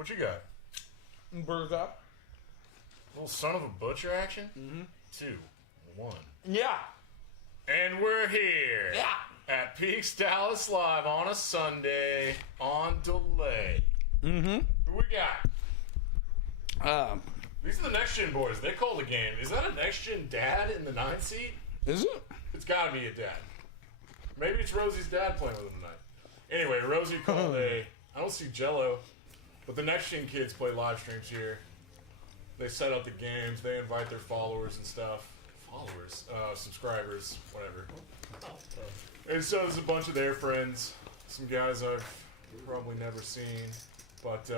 What you got? Burger. Little son of a butcher action? 2, 1. Yeah. And we're here. Yeah. At Peaks Dallas Live on a Sunday on delay. Who we got? These are the Nextgen boys. They call the game. Is that a Nextgen dad in the 9 seat? Is it? It's gotta be a dad. Maybe it's Rosie's dad playing with him tonight. Anyway, Rosie called I don't see Jello, but the Nextgen kids play live streams here. They set up the games. They invite their followers and stuff. Followers? Subscribers, whatever. And so there's a bunch of their friends. Some guys I've probably never seen. But,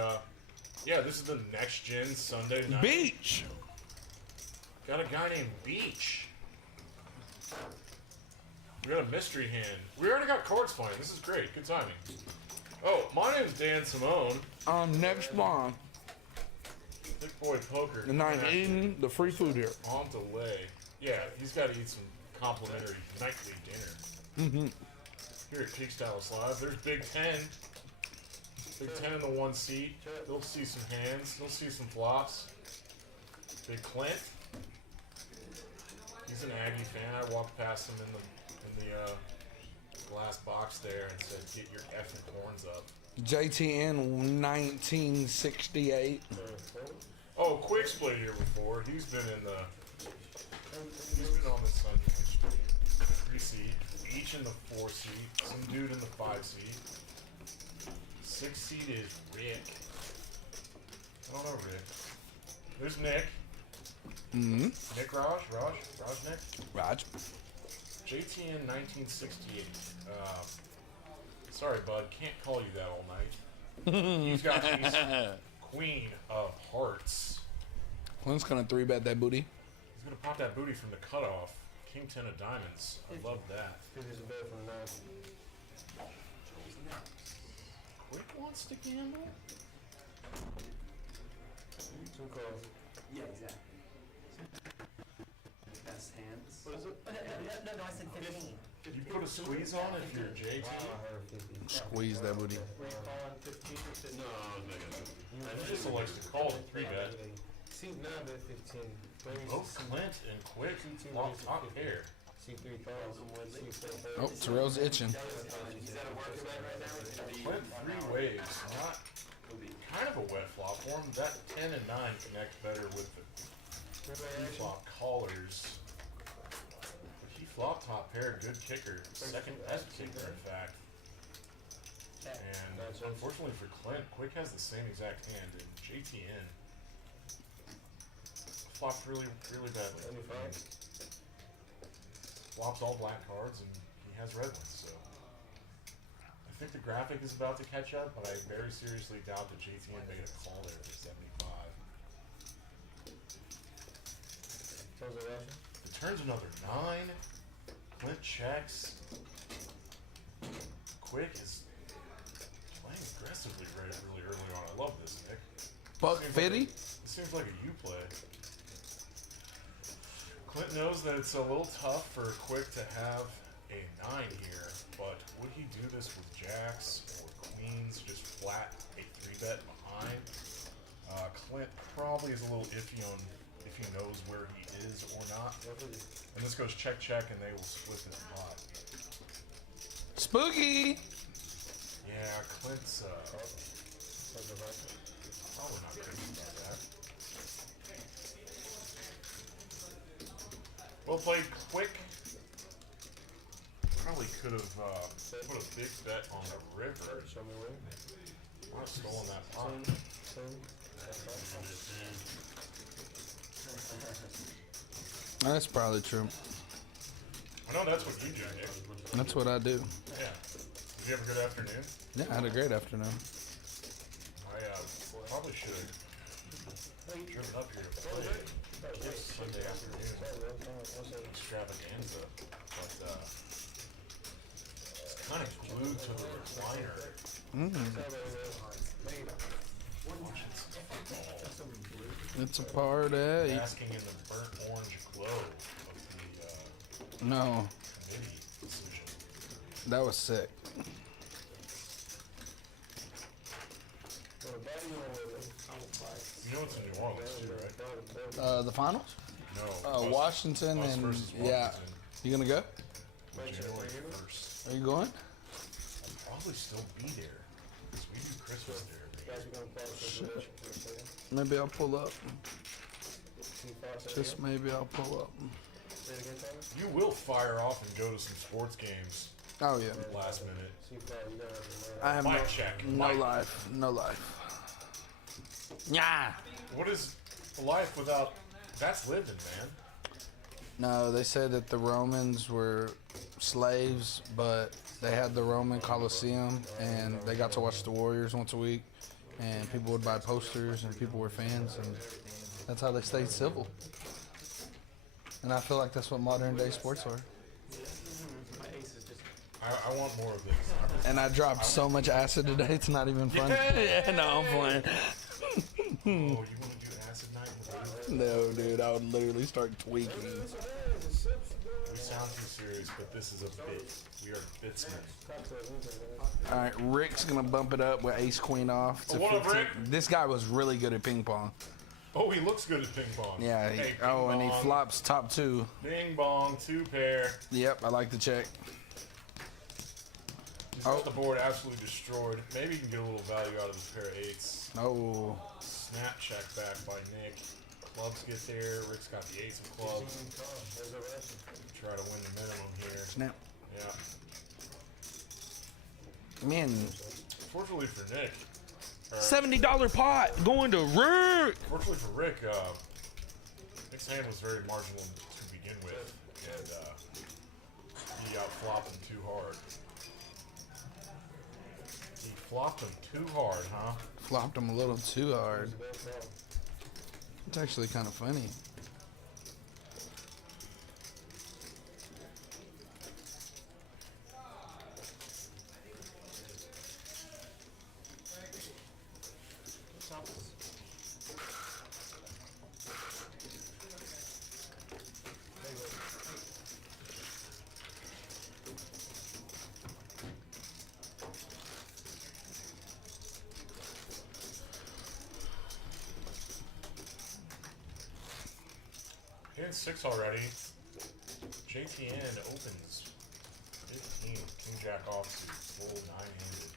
yeah, this is the Nextgen Sunday night. Beach. Got a guy named Beach. We got a mystery hand. We already got cards playing. This is great. Good timing. Oh, my name's Dan Simone. Next one. Big Boy Poker. And I'm eating the free food here. On delay. Yeah, he's got to eat some complimentary nightly dinner. Here at Peaks Dallas Live, there's Big Ten. Big Ten in the 1 seat. They'll see some hands. They'll see some flops. Big Clint. He's an Aggie fan. I walked past him in the glass box there and said, "Get your effing horns up." JTN 1968. Oh, Quick's played here before. He's been on the Sunday 3 seat, each in the 4 seat, some dude in the 5 seat. 6 seat is Rick. I don't know Rick. There's Nick. Nick Raj Nick. Raj. JTN 1968. Sorry, bud, can't call you that all night. He's got these Queen of Hearts. Clint's gonna 3-bet that booty. He's gonna pop that booty from the cutoff. King 10 of diamonds. I love that. Quick wants to gamble? Yeah, exactly. Best hands. What is it? No, I said 15. You put a squeeze on if you're JT? Squeeze that booty. No, negative. He just likes to call it 3-bet. See, now bet 15. Both Clint and Quick lock top pair. See 3,000. Oh, Terrell's itching. Clint 3 waves. Not kind of a wet flop for him. That 10 and 9 connect better with the flop callers. But he flop top pair, good kicker. Second best kicker, in fact. And unfortunately for Clint, Quick has the same exact hand, and JTN flopped really, really badly. Flops all black cards, and he has red ones, so I think the graphic is about to catch up, but I very seriously doubt that JTN made a call there for 75. It turns another 9. Clint checks. Quick is playing aggressively really early on. I love this, Nick. Buck 50? It seems like a U play. Clint knows that it's a little tough for Quick to have a 9 here, but would he do this with jacks or queens, just flat a 3-bet behind? Clint probably is a little iffy on if he knows where he is or not. And this goes check, and they will split this pot. Spooky! Yeah, Clint's probably not crazy about that. Well played, Quick. Probably could have put a big bet on the river. Might have stolen that pot. That's probably true. I know that's what you do, Nick. That's what I do. Yeah. Did you have a good afternoon? Yeah, I had a great afternoon. I probably should have driven up here to play Kiss Sunday afternoon extravaganza, but it's kind of glued to the recliner. Watching some football. It's a party. Basking in the burnt orange glow of the No, committee decision. that was sick. You know it's in New Orleans too, right? The finals? No. Washington us and versus yeah. Washington. You gonna go? January 1st. Are you going? I'll probably still be there. Because we do Christmas there. Guys, we're gonna pause for donation for a second. Maybe I'll pull up. Can you pause that Just again? maybe I'll pull up. Say it again, Tyler? You will fire off and go to some sports games Oh yeah. last minute. See, Paul, you gotta have I have Mic check. no Mic. life. No life. Yeah. What is life without... That's living, man. No, they said that the Romans were slaves, but they had the Roman Colosseum, and they got to watch the Warriors once a week, and people would buy posters, and people were fans, and that's how they stayed civil. And I feel like that's what modern day sports are. my ace is just I want more of this. And I dropped so much acid today, it's not even funny. Yeah. Yeah, no, I'm playing. Oh, you want to do acid night with me? No, dude, I would literally start tweaking. We sound too serious, but this is a bit. We are bitsmen. All right, Rick's gonna bump it up with Ace Queen off to What up, 15. Rick? This guy was really good at ping pong. Oh, he looks good at ping pong. Yeah. Hey, ping And he pong. flops top two. Bing bong, 2 pair. Yep, I like the check. He's got the board absolutely destroyed. Maybe you can get a little value out of this pair of 8s. Oh, Snap check back by Nick. Clubs get there. Rick's got the 8s of clubs. Try to win the minimum here. snap. Yeah. Man, Fortunately for Nick. $70 pot going to Rick. Fortunately for Rick, Nick's hand was very marginal to begin with, and he outflopped him too hard. He flopped him too hard, huh? Flopped him a little too hard. It's actually kind of funny. Hand 6 already. JTN opens 15. King Jack offsuit. Full 9-handed.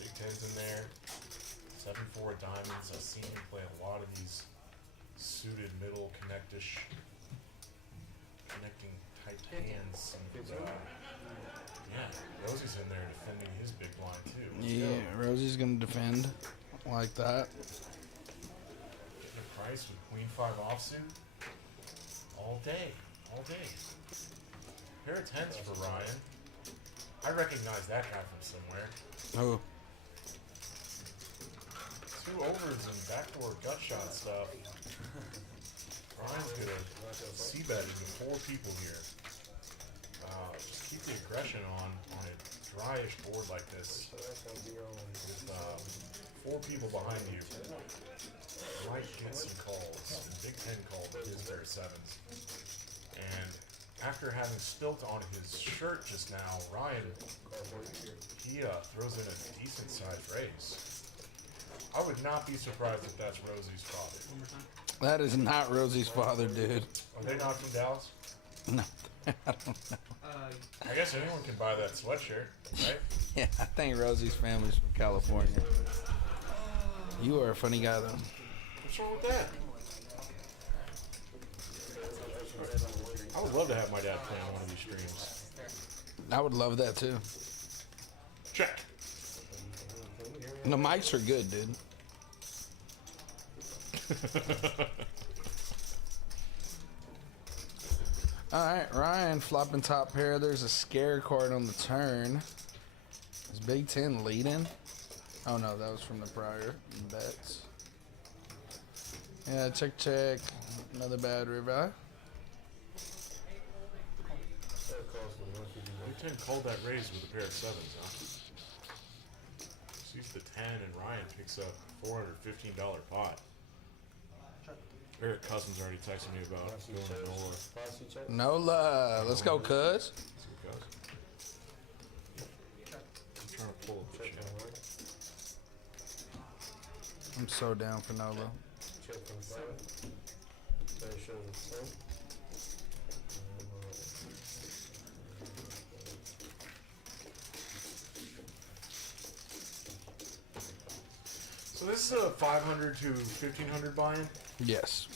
Big 10's in there. 7-4 diamonds. I've seen him play a lot of these suited middle connecting type hands. And, yeah, Rosie's in there defending his big blind too. Let's Yeah, go. Rosie's gonna defend like that. Getting a price with Queen 5 offsuit. All day. All day. Pair of 10s for Ryan. I recognize that guy from somewhere. Oh, 2 overs and backdoor gut shot stuff. Ryan's gonna c-bet into 4 people here. Just keep the aggression on a dryish board like this. With 4 people behind you. Might get some calls. Big 10 called his pair of 7s. And after having spilt on his shirt just now, Ryan, he throws in a decent sized raise. I would not be surprised if that's Rosie's father. that is not Rosie's father, dude. Are they not from Dallas? No, I don't know. I guess anyone can buy that sweatshirt, right? Yeah, I think Rosie's family's from California. You are a funny guy, though. What's wrong with that? I would love to have my dad play on one of these streams. I would love that too. Check. The mics are good, dude. All right, Ryan flopping top pair. There's a scare card on the turn. Is Big 10 leading? Oh no, that was from the prior bets. Yeah, check, check. Another bad river. Big 10 called that raise with a pair of 7s, huh? Sees the 10 and Ryan picks up $415 pot. Eric Cousins already texted me about going to NOLA. Nola, let's go, cuz. Let's see what goes. I'm trying to pull up the chat. I'm so down for Nola. check from 5. So it shows the same. So this is a 500 to 1500 buy-in. Yes.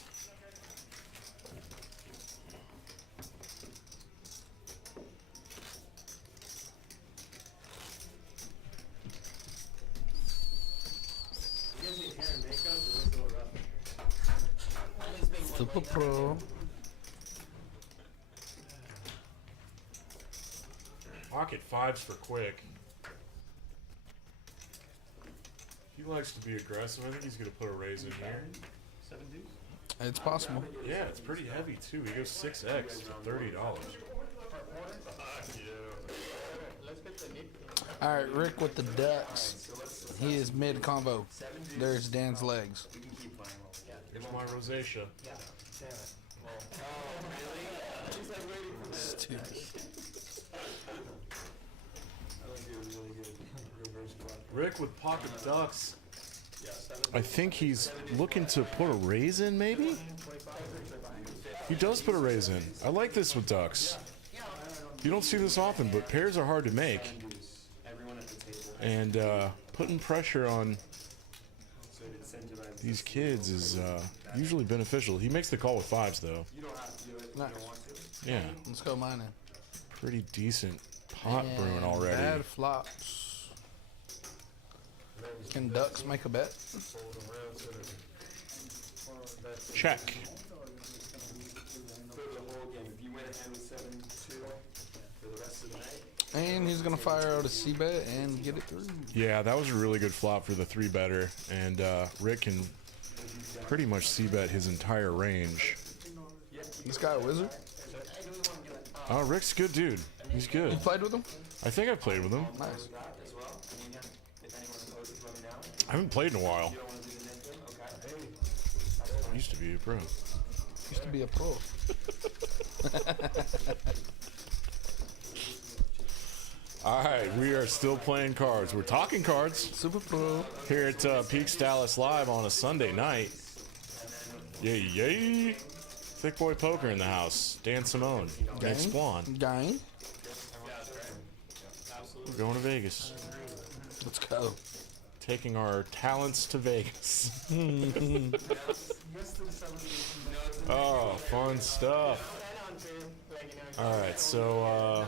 Super Pro. Pocket fives for quick. He likes to be aggressive. I think he's going to put a raise in here. 7 deuce? It's possible. Yeah, it's pretty heavy too. He goes 6x for $30. Let's get the nip. All right, Rick with the Ducks. He is mid combo. There's Dan's legs. Here's my rosacea. Stupid. Rick with pocket ducks. I think he's looking to put a raise in, maybe? He does put a raise in. I like this with ducks. You don't see this often, but pairs are hard to make. And putting pressure on these kids is usually beneficial. He makes the call with fives, though. Nice. Yeah, Let's go mining. pretty decent pot And brewing already. Bad flops. Can Ducks make a bet? Check. And he's gonna fire out a C bet and get it through. Yeah, that was a really good flop for the 3-better, and Rick can pretty much c-bet his entire range. This guy a wizard? Oh, Rick's a good dude. He's good. You played with him? I think I've played with him. Nice. I haven't played in a while. Used to be a pro. Used to be a pro. All right, we are still playing cards. We're talking cards Super pro. here at Peaks Dallas Live on a Sunday night. Yay, yay. Thick Boy Poker in the house. Dan Simone. Dan Squan. Gang. We're going to Vegas. Let's go. Taking our talents to Vegas. Oh, fun stuff. All right, so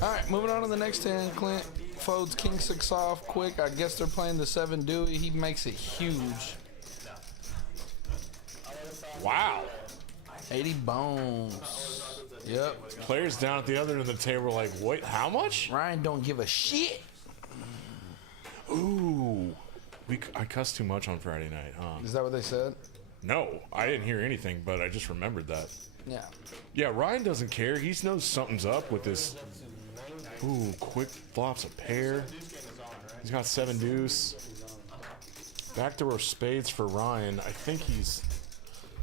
All right, moving on to the next hand. Clint folds King 6 off quick. I guess they're playing the 7 Dewey. He makes it huge. wow. 80 bones. Yep. Players down at the other end of the table are like, wait, how much? Ryan don't give a shit. Ooh. I cussed too much on Friday night, huh? Is that what they said? No, I didn't hear anything, but I just remembered that. Yeah. Yeah, Ryan doesn't care. He knows something's up with this. Ooh, quick flops a pair. He's got 7 deuce. Backdoor spades for Ryan. I think he's...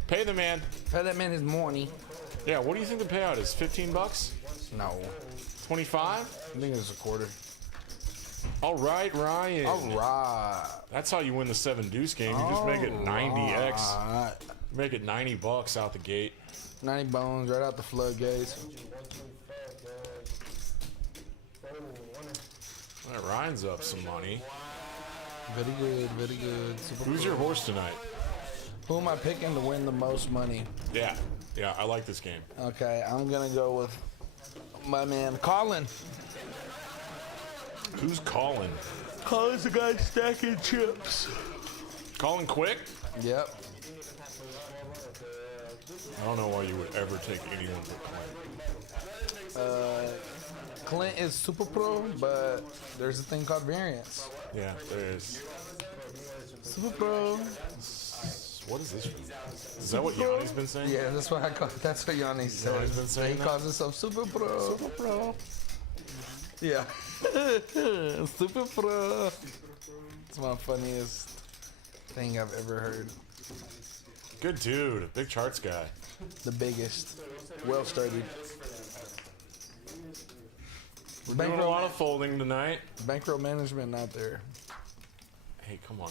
Pay the man. Pay that man his money. Yeah, what do you think the payout is? 15 bucks? No. 25? I think it's a quarter. All right, Ryan. All right. That's how you win the 7 deuce game. You just make it 90x. Alright. Make it 90 bucks out the gate. 90 bones right out the floodgates. All right, Ryan's up some money. Very good, very good. Super Who's your horse tonight? Who am I picking to win the most money? Yeah, I like this game. Okay, I'm gonna go with my man Colin. Who's calling? Colin's the guy stacking chips. Calling quick? Yep. I don't know why you would ever take anyone for Clint. Clint is super pro, but there's a thing called variance. Yeah, there is. Super pro. What is this? Is that what Yanni's been saying? Yeah, that's what I call. That's what Yanni says. Yanni's been saying He that? calls himself super pro. Super pro. Yeah. Super pro. It's my funniest thing I've ever heard. Good dude. Big charts guy. The biggest. Well studied. We're doing a lot of folding tonight. Bankroll management not there. Hey, come on,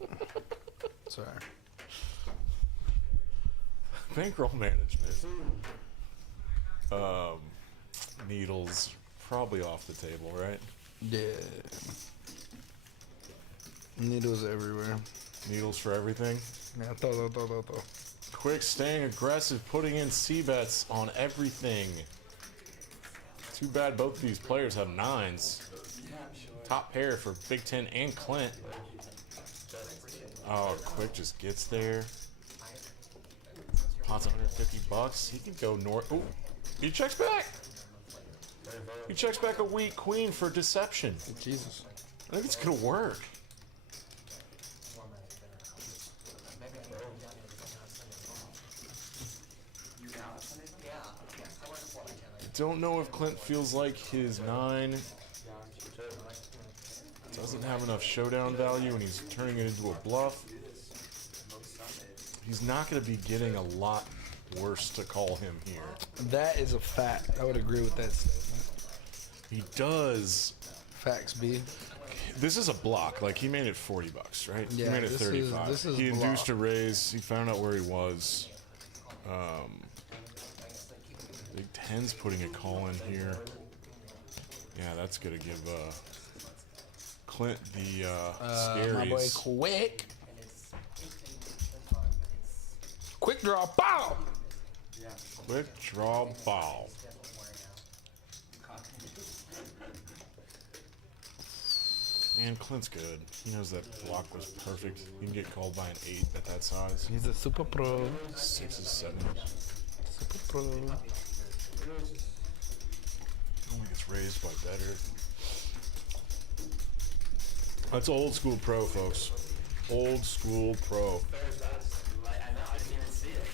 man. Sorry. Bankroll management. Needles probably off the table, right? Yeah. Needles everywhere. Needles for everything. Yeah, todo. Quick, staying aggressive, putting in C-bets on everything. Too bad both of these players have 9s. Top pair for Big Ten and Clint. Oh, Quick just gets there. Pot's $150. He can go north. Ooh, he checks back. He checks back a weak queen for deception. Jesus. I think it's gonna work. Don't know if Clint feels like his 9 doesn't have enough showdown value and he's turning it into a bluff. He's not going to be getting a lot worse to call him here. That is a fact. I would agree with that statement. He does. Facts, B. This is a block. Like, he made it $40, right? Yeah, he made it this 35. is He block. induced a raise. He found out where he was. Big Ten's putting a call in here. Yeah, that's going to give Clint the scaries. My boy Quick. Quick draw, bow! Quick draw ball. Man, Clint's good. He knows that block was perfect. He can get called by an 8 at that size. He's a super pro. 6s, 7s. Super pro. Oh, he gets raised by better. That's old school pro, folks. Old school pro. Very fast. I know, I didn't even see it.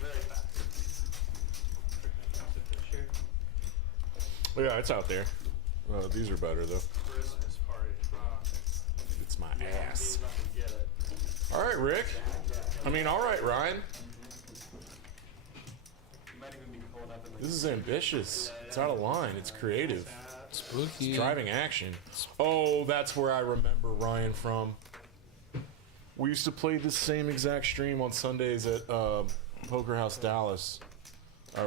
Very fast. Oh, yeah, it's out there. These are better, though. Christmas party. It's my ass. He's about to get it. All right, Rick. I mean, all right, Ryan. You might even be pulling up in the This is ambitious. It's out of line. It's creative. Spooky. Driving action. Oh, that's where I remember Ryan from. We used to play this same exact stream on Sundays at Poker House Dallas.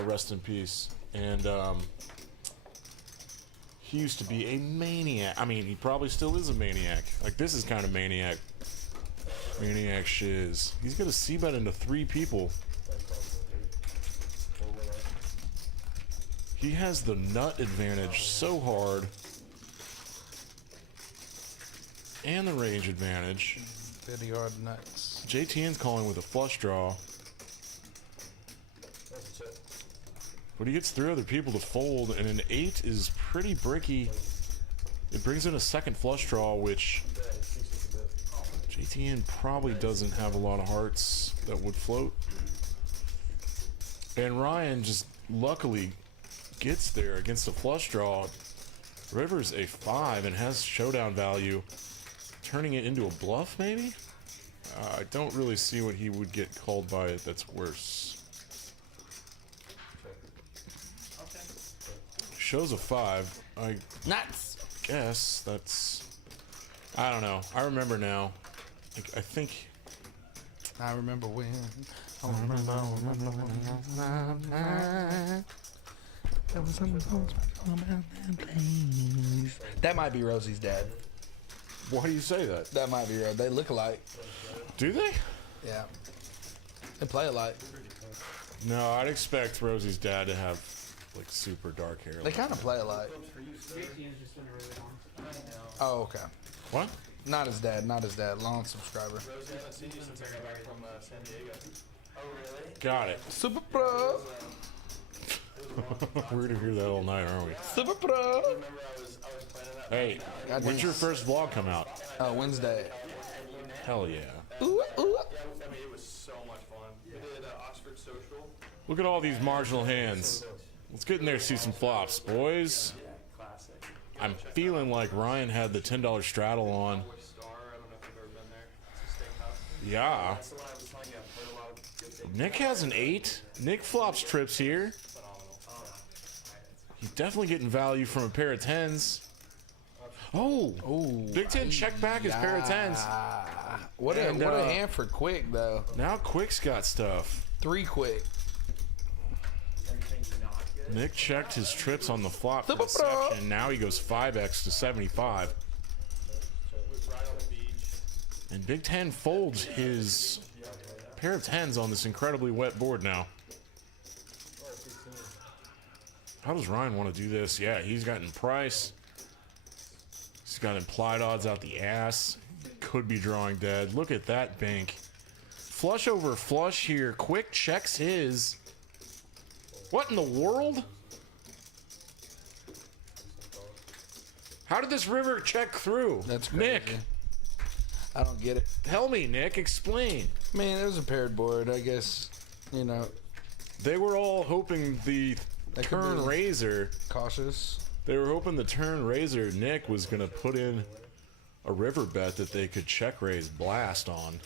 Rest in peace. And he used to be a maniac. I mean, he probably still is a maniac. Like, this is kind of maniac. Maniac shiz. He's going to c-bet into 3 people. He has the nut advantage so hard. And the range advantage. 30 yard nuts. JTN's calling with a flush draw. But he gets 3 other people to fold, and an 8 is pretty bricky. It brings in a second flush draw, which JTN probably doesn't have a lot of hearts that would float. And Ryan just luckily gets there against a flush draw. River's a 5 and has showdown value. Turning it into a bluff, maybe? I don't really see what he would get called by that's worse. Shows a 5. I Nuts! guess that's... I don't know. I remember now. I think... I remember when. I remember when. That might be Rosie's dad. Why do you say that? That might be Rose. They look alike. Do they? Yeah. They play alike. No, I'd expect Rosie's dad to have like super dark hair. They kind of play alike. Oh, okay. What? Not his dad. Not his dad. Long subscriber. Rosie, I haven't seen you since I got back from San Diego. Oh, really? Got it. Super pro. We're gonna hear that all night, aren't we? Super pro. Remember, I was planning that. Hey, Goddamn. when's your first vlog come out? Wednesday. Hell yeah. Ooh, ooh. I mean, it was so much fun. We did Oxford Social. Look at all these marginal hands. Let's get in there and see some flops, boys. Classic. I'm feeling like Ryan had the $10 straddle on. Which star? I don't know if you've ever been there. It's a steakhouse. Yeah. That's the one I was telling you. I played a lot of good things. Nick has an 8. Nick flops trips here. Phenomenal. He's definitely getting value from a pair of 10s. Oh, Big Ten check back his pair of 10s. What a hand for Quick though. Now Quick's got stuff. 3 Quick. Nick checked his trips on the flop for deception. Now he goes 5x to 75. And Big Ten folds his pair of 10s on this incredibly wet board now. How does Ryan want to do this? Yeah, he's gotten price. He's got implied odds out the ass. Could be drawing dead. Look at that bank. Flush over flush here. Quick checks his. What in the world? How did this river check through? That's crazy. Nick. I don't get it. Tell me, Nick. Explain. I mean, it was a paired board. I guess, you know. They were all hoping the That could turn be raiser. Cautious. They were hoping the turn raiser Nick was going to put in a river bet that they could check raise blast on.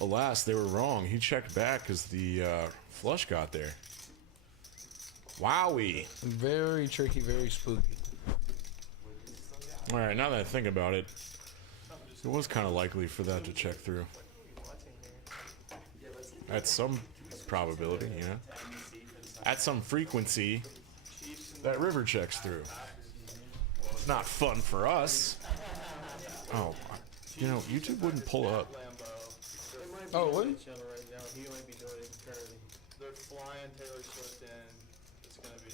Alas, they were wrong. He checked back because the flush got there. Wowie. Very tricky, very spooky. All right, now that I think about it, it was kind of likely for that to check through. At some probability, you know. At some frequency, that river checks through. It's not fun for us. Oh, you know, YouTube wouldn't pull up. Oh, what? They're flying Taylor Swift in. It's gonna be.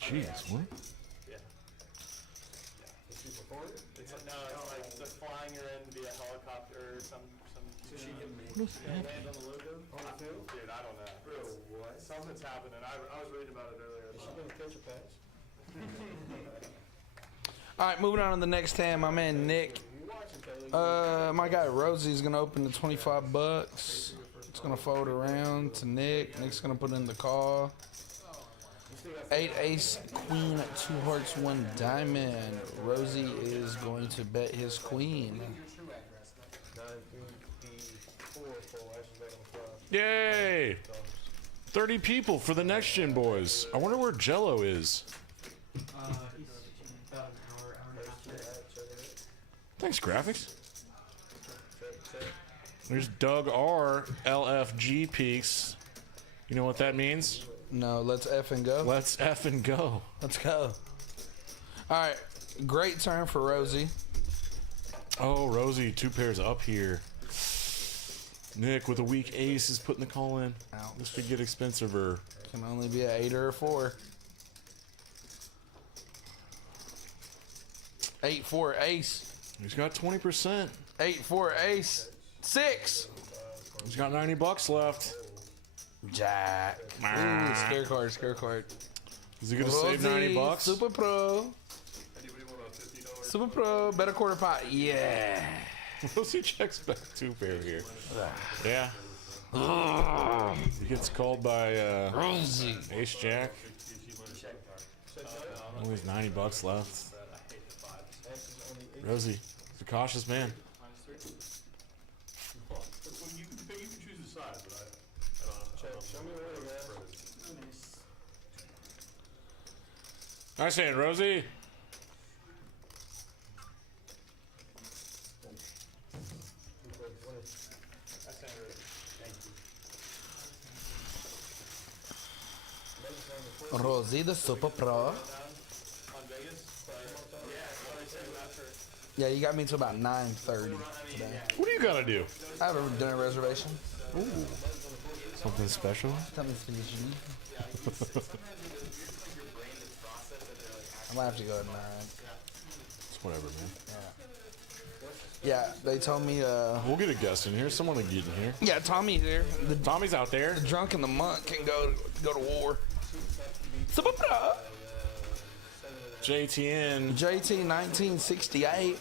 Jeez, what? Yeah. It's like they're flying her in via helicopter or some. What is happening? Land on the logo on the field? Dude, I don't know. Bro, what? Something's happening. I was reading about it earlier. Is she gonna catch a pass? All right, moving on to the next hand. My man Nick. My guy Rosie's gonna open the 25 bucks. It's gonna fold around to Nick. Nick's gonna put in the call. 8 ace queen 2 hearts 1 diamond. Rosie is going to bet his queen. Yay! 30 people for the next gen boys. I wonder where Jello is. He's about an hour and a half. Thanks, graphics. There's Doug R. LFG Peaks. You know what that means? No, let's F and go. Let's F and go. Let's go. All right, great turn for Rosie. Oh, Rosie, 2 pairs up here. Nick with a weak ace is putting the call in. Ouch. This could get expensiver. Can only be an 8 or a 4. 8-4 ace. He's got 20%. 8-4 ace. 6. He's got 90 bucks left. Jack. Ooh, scare card, scare card. Is he gonna save 90 bucks? Super Pro. Super Pro. Better quarter pot. Yeah. Rosie checks back 2 pair here. Yeah. He gets called by Rosie. Ace Jack. Only has 90 bucks left. Rosie, he's a cautious man. You can choose the size, but show me where it is. Nice hand, Rosie. Rosie the Super Pro. Yeah, you got me to about 9:30 today. What do you gotta do? I have a dinner reservation. Something special? Something fishy. I might have to go at 9. It's whatever, man. Yeah, they told me, We'll get a guest in here. Someone will get in here. yeah, Tommy's here. The Tommy's out there. drunk and the monk can go to war. Super Pro. JTN. JT 1968.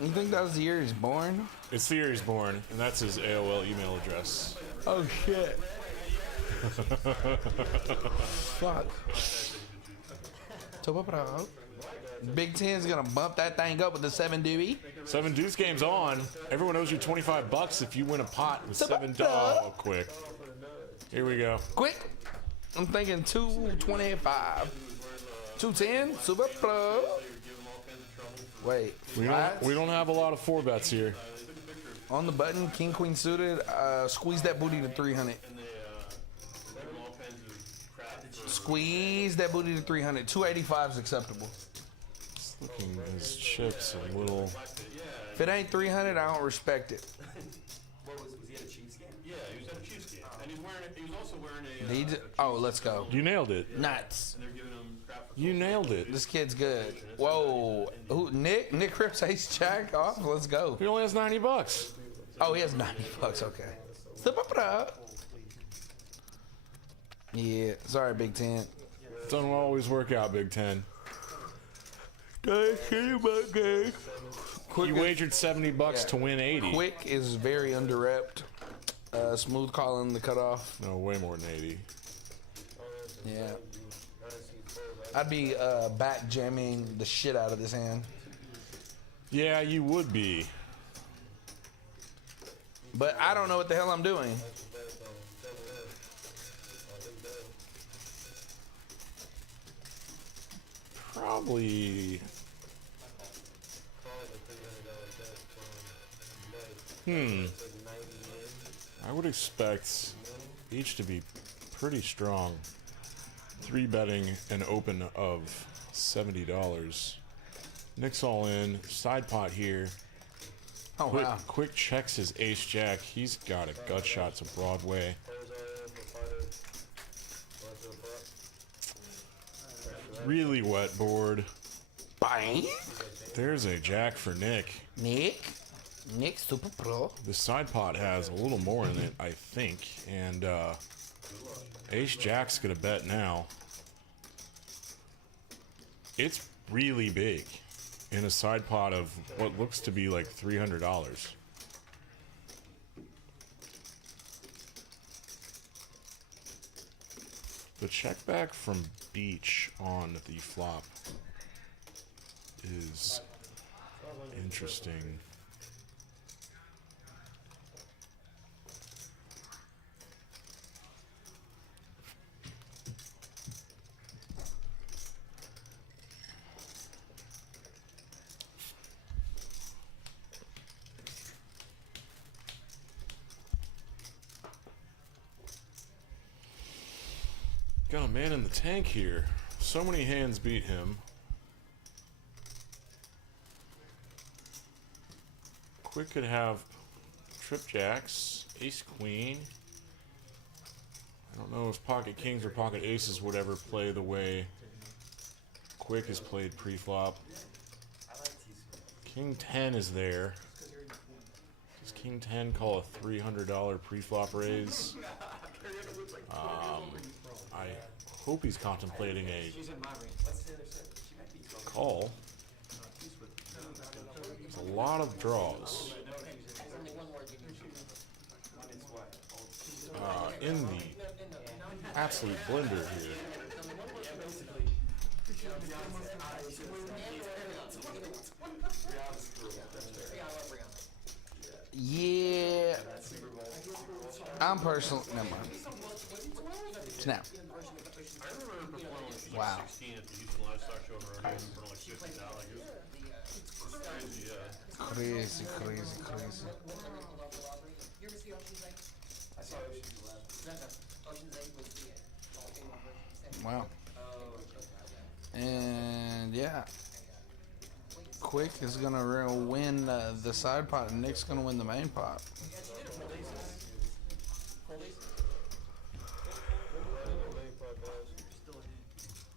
You think that was the year he's born? It's the year he's born, and that's his AOL email address. Oh shit. Fuck. Super Pro. Big Ten's gonna bump that thing up with the 7 dewey. 7 deuce games on. Everyone owes you 25 bucks if you win a pot with 7 dog. Oh, quick. Here we go. Quick. I'm thinking 225. 210? Super Pro. Wait. We don't have a lot of 4-bets here. On the button, King Queen suited. Squeeze that booty to 300. Squeeze that booty to 300. 285 is acceptable. It's looking his chips a little. If it ain't 300, I don't respect it. What was he at a Chiefs game? Yeah, he was at a Chiefs game, and he was also wearing a. Oh, let's go. You nailed it. Nuts. And they're giving him crap for You nailed it. This kid's good. Whoa. Who, Nick Cripps Ace Jack off? Let's go. He only has $90. Oh, he has $90. Okay. Super Pro. Yeah. Sorry, Big Ten. Doesn't always work out, Big Ten. You wagered $70 to win 80. Quick is very under-repped. Smooth calling the cutoff. No, way more than 80. Yeah. I'd be back jamming the shit out of this hand. Yeah, you would be. But I don't know what the hell I'm doing. Probably. I would expect each to be pretty strong. 3-betting an open of $70. Nick's all in. Side pot here. Oh, wow. Quick checks his ace jack. He's got a gut shot to Broadway. Really wet board. Bang. There's a jack for Nick. Nick Super Pro. The side pot has a little more in it, I think. And ace jack's gonna bet now. It's really big in a side pot of what looks to be like $300. The check back from Beach on the flop is interesting. Got a man in the tank here. So many hands beat him. Quick could have trip jacks, ace queen. I don't know if pocket kings or pocket aces would ever play the way Quick is played pre-flop. King 10 is there. Does King 10 call a $300 pre-flop raise? I hope he's contemplating a call. It's a lot of draws. In the absolute blender here. Yeah. I'm personally. Never mind. Snap. Wow. Crazy. Wow. And yeah. Quick is gonna win the side pot, and Nick's gonna win the main pot.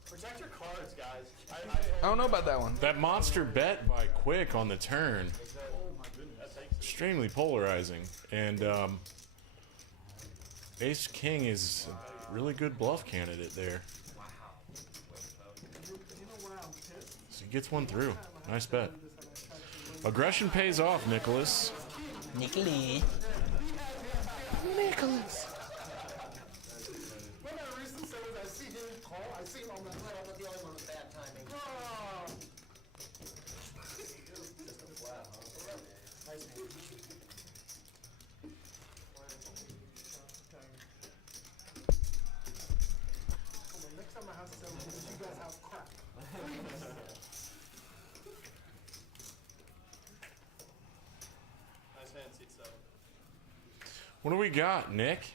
Protect your cards, guys. I don't know about that one. That monster bet by Quick on the turn. Extremely polarizing. And Ace King is a really good bluff candidate there. So he gets one through. Nice bet. Aggression pays off, Nicholas. Nicholas. What do we got, Nick?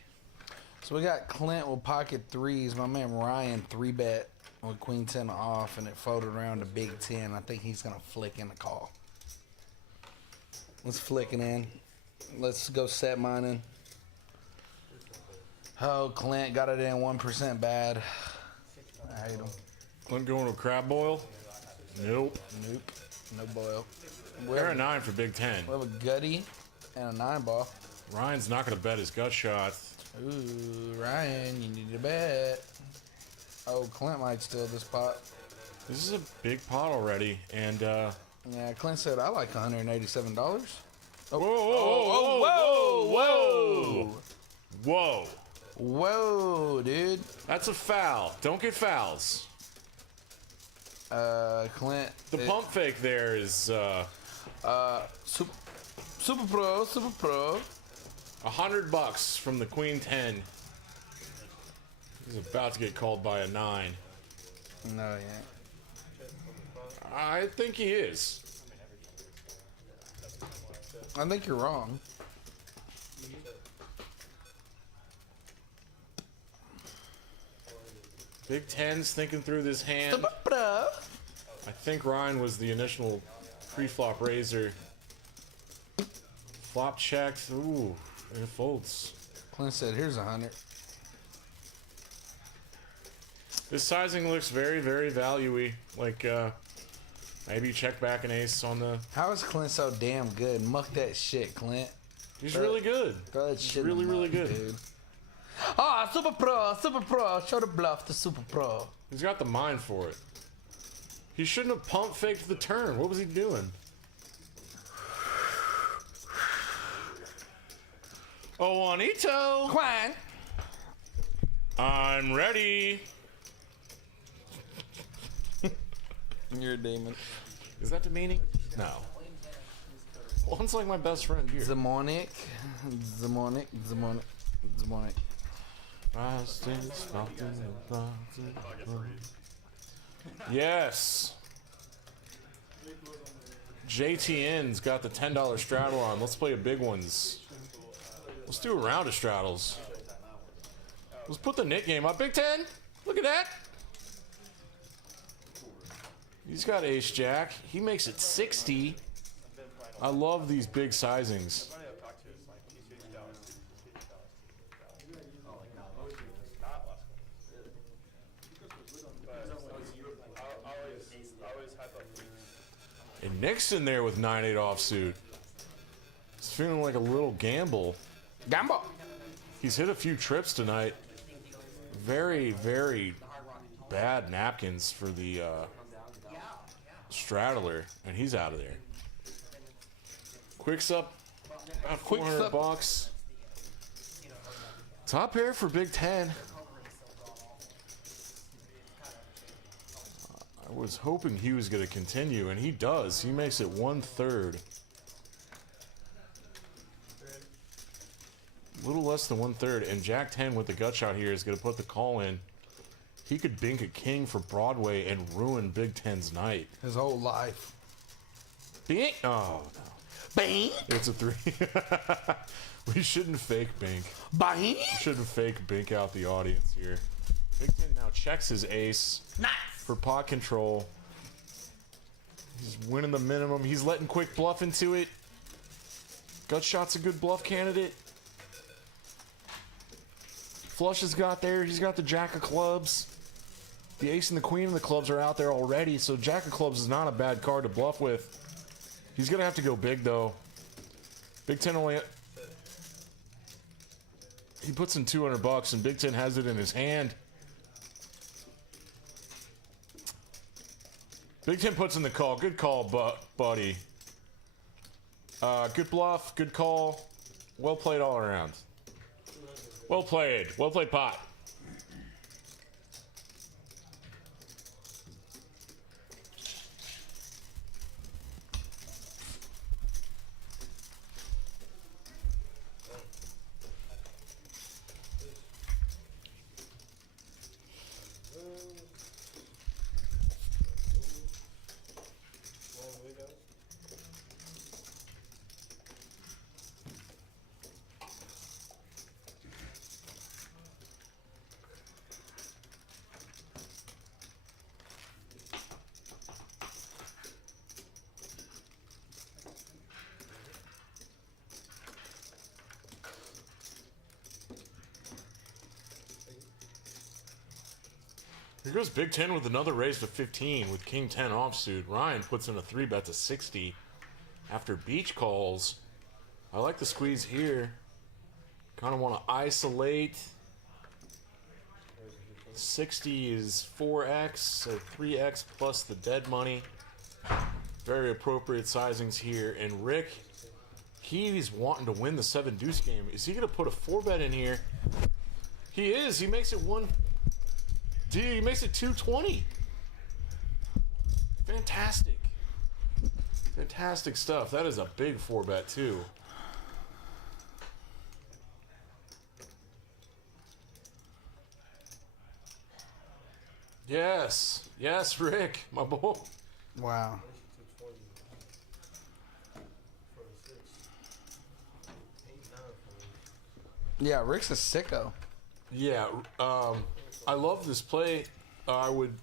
So we got Clint with pocket threes. My man Ryan 3-bet with queen 10 off, and it folded around to big 10. I think he's going to flick in the call. Let's flick it in. Let's go set mine in. Oh, Clint got it in 1% bad. I hate him. Clint going with crab boil? Nope. Nope. No boil. Pair of 9 for Big Ten. We have a gutty and a 9 ball. Ryan's not going to bet his gut shots. Ooh, Ryan, you need to bet. Oh, Clint might steal this pot. This is a big pot already, and Yeah, Clint said I like $187. whoa, whoa, whoa, whoa, whoa, Whoa, dude. that's a foul. Don't get fouls. Clint. The pump fake there is Super Pro. $100 from the Queen 10. He's about to get called by a 9. No, yeah. I think he is. I think you're wrong. Big Ten's thinking through this hand. Super Pro. I think Ryan was the initial pre-flop raiser. Flop checks. Ooh, and it folds. Clint said, here's 100. This sizing looks very, very value-y. Like, maybe check back an ace on the... How is Clint so damn good? Muck that shit, Clint. He's really good. Throw that shit in really, the really muck, good. dude. Ah, Super Pro. Show the bluff to Super Pro. He's got the mind for it. He shouldn't have pump faked the turn. What was he doing? Oh, Juanito. Quan. I'm ready. You're a demon. Is that demeaning? No. One's like my best friend here. Zamonic. Yes. JTN's got the $10 straddle on. Let's play a big ones. Let's do a round of straddles. Let's put the Nick game up. Big Ten. Look at that. He's got ace jack. He makes it 60. I love these big sizings. And Nick's in there with 9-8 offsuit. It's feeling like a little gamble. Gamble. He's hit a few trips tonight. Very, very bad napkins for the straddler, and he's out of there. Quicks up about $400. Top pair for Big Ten. I was hoping he was going to continue, and he does. He makes it 1/3. A little less than 1/3, and Jack 10 with the gut shot here is going to put the call in. He could bink a king for Broadway and ruin Big Ten's night. His whole life. Bink? Oh, no. Bing. It's a 3. We shouldn't fake bink. Bing. We shouldn't fake bink out the audience here. Big Ten now checks his ace. Nice. For pot control. He's winning the minimum. He's letting quick bluff into it. Gut shot's a good bluff candidate. Flush has got there. He's got the jack of clubs. The ace and the queen of the clubs are out there already, so jack of clubs is not a bad card to bluff with. He's gonna have to go big though. Big Ten only... He puts in $200 and Big Ten has it in his hand. Big Ten puts in the call. Good call, buddy. Good bluff. Good call. Well played all around. Well played. Well played, pot. Here goes Big Ten with another raise to 15 with King 10 offsuit. Ryan puts in a 3-bet to 60 after beach calls. I like the squeeze here. Kind of want to isolate. 60 is 4x, so 3x plus the dead money. Very appropriate sizings here. And Rick, he's wanting to win the 7 deuce game. Is he going to put a 4-bet in here? He is. He makes it one. Dude, he makes it 220. Fantastic. Fantastic stuff. That is a big 4-bet too. Yes. Yes, Rick, my boy. Wow. Yeah, Rick's a sicko. Yeah, I love this play. I would,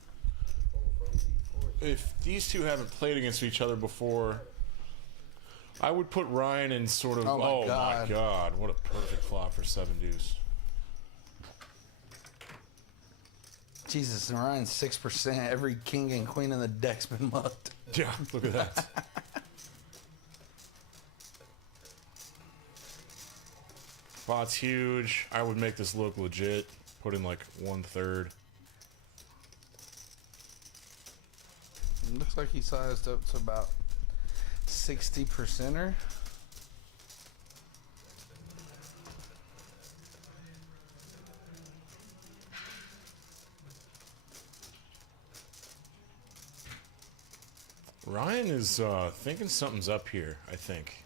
if these two haven't played against each other before, I would put Ryan in sort of. Oh my God! What a perfect flop for 7 deuce. Jesus, and Ryan's 6%. Every king and queen in the deck's been mucked. Yeah, look at that. Spot's huge. I would make this look legit. Put in like 1/3. It looks like he sized up to about 60%er. Ryan is thinking something's up here, I think.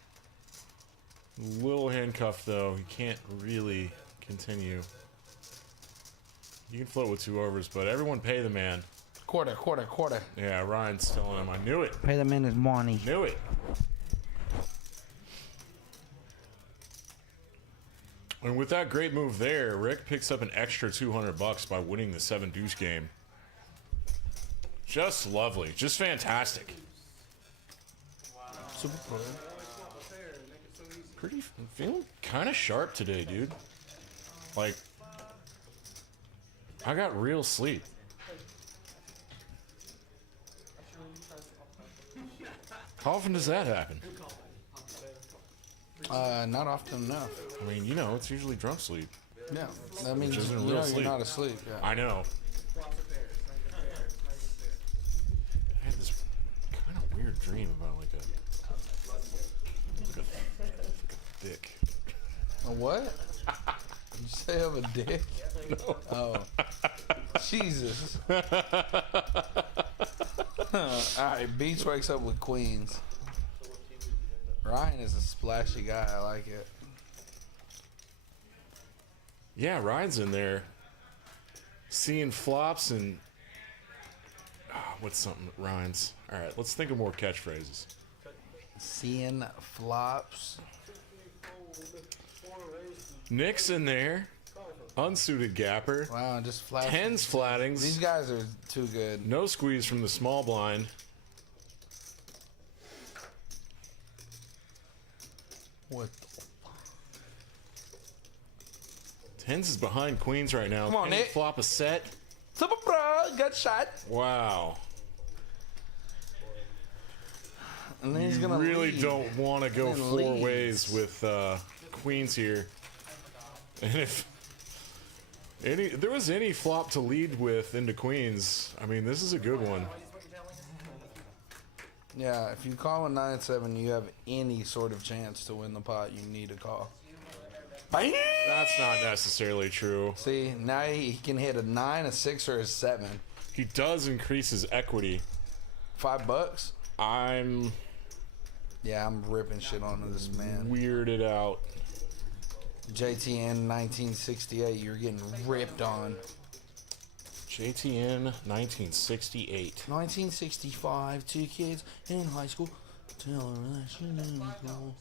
Little handcuff, though. He can't really continue. You can float with 2 overs, but everyone pay the man. Quarter. Yeah, Ryan's telling him, I knew it. Pay the man his money. Knew it. And with that great move there, Rick picks up an extra $200 by winning the 7 deuce game. Just lovely. Just fantastic. Super pro. Pretty feeling kind of sharp today, dude. Like, I got real sleep. How often does that happen? Not often enough. I mean, you know, it's usually drunk sleep. Yeah, that means isn't you real know sleep. you're not asleep. Yeah. I know. I had this kind of weird dream about like a dick. A what? Did you say of a dick? No. Oh. Jesus. Alright, Beach wakes up with queens. Ryan is a splashy guy. I like it. Yeah, Ryan's in there seeing flops and what's something that rhymes? All right, let's think of more catchphrases. Seeing flops. Nick's in there, unsuited gapper, Wow, just flat. 10s flattings, These guys are too good. no squeeze from the small blind. What? 10s is behind queens right now. Come on, Can he Nick. flop a set? Super pro, good shot. Wow. And then he's You gonna really lead. don't want to go And then 4 leads. ways with queens here. And if there was any flop to lead with into queens, I mean, this is a good one. Yeah, if you call a 9-7, you have any sort of chance to win the pot. You need a call. Bang! That's not necessarily true. See, now he can hit a 9, a 6, or a 7. He does increase his equity. $5? I'm Yeah, I'm ripping shit onto this man. weirded out. JTN 1968, you're getting ripped on. JTN 1968. 1965, 2 kids in high school. Tell her that she knew me cool.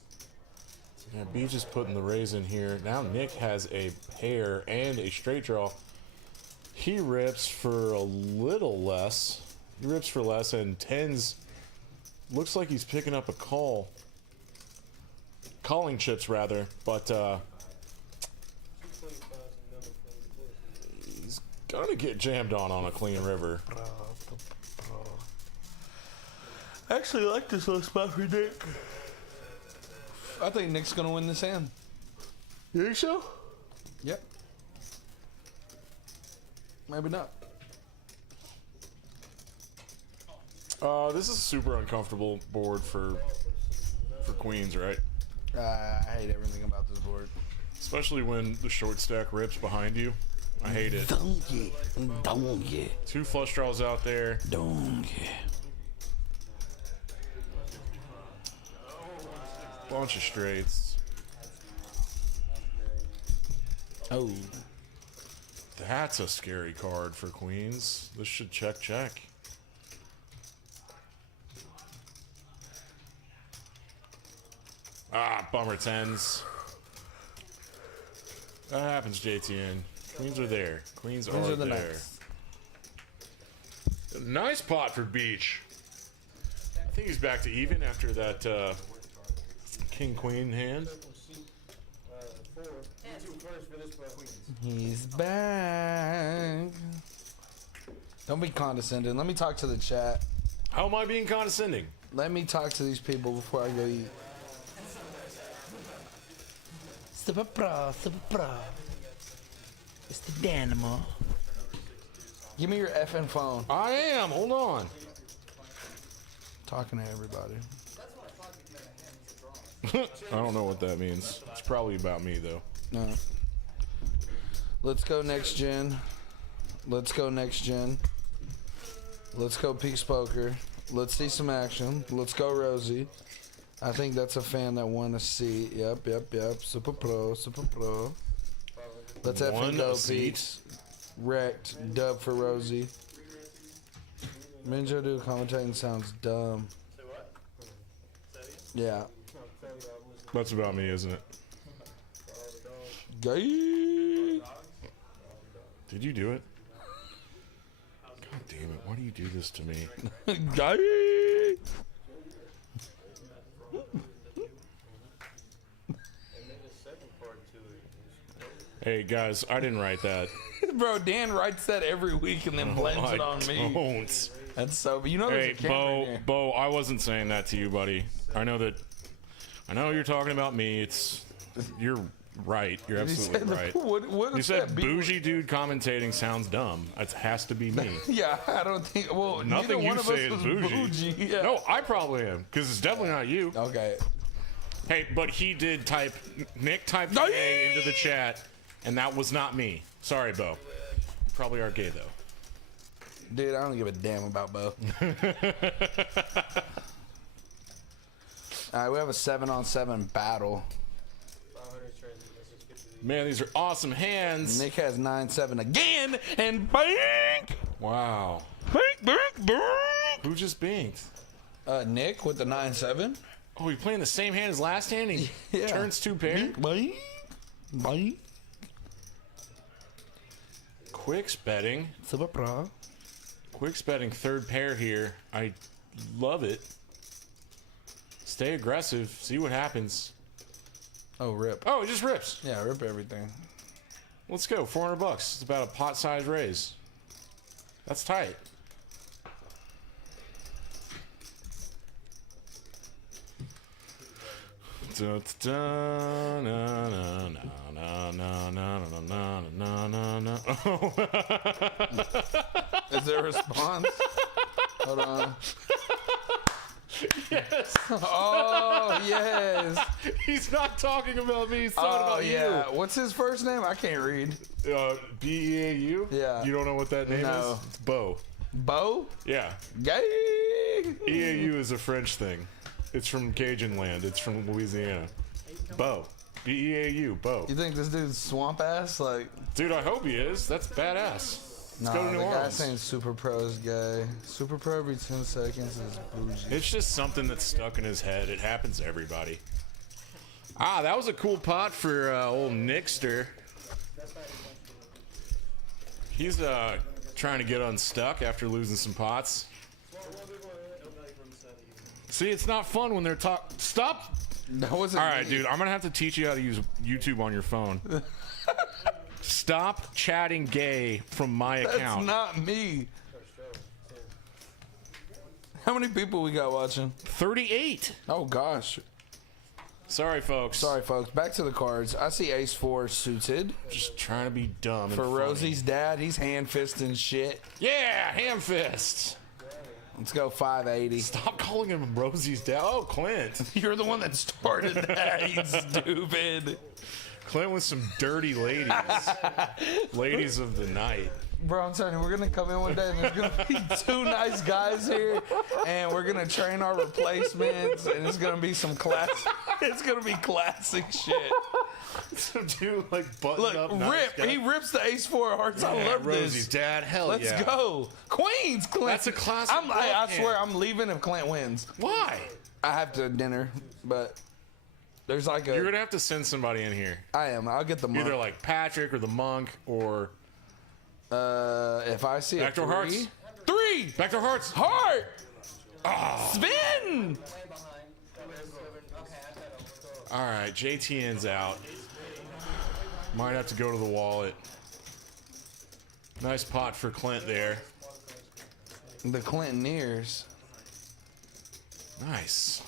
Yeah, B just putting the raise in here. Now Nick has a pair and a straight draw. He rips for a little less. He rips for less, and 10s looks like he's picking up a call. Calling chips, rather, but he's Gonna get jammed on a clean river. I actually like this little spot for Nick. I think Nick's gonna win this hand. You think so? Yep. Maybe not. This is a super uncomfortable board for queens, right? I hate everything about this board. Especially when the short stack rips behind you. I hate it. Donkey. 2 flush draws out there. Donkey. Bunch of straights. Oh. That's a scary card for queens. This should check. Ah, bummer 10s. That happens, JTN. Queens are there. Queens are the there. next. Nice pot for Beach. I think he's back to even after that king-queen hand. He's back. Don't be condescending. Let me talk to the chat. How am I being condescending? Let me talk to these people before I go eat. Super pro. It's the Dynamo. Give me your effing phone. I am. Hold on. Talking to everybody. I don't know what that means. It's probably about me, though. No. Let's go next gen. Let's go next gen. Let's go Peaks Poker. Let's see some action. Let's go Rosie. I think that's a fan that won a seat. Yep. Super pro. Let's effing go Peaks. Wrecked. Dub for Rosie. Minjo do commentating sounds dumb. Yeah. That's about me, isn't it? Gay. Did you do it? God damn it. Why do you do this to me? Gay. Hey, guys, I didn't write that. Bro, Dan writes that every week and then blames it on me. Don't. That's so. But you know, there's Hey, a camera in here. Bo, I wasn't saying that to you, buddy. I know you're talking about me. You're right. You're absolutely right. What You said bougie dude commentating sounds dumb. It has to be me. Yeah, I don't think. Well, Nothing neither you one of say us is was bougie. Yeah. No, I probably am, because it's definitely not you. Okay. Hey, but Nick typed gay into the chat, and that was not me. Sorry, Bo. You probably are gay, though. Dude, I don't give a damn about Bo. Alright, we have a 7-on-7 battle. Man, these are awesome hands. Nick has 9-7 again, and bank! Wow. Bank! Who just banked? Nick with the 9-7. Oh, he playing the same hand as last hand? He Yeah. turns 2 pair? Bank. Quick's betting. Super pro. Quick's betting 3rd pair here. I love it. Stay aggressive. See what happens. Oh, rip. Oh, it just rips. Yeah, rip everything. Let's go. $400. It's about a pot-sized raise. That's tight. Da, da, na, na, na, na, na, na, na, na, na. Is there a response? Hold on. Yes. Oh, yes. He's not talking about me. He's talking about yeah. What's his first name? I can't read. you. B-E-A-U? Yeah. You don't know what that name No. is? It's Bo. Bo? Yeah. Gay. E-A-U is a French thing. It's from Cajun land. It's from Louisiana. Bo. B-E-A-U. Bo. You think this dude's swamp ass? Like, Dude, I hope he is. That's badass. Let's go to New the guy Orleans. saying super pro is gay. Super pro every 10 seconds is bougie. It's just something that's stuck in his head. It happens to everybody. Ah, that was a cool pot for old Nixter. He's trying to get unstuck after losing some pots. See, it's not fun when they're Stop! That wasn't All right, me. dude, I'm gonna have to teach you how to use YouTube on your phone. Stop chatting gay from my account. That's not me. How many people we got watching? 38. Oh gosh. Sorry, folks. Sorry, folks. Back to the cards. I see Ace 4 suited. Just trying to be dumb. For and funny. Rosie's dad, he's hand fisting shit. Yeah, ham fist. Let's go 580. Stop calling him Rosie's dad. Oh, Clint. You're the one that started that, you stupid. Clint with some dirty ladies. Ladies of the night. Bro, I'm telling you, we're going to come in one day and there's going to be two nice guys here and we're going to train our replacements and it's going to be some class. It's going to be classic shit. Some dude like buttoned Look, up. Nice Rip. He rips the Ace 4 hearts. I love Rosie's this. dad. Hell Let's yeah. go. Queens, Clint. That's a classic. I swear I'm leaving if Clint wins. Why? I have to dinner, but there's like a... You're going to have to send somebody in here. I am. I'll get the monk. Either like Patrick or the monk or... if I see Backdoor a hearts. 3. Backdoor hearts. Heart. Oh. Spin. All right, JTN's out. Might have to go to the wallet. Nice pot for Clint there. The Clintoneers. Nice.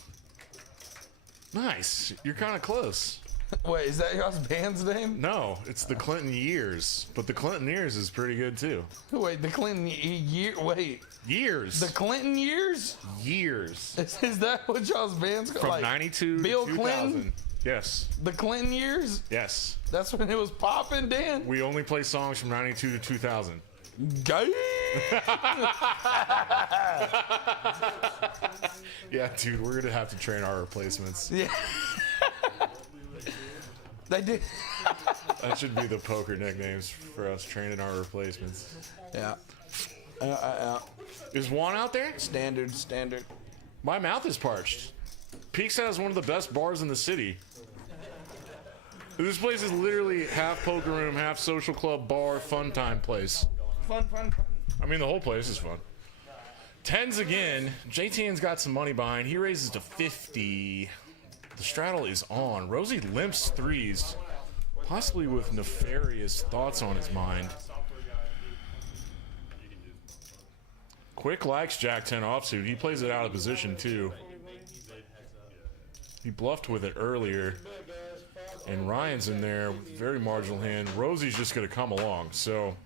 Nice. You're kind of close. Wait, is that y'all's band's name? No, it's the Clinton Years, but the Clintoneers is pretty good too. Wait, the Clinton year. Wait, Years. the Clinton years? Years. Is that what y'all's band's called? From Like, 92 Bill to 2000. Clinton? Yes. The Clinton years? Yes. That's when it was popping, Dan. We only play songs from 92 to 2000. Gay. Yeah, dude, we're gonna have to train our replacements. Yeah. They did. That should be the poker nicknames for us training our replacements. Yeah. Is Juan out there? Standard. My mouth is parched. Peaks has one of the best bars in the city. This place is literally half poker room, half social club, bar, fun time place. Fun. I mean, the whole place is fun. Tens again. JTN's got some money behind. He raises to 50. The straddle is on. Rosie limps threes, possibly with nefarious thoughts on his mind. Quick likes Jack 10 offsuit. He plays it out of position too. He bluffed with it earlier. And Ryan's in there with a very marginal hand. Rosie's just going to come along. So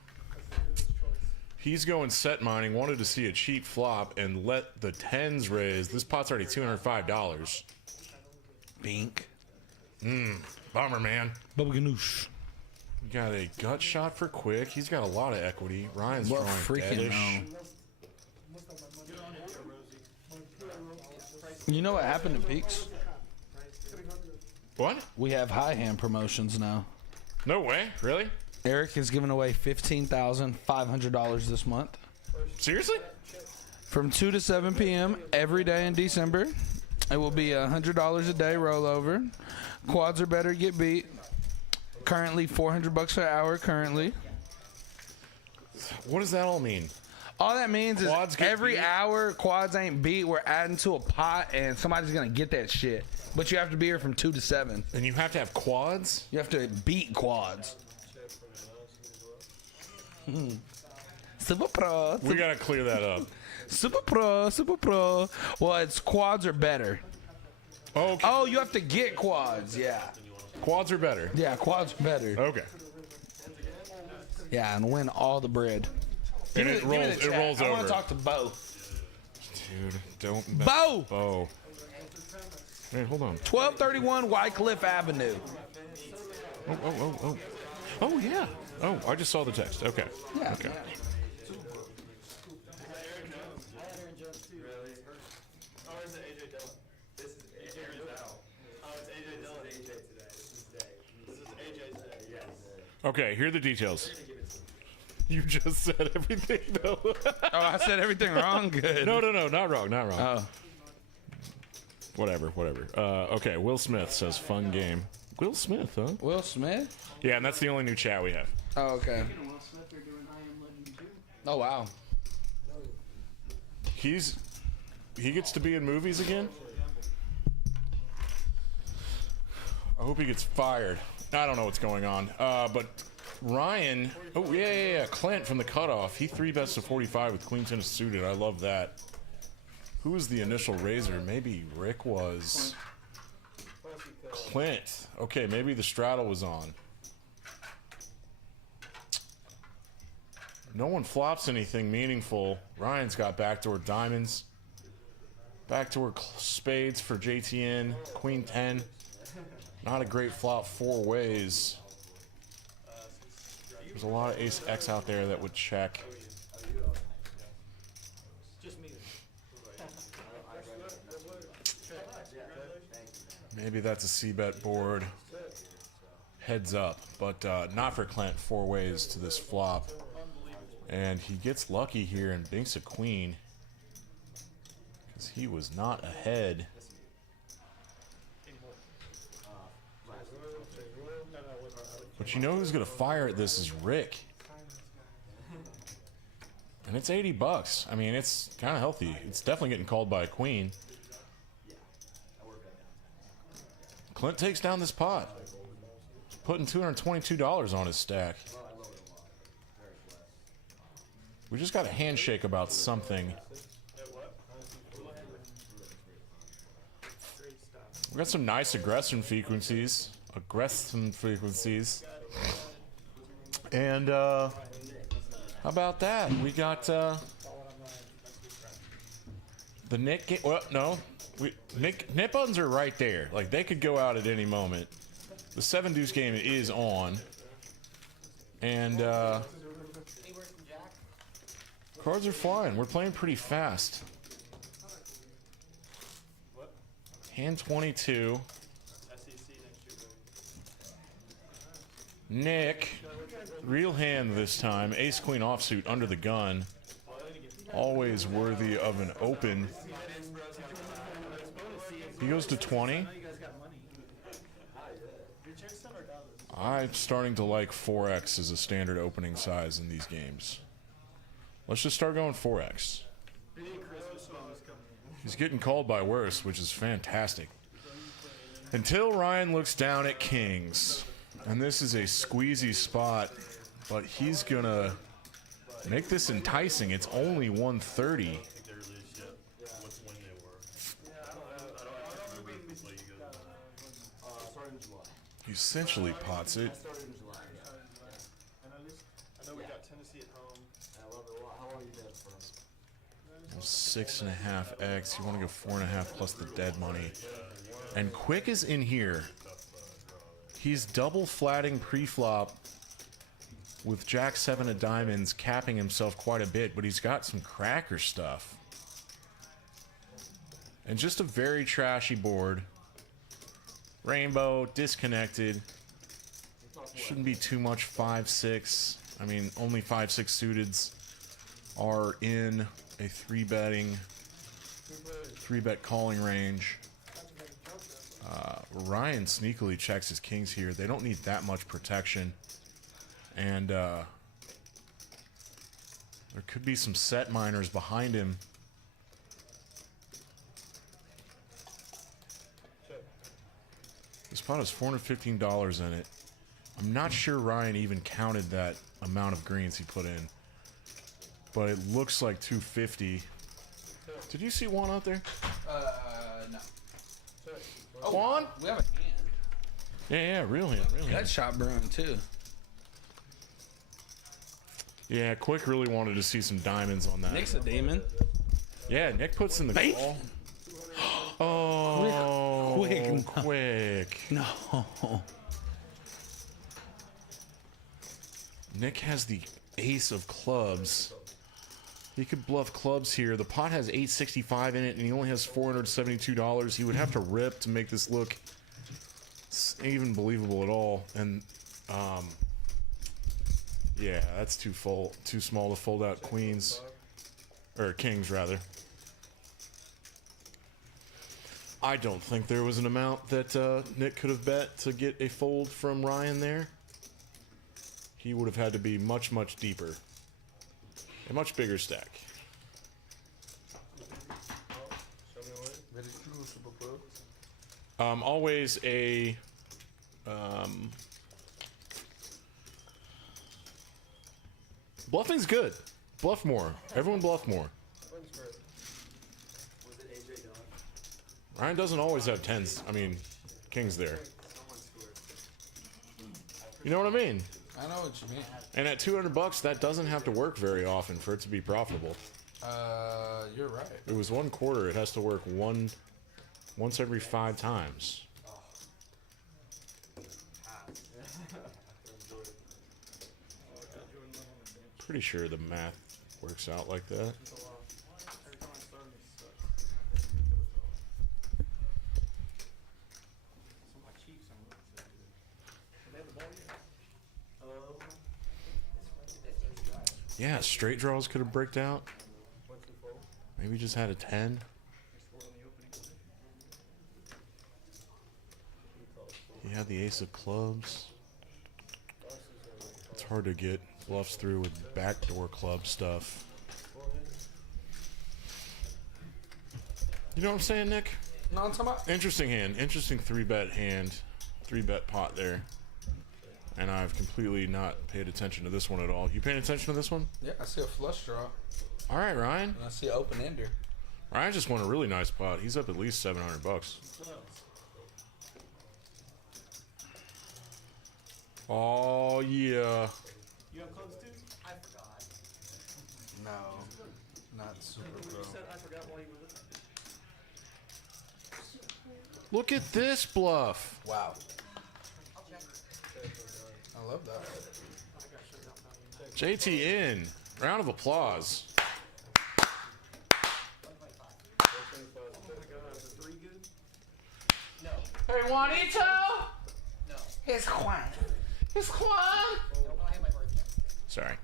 he's going set mining. Wanted to see a cheap flop and let the tens raise. This pot's already $205. Bink. Bummer, man. Bubba Ganoush. You got a gut shot for quick. He's got a lot of equity. Ryan's What drawing freaking deadish. hell. You know what happened to Peaks? What? We have high hand promotions now. No way. Really? Eric is giving away $15,500 this month. Seriously? From 2 to 7 p.m. every day in December. It will be $100 a day rollover. Quads are better, get beat. Currently $400 an hour currently. What does that all mean? All that means is Quads get every beat? hour quads ain't beat. We're adding to a pot and somebody's going to get that shit. But you have to be here from 2 to 7. And you have to have quads? You have to beat quads. Super Pro. We got to clear that up. Super Pro. Well, it's quads are better. Okay. Oh, you have to get quads. Yeah. Quads are better. Yeah, quads are better. Okay. Yeah, and win all the bread. And Give it me the rolls. It chat. rolls I over. want to talk to Bo. Dude, don't. Bo! Bo. Hey, hold on. 1231 Wycliffe Avenue. Oh. Oh, yeah. Oh, I just saw the text. Okay. Yeah. Okay. Okay, here are the details. You just said everything, though. Oh, I said everything wrong? Good. No, not wrong. Oh. Whatever. Okay, Will Smith says fun game. Will Smith, huh? Will Smith? Yeah, and that's the only new chat we have. Oh, okay. Oh, wow. He gets to be in movies again? I hope he gets fired. I don't know what's going on. But Ryan. Oh, yeah. Clint from the cutoff. He 3-bets to 45 with queen 10 suited. I love that. Who was the initial raiser? Maybe Rick was. Clint. Okay, maybe the straddle was on. No one flops anything meaningful. Ryan's got backdoor diamonds. Backdoor spades for JTN. Queen 10. Not a great flop 4 ways. There's a lot of ace X out there that would check. Maybe that's a C-bet board. Heads up. But not for Clint. 4 ways to this flop. And he gets lucky here and binks a queen. Because he was not ahead. But you know who's going to fire at this is Rick. And it's 80 bucks. I mean, it's kind of healthy. It's definitely getting called by a queen. Clint takes down this pot. Putting $222 on his stack. We just got a handshake about something. We got some nice aggression frequencies. And how about that? We got the Nick game. Well, no, Nip buttons are right there. Like they could go out at any moment. The 7 deuce game is on, and cards are flying. We're playing pretty fast. Hand 22. Nick, real hand this time. Ace queen offsuit under the gun. Always worthy of an open. He goes to 20. I'm starting to like 4x as a standard opening size in these games. Let's just start going 4x. He's getting called by worse, which is fantastic. Until Ryan looks down at kings. And this is a squeezy spot, but he's gonna make this enticing. It's only 130. He essentially pots it. I know we got Tennessee at home. I love it a lot. How long you been for? 6.5x. You want to go 4.5 plus the dead money. And Quick is in here. He's double flatting pre-flop with Jack 7 of diamonds, capping himself quite a bit, but he's got some cracker stuff. And just a very trashy board. Rainbow, disconnected. Shouldn't be too much 5-6. I mean, only 5-6 suiteds are in a 3-bet calling range. Ryan sneakily checks his kings here. They don't need that much protection. And there could be some set miners behind him. This pot has $415 in it. I'm not sure Ryan even counted that amount of greens he put in. But it looks like 250. Did you see Juan out there? No. Oh, Juan? We have a hand. Yeah, real hand, real hand. That shot brewing too. Yeah, Quick really wanted to see some diamonds on that. Nick's a demon. Yeah, Nick puts in the Bait. call. Oh, Quick. Quick. No. Nick has the ace of clubs. He could bluff clubs here. The pot has $865 in it, and he only has $472. He would have to rip to make this look even believable at all. And yeah, that's too small to fold out queens or kings rather. I don't think there was an amount that Nick could have bet to get a fold from Ryan there. He would have had to be much, much deeper. A much bigger stack. Always a Bluffing's good. Bluff more. Everyone bluff more. Ryan doesn't always have tens. I mean, kings there. You know what I mean? I know what you mean. And at $200, that doesn't have to work very often for it to be profitable. You're right. It was 1 quarter. It has to work once every 5 times. Pretty sure the math works out like that. Yeah, straight draws could have bricked out. Maybe just had a 10. He had the ace of clubs. It's hard to get bluffs through with backdoor club stuff. You know what I'm saying, Nick? No, I'm talking about. Interesting hand. Interesting 3-bet hand. 3-bet pot there. And I've completely not paid attention to this one at all. You paying attention to this one? Yeah, I see a flush draw. All right, Ryan. And I see an open ender. Ryan just won a really nice pot. He's up at least $700. Oh yeah. You have clubs too? I forgot. No, not super pro. You said I forgot while you were listening. Look at this bluff. Wow. I love that. JT in. Round of applause. Hey, Juanito. No. It's Juan. It's Juan. No, I have my birthday. Sorry.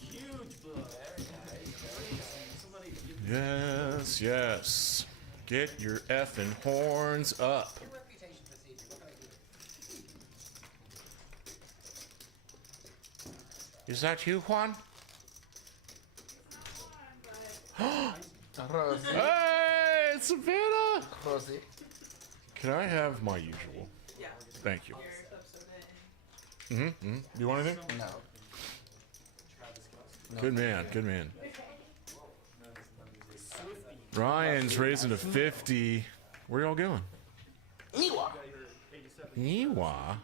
Huge bluff. Somebody Yes, yes. Get your effing horns up. Your reputation precedes you. What can I do? Is that you, Juan? Rosie. Hey, it's Savannah. Rosie. Can I have my usual? Yeah. Thank you. You want anything? No. Good man, good man. Ryan's raising to 50. Where y'all going? Ewa. Ewa.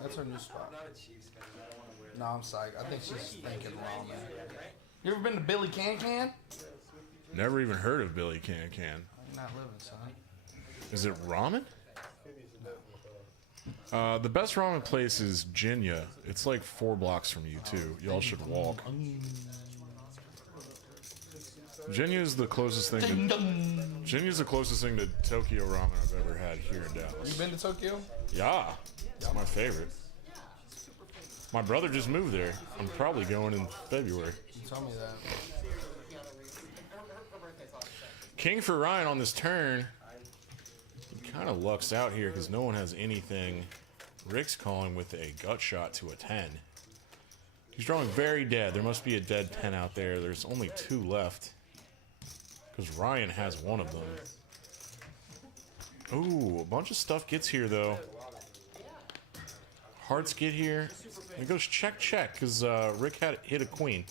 That's her new spot. No, I'm psyched. I think she's thinking ramen. You ever been to Billy Can Can? Never even heard of Billy Can Can. You're not living, son. Is it ramen? The best ramen place is Jinya. It's like 4 blocks from you too. Y'all should walk. Jinya's the closest thing to Jinya's the closest thing to Tokyo ramen I've ever had here in Dallas. You been to Tokyo? Yeah, it's my favorite. My brother just moved there. I'm probably going in February. You told me that. King for Ryan on this turn. He kind of lucks out here because no one has anything. Rick's calling with a gut shot to a 10. He's drawing very dead. There must be a dead 10 out there. There's only 2 left because Ryan has one of them. Ooh, a bunch of stuff gets here though. Hearts get here. It goes check, check because Rick had hit a queen.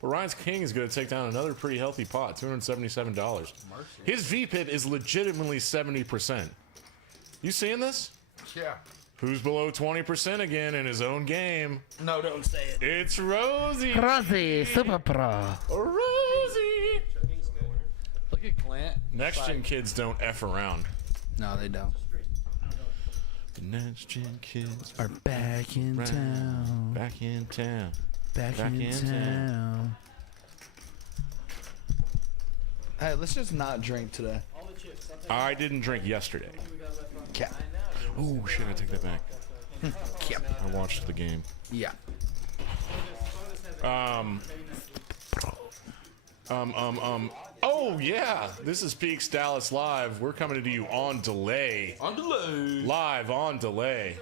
But Ryan's king is going to take down another pretty healthy pot, $277. His VPIP is legitimately 70%. You seeing this? Yeah. Who's below 20% again in his own game? No, don't say it. It's Rosie. Rosie, super pro. Rosie. Look at Clint. Next-gen kids don't F around. No, they don't. The next-gen kids Are back in town. back in town. Back in town. Hey, let's just not drink today. I didn't drink yesterday. Cap. Oh shit! I take that back. Cap. I watched the game. Yeah. Oh yeah! This is Peaks Dallas Live. We're coming to you on delay. On delay. Live on delay.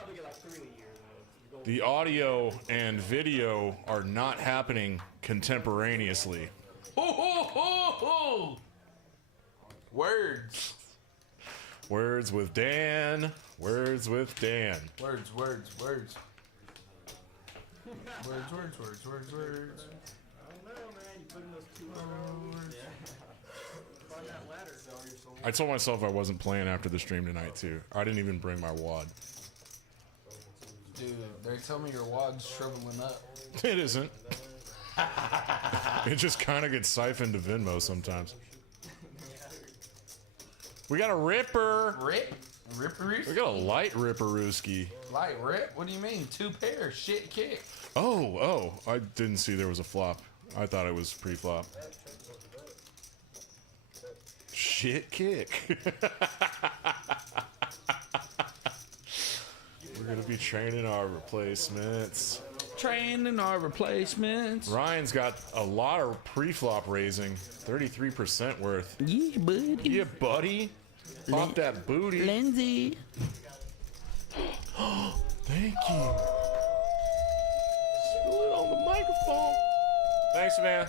The audio and video are not happening contemporaneously. Ho ho ho ho! Words. Words with Dan. Words with Dan. Words. Words, words, words. I don't know, man. You put in those 200 words. Find that ladder. I told myself I wasn't playing after the stream tonight, too. I didn't even bring my wad. Dude, they tell me your wad's shriveling up. It isn't. It just kind of gets siphoned to Venmo sometimes. We got a ripper. Ripperoos? We got a light ripperooski. Light rip? What do you mean? 2 pairs. Shit kick. Oh, I didn't see there was a flop. I thought it was pre-flop. Shit kick. We're gonna be training our replacements. Training our replacements. Ryan's got a lot of pre-flop raising. 33% worth. Yeah, buddy. Yeah, buddy. Pop that booty. Lindsay. Thank you. Spill it on the microphone. Thanks, man.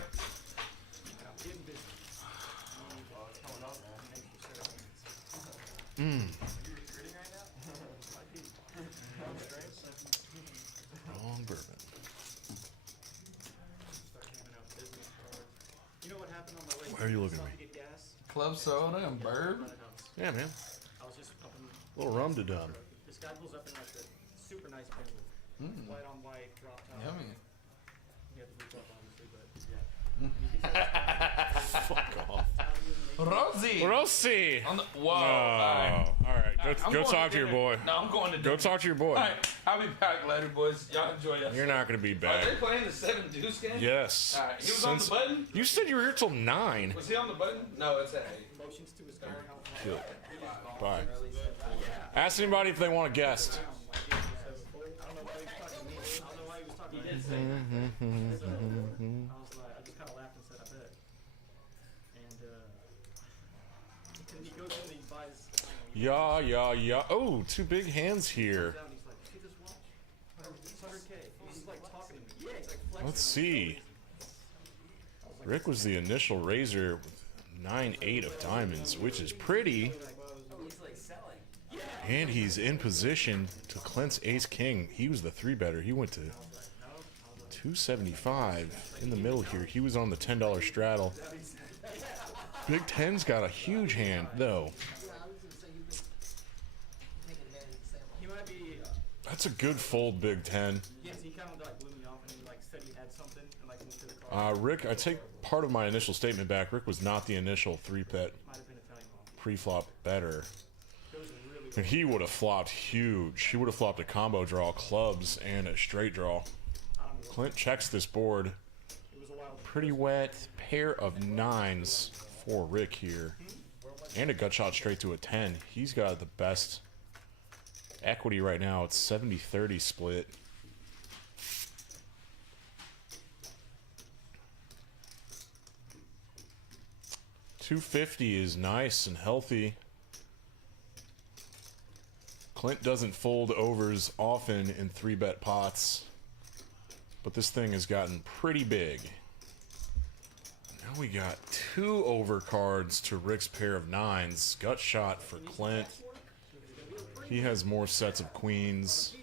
Wrong bourbon. You know what happened on my way? Why are you looking at me? To get gas? Club soda and bourbon. Yeah, man. I was just up in, A little rum to dum. this guy pulls up in like a super nice Bentley. White on white, drop top. Yummy. You have to roof up, obviously, but yeah. Fuck off. Rosie. Rosie. On the, whoa. Oh, Alright. all right. I'm Go going talk to your dinner. boy. No, I'm going to Go dinner. talk to your boy. Alright, I'll be back later, boys. Y'all enjoy that. You're not gonna be Are back. they playing the 7 deuce game? Yes. Alright, he was on the button? You said you were here till 9. Was he on the button? No, it's at 8. Motions to his car. Good. Bye. Ask anybody if they want a guest. I don't know why he was talking to me. I don't know why he was talking to me. He did say that. I was like, I just kind of laughed and said, I bet. And he goes in and he buys. Yeah. Oh, 2 big hands here. Down, he's like, see this watch? 100K. He's like talking to me. Yeah, he's like flexing. Let's see. Rick was the initial raiser with 9-8 of diamonds, which is pretty. He's like selling. And he's in position to Clint's ace-king. He was the 3-better. He went to 275 in the middle here. He was on the $10 straddle. Big Ten's got a huge hand, though. He might be. That's a good fold, Big Ten. Yes, he kind of like blew me off and he like said he had something and like went to the car. Rick, I take part of my initial statement back. Rick was not the initial 3-pet Might have been Italian bomb. pre-flop better. It was really. And he would have flopped huge. He would have flopped a combo draw, clubs, and a straight draw. Clint checks this board. It was a wild. Pretty wet. Pair of 9s for Rick here. And a gut shot straight to a 10. He's got the best equity right now. It's 70-30 split. $250 is nice and healthy. Clint doesn't fold overs often in 3-bet pots, but this thing has gotten pretty big. Now we got 2 overcards to Rick's pair of 9s. Gut shot for Clint. He has more sets of queens.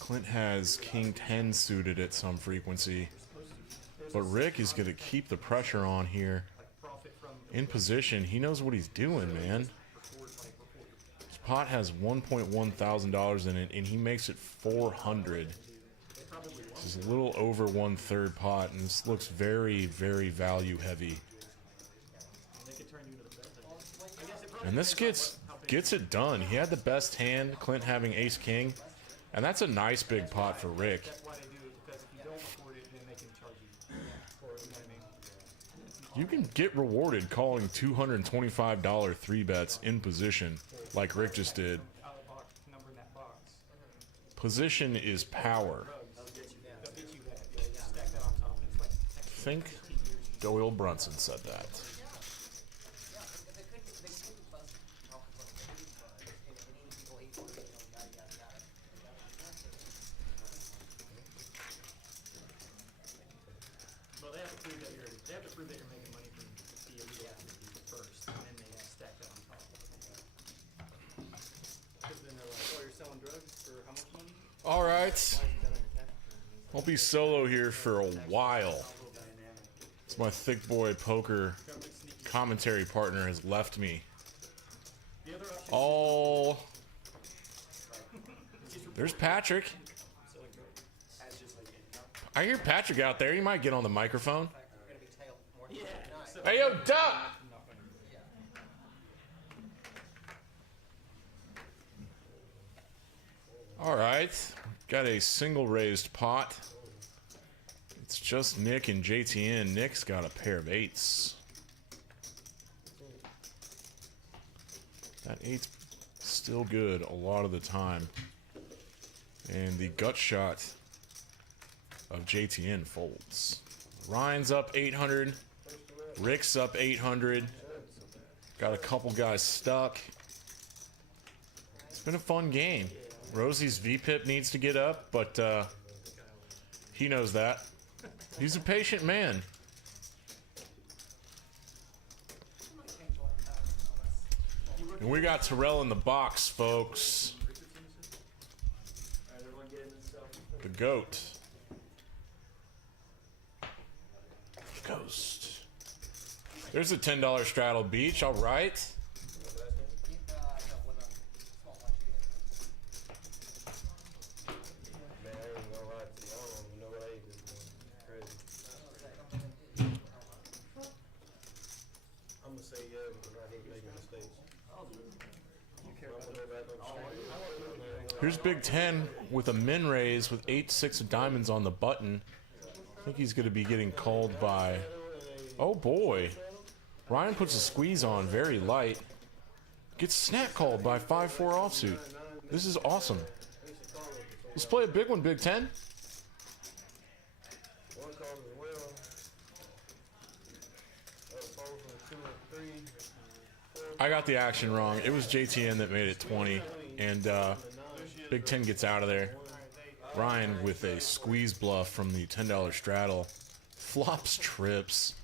Clint has King 10 suited at some frequency. But Rick is going to keep the pressure on here. In position, he knows what he's doing, man. His pot has $1.1 thousand in it, and he makes it 400. This is a little over 1/3 pot, and this looks very, very value heavy. And this gets it done. He had the best hand, Clint having ace king, and that's a nice big pot for Rick. That's why they do it, because if you don't afford it, then they can charge you for it, you know what I mean? You can get rewarded calling $225 3-bets in position, like Rick just did. Out of the box, number in that box. Position is power. They'll get you that. Yeah, stack that on top. It's like I think Doyle Brunson said that. All right. I'll be solo here for a while. It's my thick boy poker commentary partner has left me. Oh, there's Patrick. I hear Patrick out there. He might get on the microphone. Hey, yo, Duck! All right. Got a single raised pot. It's just Nick and JTN. Nick's got a pair of eights. That eight's still good a lot of the time. And the gut shot of JTN folds. Ryan's up 800. Rick's up 800. Got a couple guys stuck. It's been a fun game. Rosie's VPIP needs to get up, but he knows that. He's a patient man. And we got Terrell in the box, folks. The GOAT. Ghost. There's a $10 straddle beach, all right. Here's Big Ten with a min raise with 8-6 of diamonds on the button. I think he's going to be getting called by... Oh boy. Ryan puts a squeeze on very light. Gets snap called by 5-4 offsuit. This is awesome. Let's play a big one, Big Ten. I got the action wrong. It was JTN that made it 20. And Big Ten gets out of there. Ryan with a squeeze bluff from the $10 straddle. Flops trips.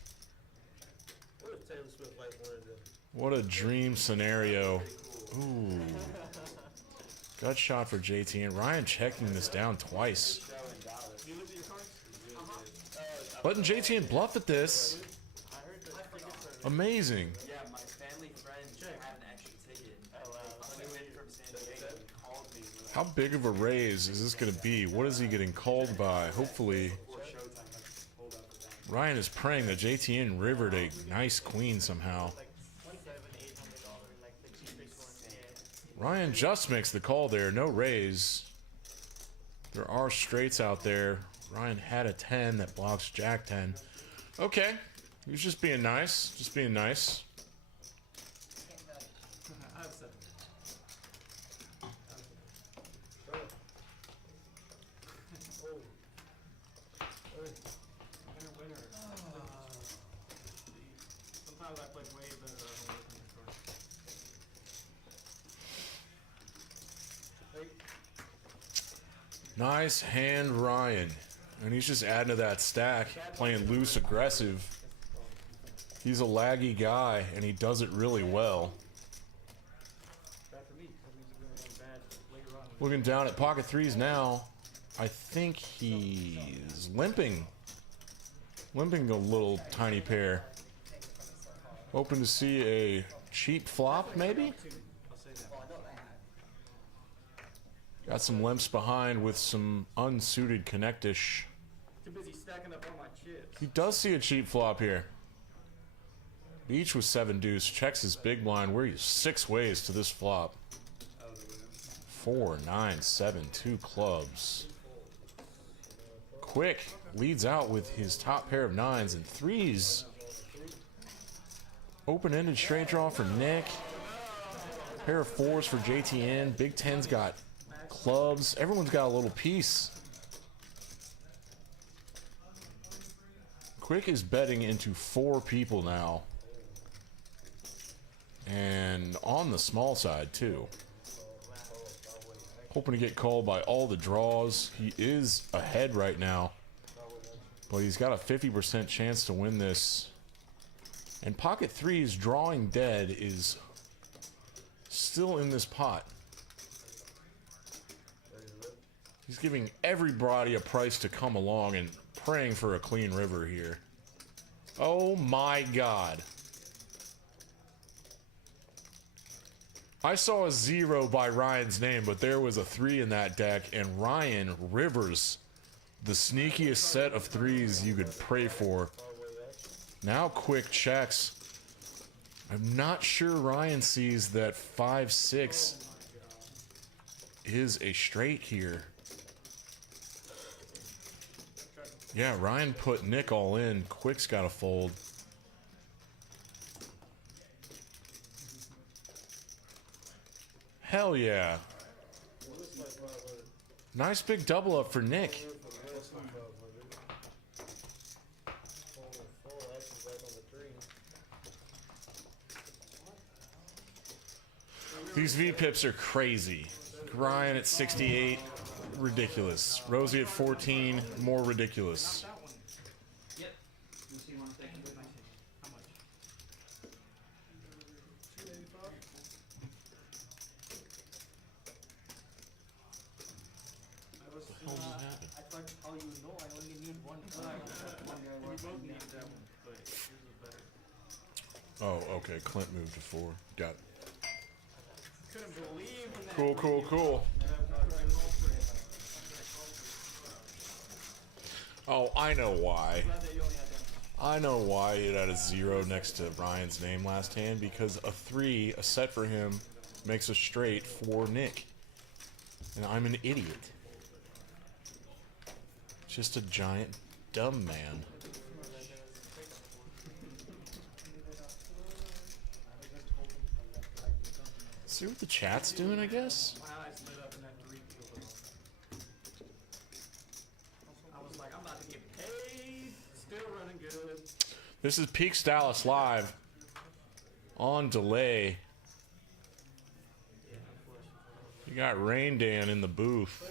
What a dream scenario. Ooh. Gut shot for JTN. Ryan checking this down twice. Letting JTN bluff at this. Amazing. Yeah, my family friends had an extra ticket. Flew in from San Diego and called me. How big of a raise is this going to be? What is he getting called by? Hopefully, Ryan is praying that JTN rivered a nice queen somehow. Ryan just makes the call there. No raise. There are straights out there. Ryan had a 10 that blocks Jack 10. Okay. He was just being nice. Just being nice. Sometimes I play way better on the Nice hand, Ryan. And he's just adding to that stack, playing loose, aggressive. He's a laggy guy, and he does it really well. Looking down at pocket threes now. I think he's limping. Limping a little tiny pair. Hoping to see a cheap flop, maybe? Got some limps behind with some unsuited connect-ish. Too busy stacking up all my chips. He does see a cheap flop here. Beach with 7 deuce. Checks his big blind. We're 6 ways to this flop. 4, 9, 7, 2 clubs. Quick leads out with his top pair of 9s and 3s. Open-ended straight draw for Nick. Pair of 4s for JTN. Big Ten's got clubs. Everyone's got a little piece. Quick is betting into 4 people now. And on the small side, too. Hoping to get called by all the draws. He is ahead right now. But he's got a 50% chance to win this. And pocket threes drawing dead is still in this pot. He's giving everybody a price to come along and praying for a clean river here. Oh my god. I saw a 0 by Ryan's name, but there was a 3 in that deck, and Ryan rivers the sneakiest set of 3s you could pray for. Now quick checks. I'm not sure Ryan sees that 5-6 is a straight here. Yeah, Ryan put Nick all in. Quick's got to fold. Hell yeah. Nice big double up for Nick. These V-pips are crazy. Ryan at 68, ridiculous. Rosie at 14, more ridiculous. Oh, okay. Clint moved to 4. Got it. Cool, cool, cool. Oh, I know why. I know why it had a 0 next to Ryan's name last hand, because a 3, a set for him, makes a straight for Nick. And I'm an idiot. Just a giant dumb man. See what the chat's doing, I guess? My eyes lit up in that 3 I was like, I'm about to get paid. Still running good. This is Peaks Dallas Live. On delay. You got Rain Dan in the booth.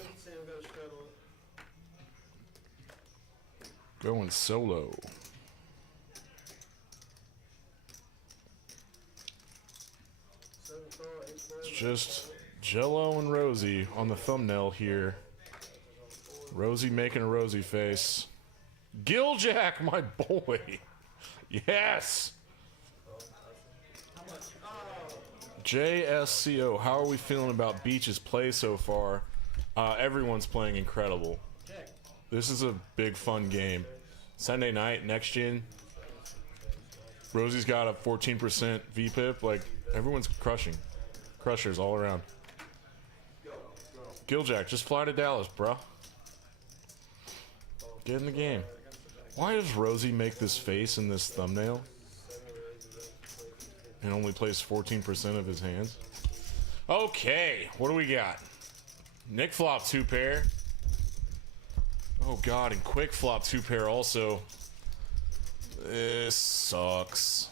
Going solo. It's just Jello and Rosie on the thumbnail here. Rosie making a Rosie face. Giljack, my boy. Yes. JSCO, how are we feeling about Beach's play so far? Everyone's playing incredible. This is a big fun game. Sunday night, Nextgen. Rosie's got a 14% VPIP. Like, everyone's crushing. Crushers all around. Giljack, just fly to Dallas, bro. Get in the game. Why does Rosie make this face in this thumbnail? And only plays 14% of his hands? Okay, what do we got? Nick flop 2 pair. Oh god, and Quick flop 2 pair also. This sucks.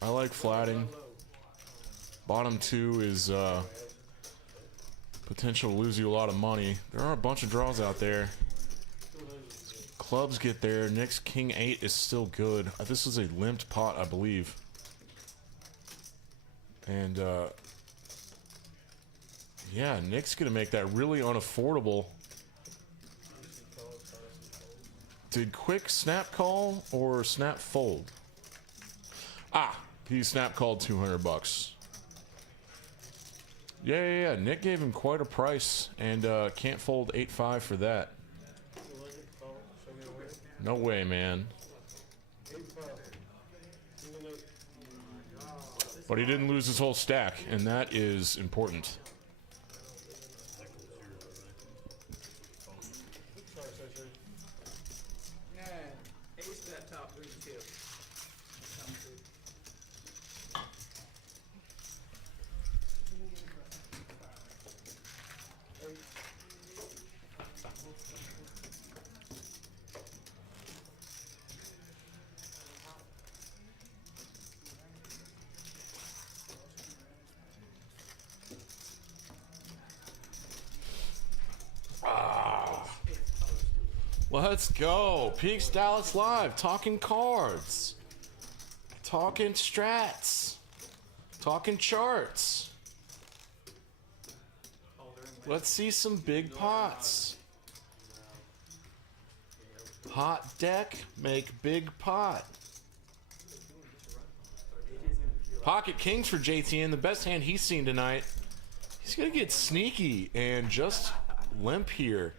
I like flatting. Bottom 2 is potential to lose you a lot of money. There are a bunch of draws out there. Clubs get there. Nick's King 8 is still good. This is a limped pot, I believe. And yeah, Nick's gonna make that really unaffordable. Did Quick snap call or snap fold? Ah, he snap called 200 bucks. Yeah. Nick gave him quite a price, and can't fold 8-5 for that. No way, man. But he didn't lose his whole stack, and that is important. Ace that top 3 tip. Let's go. Peaks Dallas Live. Talking cards. Talking strats. Talking charts. Let's see some big pots. Hot deck, make big pot. Pocket kings for JTN, the best hand he's seen tonight. He's gonna get sneaky and just limp here.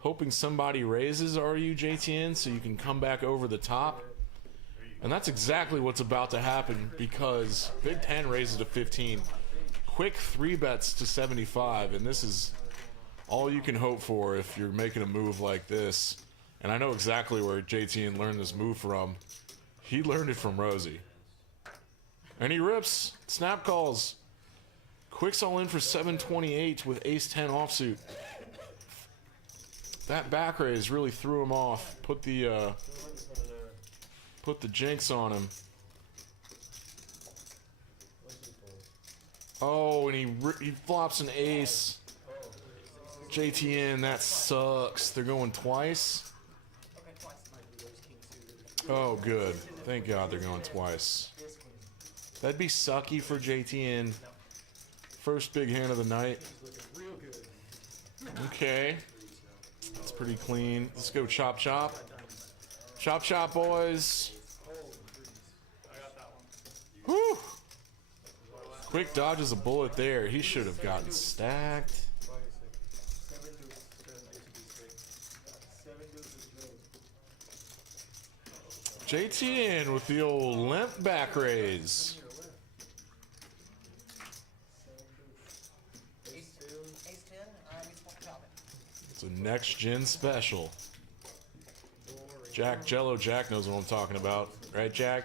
Hoping somebody raises RU JTN so you can come back over the top. And that's exactly what's about to happen because Big Ten raises to 15. Quick 3-bets to 75, and this is all you can hope for if you're making a move like this. And I know exactly where JTN learned this move from. He learned it from Rosie. And he rips. Snap calls. Quicks all in for 728 with ace-10 offsuit. That back raise really threw him off. Put the jinx on him. Oh, and he flops an ace. JTN, that sucks. They're going twice. Oh, good. Thank God they're going twice. That'd be sucky for JTN. First big hand of the night. Okay. That's pretty clean. Let's go chop chop. Chop chop, boys. Whew. Quick dodges a bullet there. He should have gotten stacked. JTN with the old limp back raise. It's a next gen special. Jack Jello Jack knows what I'm talking about. Right, Jack?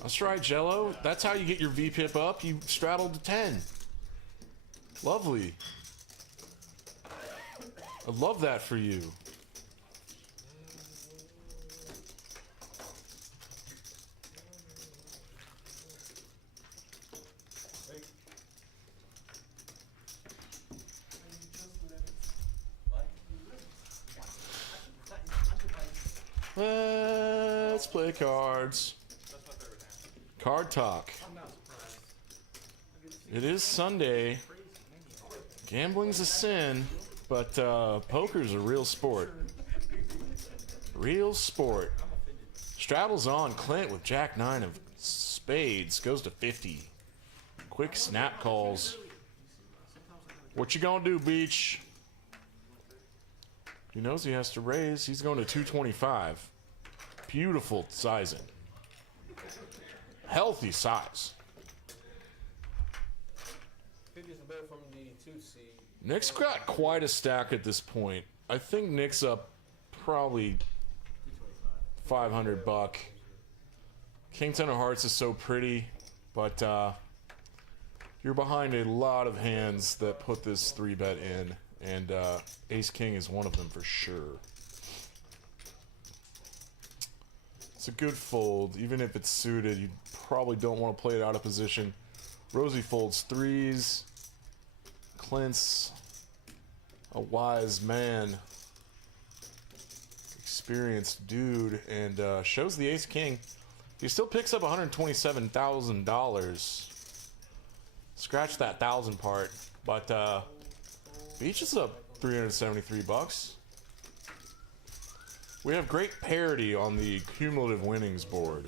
That's right, Jello. That's how you get your VPIP up. You straddled to 10. Lovely. I love that for you. Let's play cards. Card talk. It is Sunday. Gambling's a sin, but poker's a real sport. Real sport. Straddles on Clint with Jack 9 of spades. Goes to 50. Quick snap calls. What you gonna do, Beach? He knows he has to raise. He's going to 225. Beautiful sizing. Healthy size. Nick's got quite a stack at this point. I think Nick's up probably 500 buck. King 10 of hearts is so pretty, but you're behind a lot of hands that put this 3-bet in, and ace king is one of them for sure. It's a good fold. Even if it's suited, you probably don't want to play it out of position. Rosie folds 3s. Clint's a wise man. Experienced dude. And shows the ace king. He still picks up $127,000. Scratch that 1,000 part. But Beach is up 373 bucks. We have great parity on the cumulative winnings board.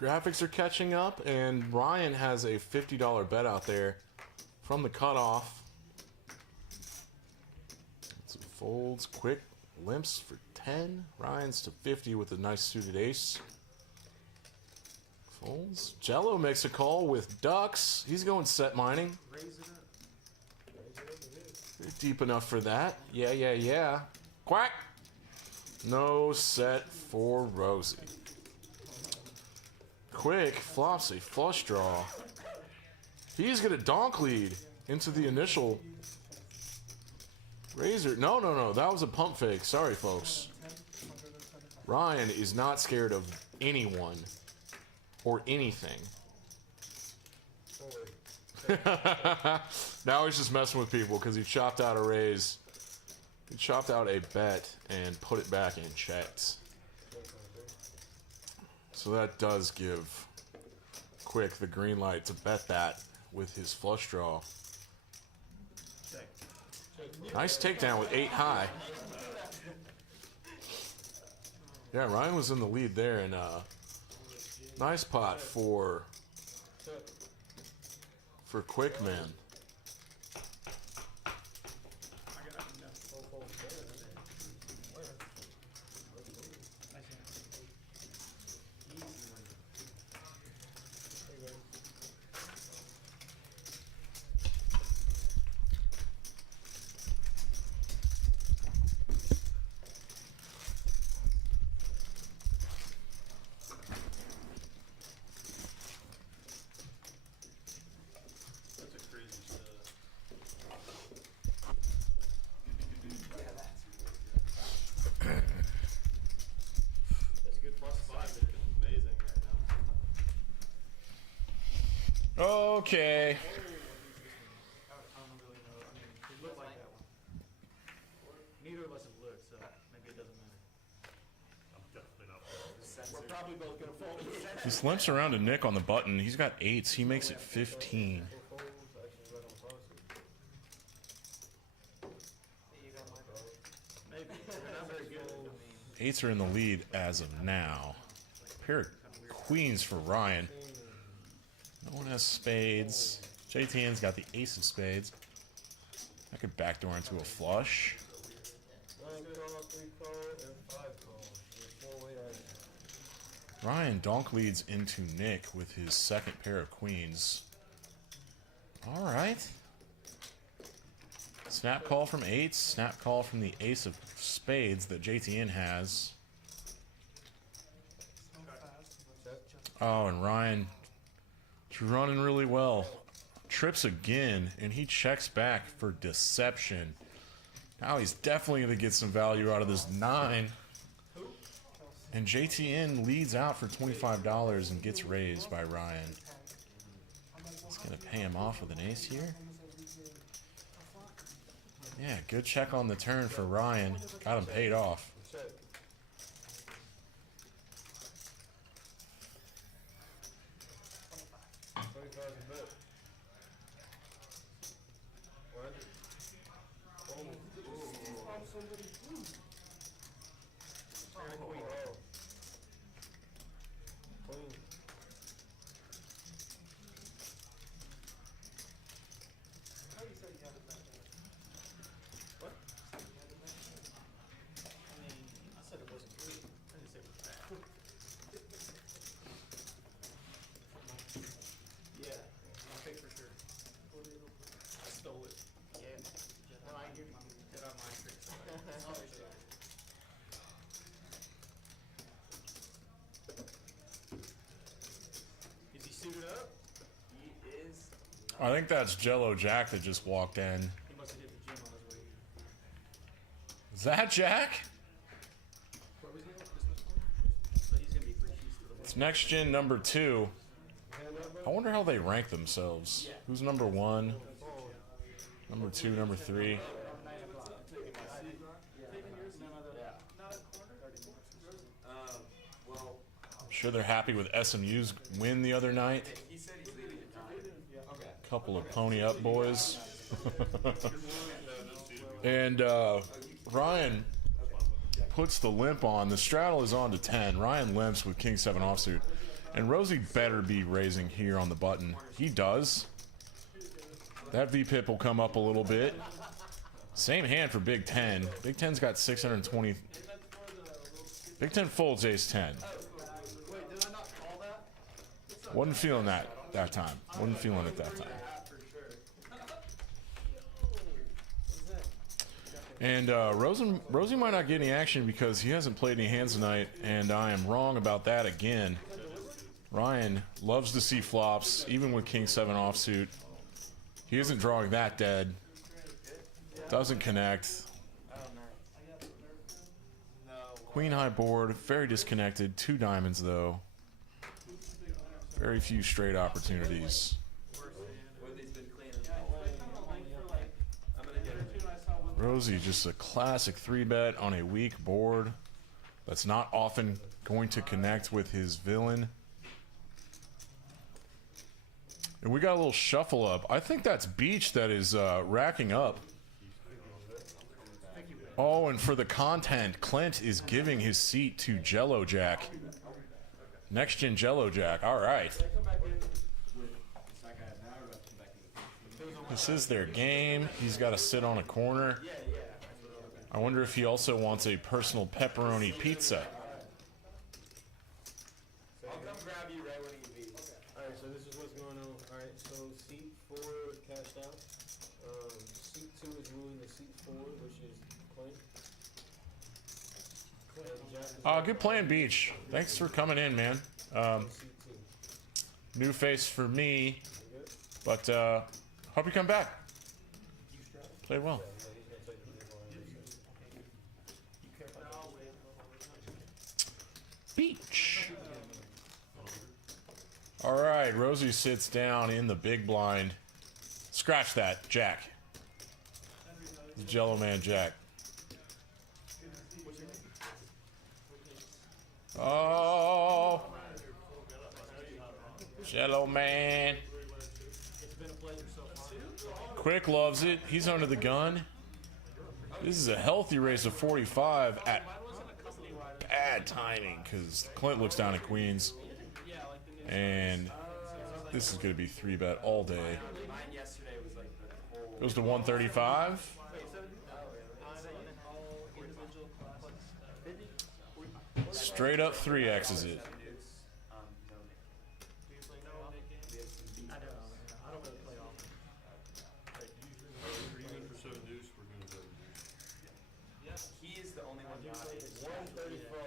Graphics are catching up, and Ryan has a $50 bet out there from the cutoff. So folds, quick, limps for 10. Ryan's to 50 with a nice suited ace. Folds. Jello makes a call with ducks. He's going set mining. Raise it up. Raise it up it is. Deep enough for that. Yeah, yeah, yeah. Quack! No set for Rosie. Quick flops a flush draw. He's going to donk lead into the initial razor. No, no, no. That was a pump fake. Sorry, folks. Ryan is not scared of anyone or anything. Now he's just messing with people because he chopped out a raise. He chopped out a bet and put it back and checked. So that does give Quick the green light to bet that with his flush draw. Nice takedown with 8 high. Yeah, Ryan was in the lead there, and nice pot for Quick, man. Okay. I don't really know. I mean, it looked like that one. Neither of us have looked, so maybe it doesn't matter. I'm definitely not. We're probably both gonna fold. He limps around to Nick on the button. He's got 8s. He makes it 15. Maybe. They're not very good. I mean, 8s are in the lead as of now. Pair of queens for Ryan. No one has spades. JTN's got the ace of spades. I could backdoor into a flush. Ryan donk leads into Nick with his second pair of queens. All right. Snap call from 8s. Snap call from the ace of spades that JTN has. Oh, and Ryan running really well. Trips again, and he checks back for deception. Now he's definitely going to get some value out of this 9. And JTN leads out for $25 and gets raised by Ryan. He's going to pay him off with an ace here. Yeah, good check on the turn for Ryan. Got him paid off. I think that's Jello Jack that just walked in. he must have hit the gym on his way here. Is that Jack? Where was he at? This one? But he's gonna be free keys to the It's Nextgen number 2. I wonder how they rank themselves. Who's number 1? Number 2, number 3. I'm sure they're happy with SMU's win the other night. Couple of pony up boys. And Ryan puts the limp on. The straddle is on to 10. Ryan limps with King 7 offsuit. And Rosie better be raising here on the button. He does. That V-pip will come up a little bit. Same hand for Big 10. Big 10's got 620. Big 10 folds ace 10. Wasn't feeling that time. Wasn't feeling it that time. And Rosie might not get any action because he hasn't played any hands tonight, and I am wrong about that again. Ryan loves to see flops, even with King 7 offsuit. He isn't drawing that dead. Doesn't connect. Queen high board, very disconnected. 2 diamonds though. Very few straight opportunities. Rosie, just a classic 3-bet on a weak board that's not often going to connect with his villain. And we got a little shuffle up. I think that's Beach that is racking up. Oh, and for the content, Clint is giving his seat to Jello Jack. Next-gen Jello Jack. All right. This is their game. He's got to sit on a corner. I wonder if he also wants a personal pepperoni pizza. I'll come grab you right when he beats. Alright, so this is what's going on. Alright, so seat 4 cashed out. Seat 2 is ruling the seat 4, which is Clint. Good plan, Beach. Thanks for coming in, man. New face for me, but hope you come back. Play well. Beach. All right, Rosie sits down in the big blind. Scratch that, Jack. The Jello Man Jack. Oh, Jello Man. Quick loves it. He's under the gun. This is a healthy race of 45 at bad timing because Clint looks down at Queens. And this is going to be 3-bet all day. Goes to 135. Straight up 3X's it. He is the only one not 134.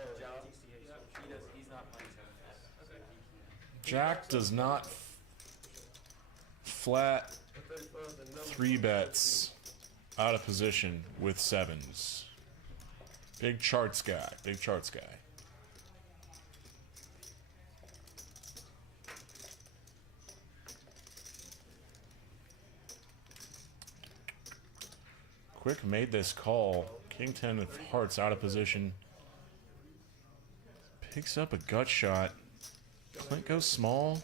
He's not playing 7. Jack does not flat 3-bets out of position with 7s. Big charts guy. Big charts guy. Quick made this call. King 10 of hearts out of position. Picks up a gut shot. Clint goes small.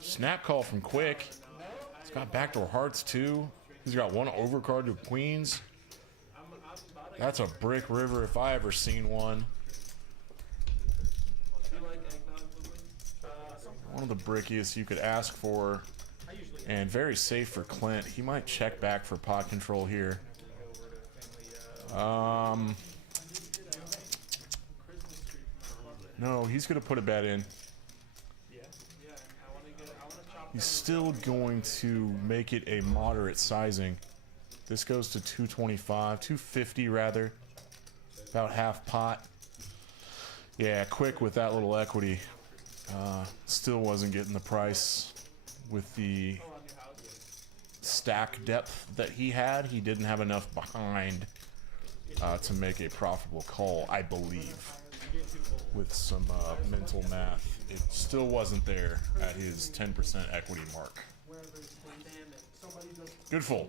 Snap call from Quick. He's got backdoor hearts too. He's got one overcard to Queens. That's a brick river if I ever seen one. One of the brickiest you could ask for. And very safe for Clint. He might check back for pot control here. No, he's going to put a bet in. He's still going to make it a moderate sizing. This goes to 225, 250 rather. About half pot. Yeah, Quick with that little equity. Still wasn't getting the price with the stack depth that he had. He didn't have enough behind to make a profitable call, I believe. With some mental math, it still wasn't there at his 10% equity mark. Good fold.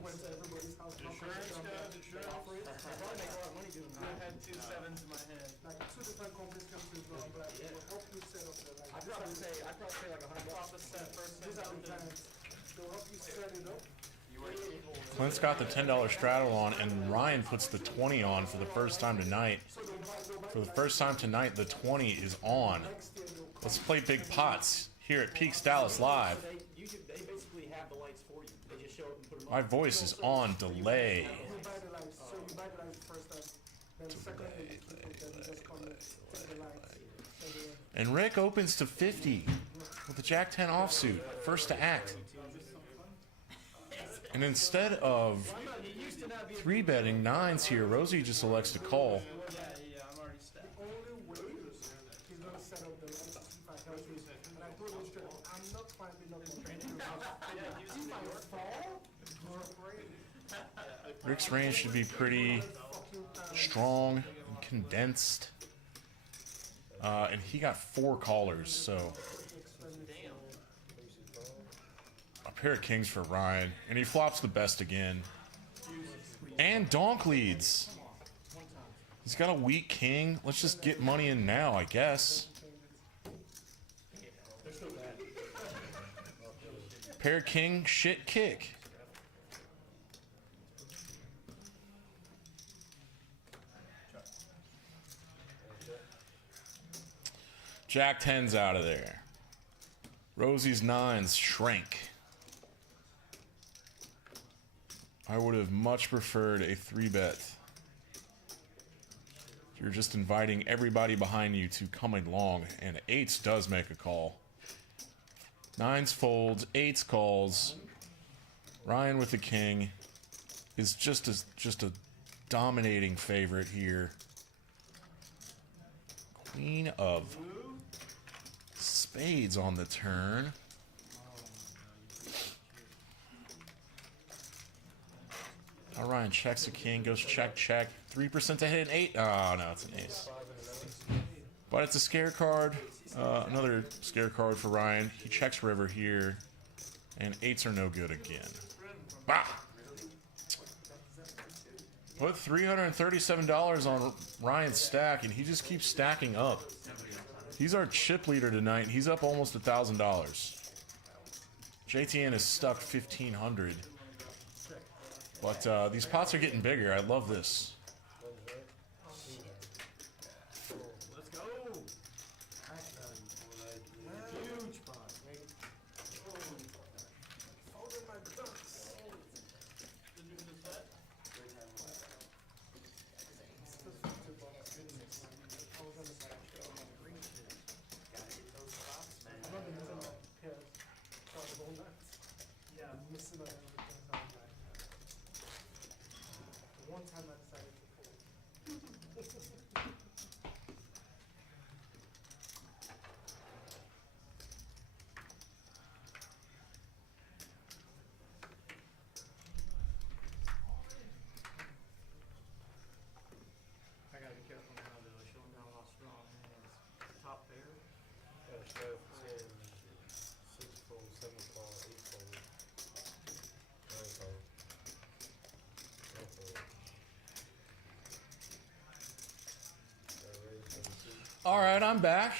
Clint's got the $10 straddle on, and Ryan puts the 20 on for the first time tonight. For the first time tonight, the 20 is on. Let's play big pots here at Peaks Dallas Live. My voice is on delay. And Rick opens to 50 with the Jack 10 offsuit, first to act. And instead of three betting nines here. Rosie just elects to call. Yeah, I'm already stacked. Only way he's gonna set up the line to see if I help you. And I told him straight up, I'm not climbing up on training house. See if I fall, you're afraid. Rick's range should be pretty strong and condensed. And he got 4 callers, so a pair of kings for Ryan. And he flops the best again. And donk leads. He's got a weak king. Let's just get money in now, I guess. Pair king, shit kick. Jack 10's out of there. Rosie's 9's shrank. I would have much preferred a 3-bet. You're just inviting everybody behind you to come along, and 8s does make a call. 9s folds, 8s calls. Ryan with the king is just a dominating favorite here. Queen of spades on the turn. All Ryan checks the king, goes check, check. 3% to hit an 8. Oh, no, it's an ace. But it's a scare card. Another scare card for Ryan. He checks river here. And 8s are no good again. Bah! Put $337 on Ryan's stack, and he just keeps stacking up. He's our chip leader tonight, and he's up almost $1,000. JTN is stuck 1,500. But these pots are getting bigger. I love this. Let's go. Huge pot. Folded my ducks. Yeah, I'm missing out on one time I decided to fold. I gotta be careful now though, I show him how strong hands. Top pair. All right, I'm back.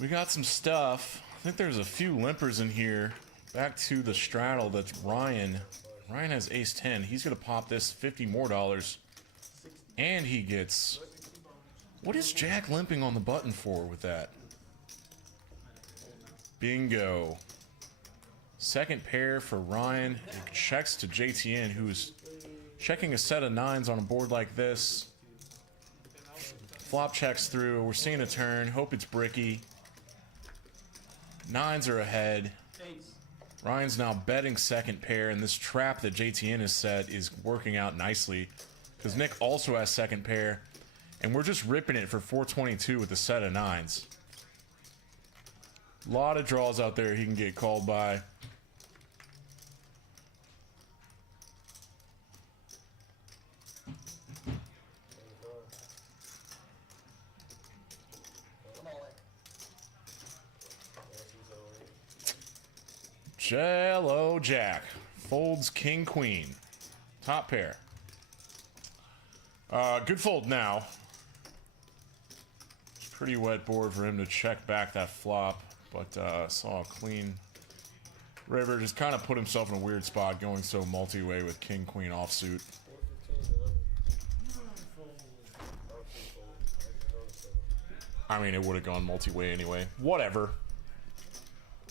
We got some stuff. I think there's a few limpers in here. Back to the straddle. That's Ryan. Ryan has ace 10. He's gonna pop this $50 more, and he gets. What is Jack limping on the button for with that? Bingo. Second pair for Ryan. It checks to JTN, who's checking a set of 9s on a board like this. Flop checks through. We're seeing a turn. Hope it's bricky. 9s are ahead. Ryan's now betting second pair, and this trap that JTN has set is working out nicely because Nick also has second pair, and we're just ripping it for 422 with a set of 9s. A lot of draws out there he can get called by. Jello Jack folds king queen, top pair. Good fold now. It's a pretty wet board for him to check back that flop, but saw a clean river. Just kind of put himself in a weird spot going so multi-way with king queen offsuit. I mean, it would have gone multi-way anyway. Whatever.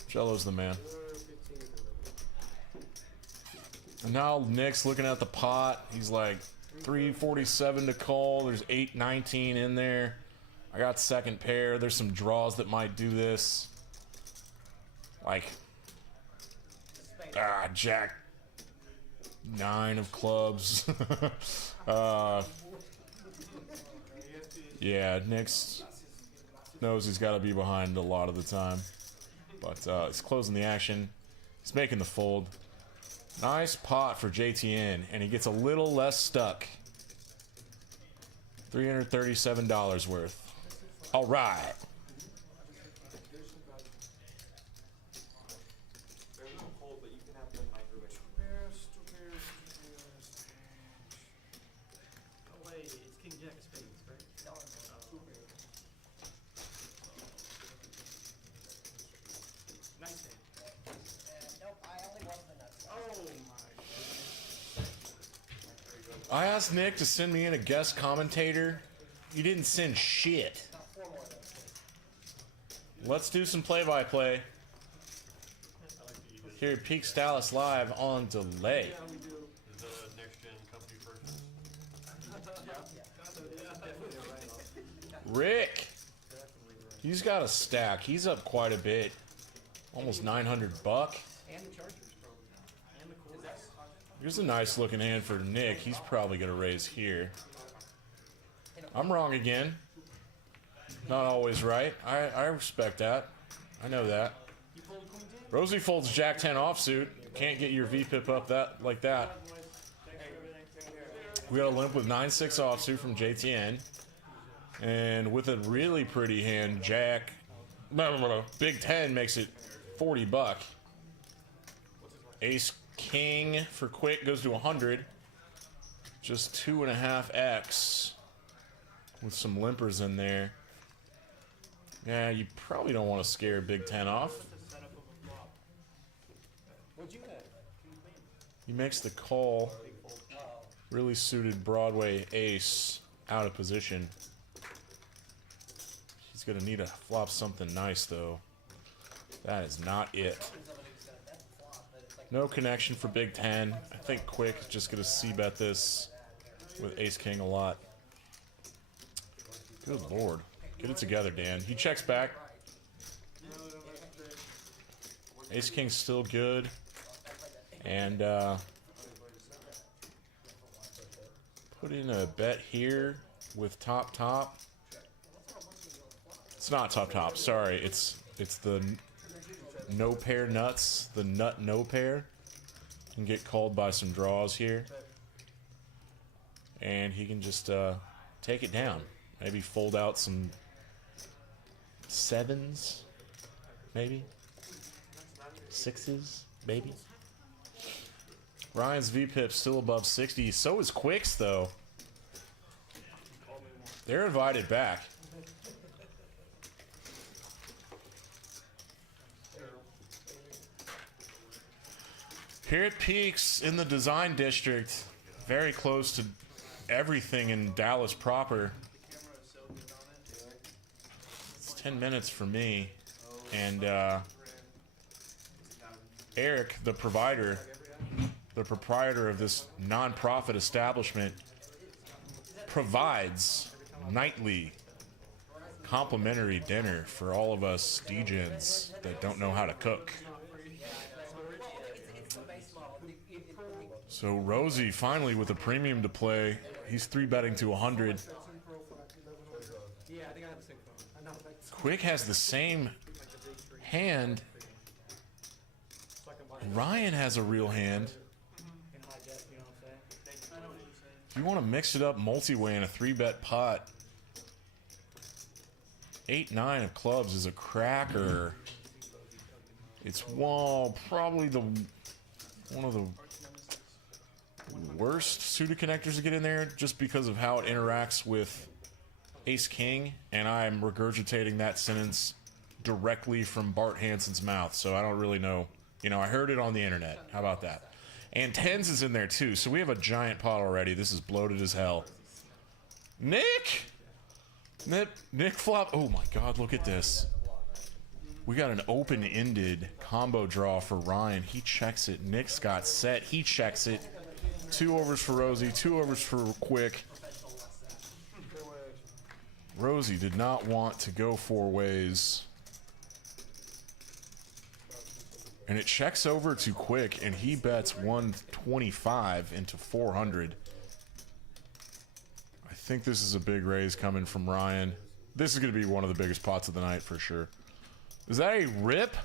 Jello's the man. And now Nick's looking at the pot. He's like 347 to call. There's 819 in there. I got second pair. There's some draws that might do this. Like, Jack 9 of clubs. Yeah, Nick's knows he's got to be behind a lot of the time. But he's closing the action. He's making the fold. Nice pot for JTN, and he gets a little less stuck. $337 worth. All right. Oh, wait, it's King Jack of Spades, right? Nice hand. Nope, I only want the nuts. Oh my. I asked Nick to send me in a guest commentator. He didn't send shit. Let's do some play-by-play. Here at Peaks Dallas Live on delay. Is the Nextgen company first? Rick! He's got a stack. He's up quite a bit. Almost 900 buck. And the Chargers, probably. And the Colts. Here's a nice looking hand for Nick. He's probably going to raise here. I'm wrong again. Not always right. I respect that. I know that. Rosie folds Jack 10 offsuit. Can't get your VPIP up that like that. We got a limp with 9-6 offsuit from JTN. And with a really pretty hand, Jack... Big 10 makes it 40 buck. Ace King for quick goes to 100. Just 2.5x. With some limpers in there. Yeah, you probably don't want to scare Big 10 off. What'd you have? He makes the call. Really suited Broadway ace out of position. He's going to need to flop something nice, though. That is not it. No connection for Big 10. I think Quick is just going to c-bet this with Ace King a lot. Good lord. Get it together, Dan. He checks back. Ace King's still good. And put in a bet here with top. It's not top. Sorry, it's the no pair nuts, the nut no pair. Can get called by some draws here, and he can just take it down. Maybe fold out some sevens, maybe sixes, maybe. Ryan's VPIP still above 60. So is Quick's, though. They're invited back. Here at Peaks in the Design District, very close to everything in Dallas proper. It's 10 minutes for me. And Eric, the provider, the proprietor of this non-profit establishment, provides nightly complimentary dinner for all of us degens that don't know how to cook. So Rosie finally with a premium to play. He's 3-betting to 100. Yeah, I think I have the same phone. Quick has the same hand. Ryan has a real hand. In high def, you know what I'm saying? I know what you're saying. If you want to mix it up multi-way in a 3-bet pot, 8-9 of clubs is a cracker. It's probably one of the worst suited connectors to get in there just because of how it interacts with Ace King, and I'm regurgitating that sentence directly from Bart Hansen's mouth, so I don't really know. You know, I heard it on the internet. How about that? And 10s is in there too, so we have a giant pot already. This is bloated as hell. Nick flop. Oh my god, look at this. We got an open-ended combo draw for Ryan. He checks it. Nick's got set. He checks it. 2 overs for Rosie, 2 overs for Quick. Rosie did not want to go 4 ways. And it checks over too quick, and he bets 125 into 400. I think this is a big raise coming from Ryan. This is going to be one of the biggest pots of the night for sure. Is that a rip?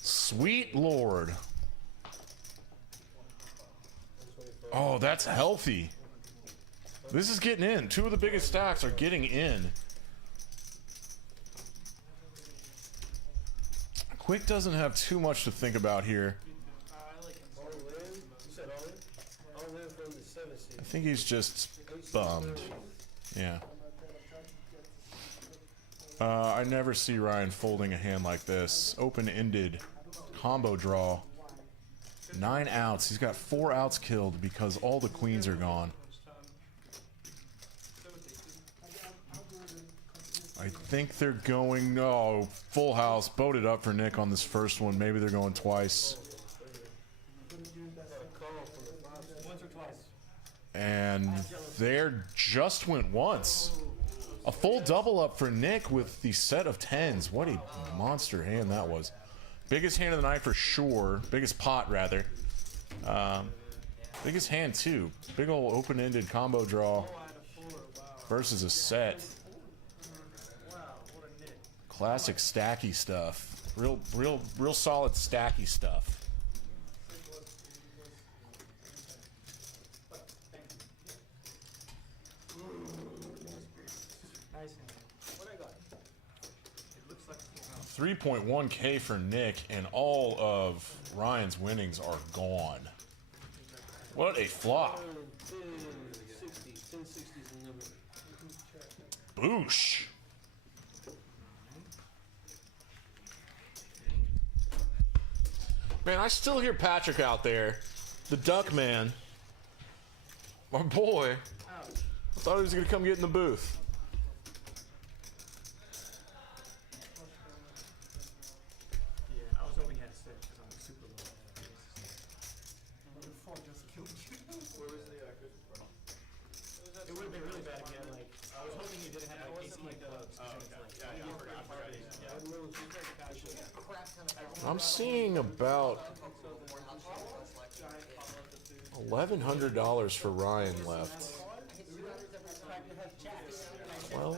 Sweet Lord. Oh, that's healthy. This is getting in. Two of the biggest stacks are getting in. Quick doesn't have too much to think about here. I think he's just bummed. Yeah. I never see Ryan folding a hand like this. Open-ended combo draw. 9 outs. He's got 4 outs killed because all the queens are gone. I think they're going, oh, full house. Boated up for Nick on this first one. Maybe they're going twice. And there just went once. A full double up for Nick with the set of 10s. What a monster hand that was. Biggest hand of the night for sure. Biggest pot, rather. Biggest hand, too. Big old open-ended combo draw versus a set. Classic stacky stuff. Real solid stacky stuff. $3.1K for Nick, and all of Ryan's winnings are gone. What a flop. Boosh. Man, I still hear Patrick out there. The Duck Man. My boy. I thought he was going to come get in the booth. Yeah, I was hoping he had 6 because I'm super low. It would have been really bad if he had, like, I was hoping he didn't have, like, 18 clubs. I'm seeing about $1,100 for Ryan left. 12?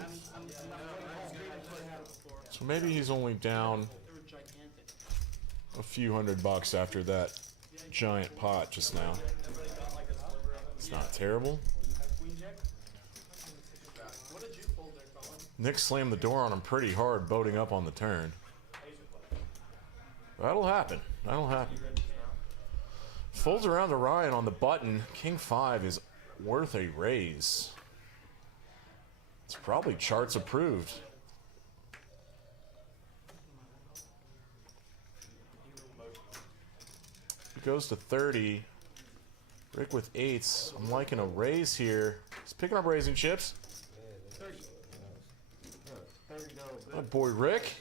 So maybe he's only down a few $100 after that giant pot just now. It's not terrible. Nick slammed the door on him pretty hard, boating up on the turn. That'll happen. That'll happen. Folds around to Ryan on the button. King 5 is worth a raise. It's probably charts approved. He goes to 30. Rick with 8s. I'm liking a raise here. He's picking up raising chips. My boy Rick.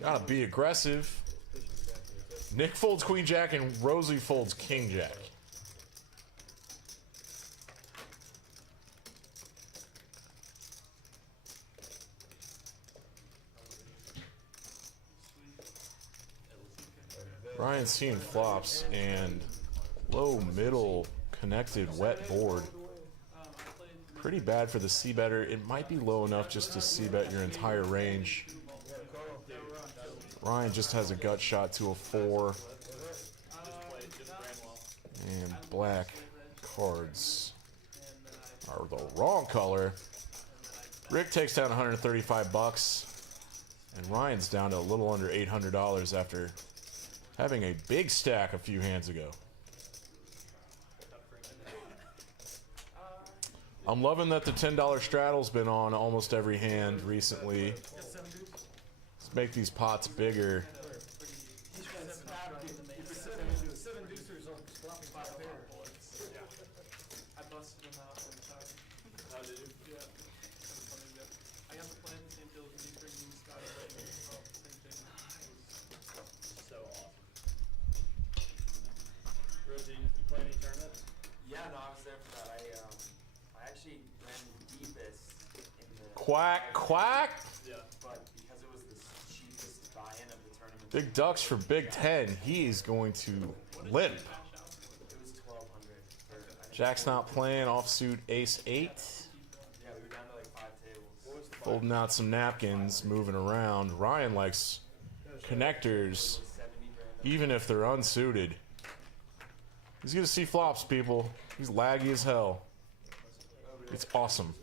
Gotta be aggressive. Nick folds Queen Jack and Rosie folds King Jack. Ryan's seeing flops and low middle connected wet board. Pretty bad for the C-better. It might be low enough just to C-bet your entire range. Ryan just has a gut shot to a 4. And black cards are the wrong color. Rick takes down $135. And Ryan's down to a little under $800 after having a big stack a few hands ago. I'm loving that the $10 straddle's been on almost every hand recently. Let's make these pots bigger. Quack, quack. Yeah. But because it was the cheapest buy-in of the tournament Big Ducks for Big Ten. He's going to limp. It was 1,200. Jack's not playing. Offsuit Ace 8. Yeah, we were down to like 5 tables. Holding out some napkins, moving around. Ryan likes connectors, 70 grand. even if they're unsuited. He's gonna see flops, people. He's laggy as hell. It's awesome.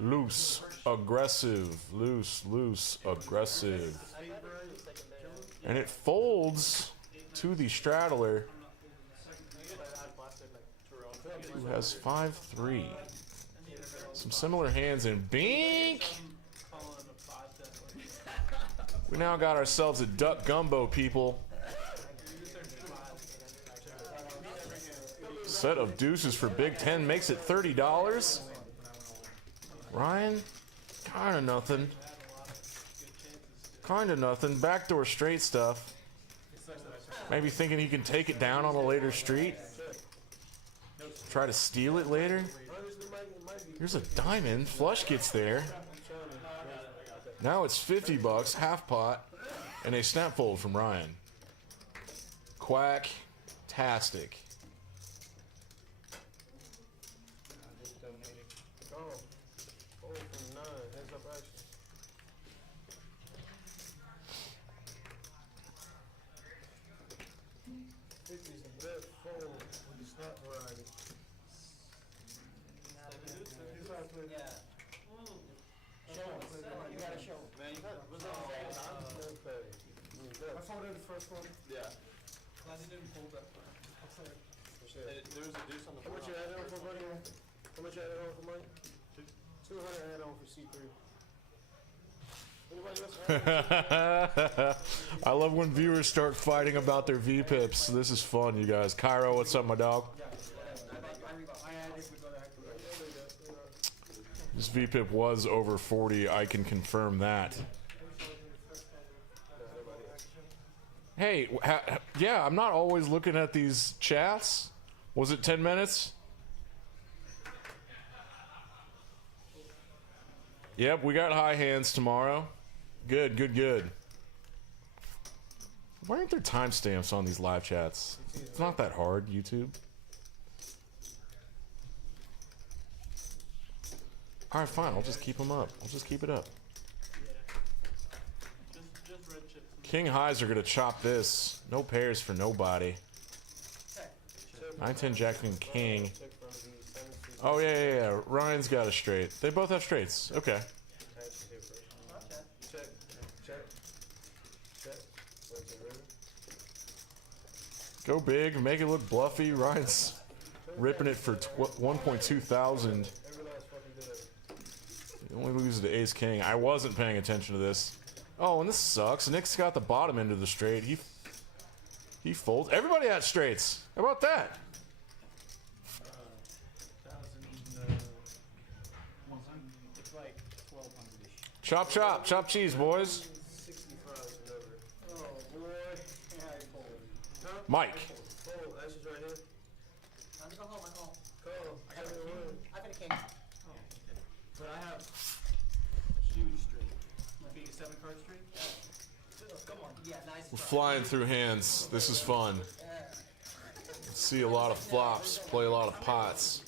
Loose, aggressive, loose, aggressive. And it folds to the straddler, who has 5-3. Some similar hands in Bink. We now got ourselves a duck gumbo, people. Set of deuces for Big Ten makes it $30. Ryan, kinda nothing. Kinda nothing. Backdoor straight stuff. Maybe thinking he can take it down on a later street. Try to steal it later. Here's a diamond. Flush gets there. Now it's $50, half pot, and a snap fold from Ryan. Quack-tastic. There was a deuce on the How much you add on for money? How much you add on for money? 200 add on for C3. Anybody else? I love when viewers start fighting about their V-pips. This is fun, you guys. Cairo, what's up, my dog? This V-pip was over 40. I can confirm that. Hey, yeah, I'm not always looking at these chats. Was it 10 minutes? Yep, we got high hands tomorrow. Good, good, good. Why aren't there timestamps on these live chats? It's not that hard, YouTube. Alright, fine. I'll just keep them up. I'll just keep it up. King highs are going to chop this. No pairs for nobody. 9-10 Jack and King. Oh, yeah. Ryan's got a straight. They both have straights. Okay. Go big. Make it look bluffy. Ryan's ripping it for 1.2 thousand. He only loses to Ace King. I wasn't paying attention to this. Oh, and this sucks. Nick's got the bottom end of the straight. He folds. Everybody had straights. How about that? It's like 1,200-ish. Chop, chop. Chop cheese, boys. Mike. Time to go home, I'm home. I got a king. But I have a huge straight. Being a 7-card straight. Come on. Yeah, nice. We're flying through hands. This is fun. See a lot of flops. Play a lot of pots.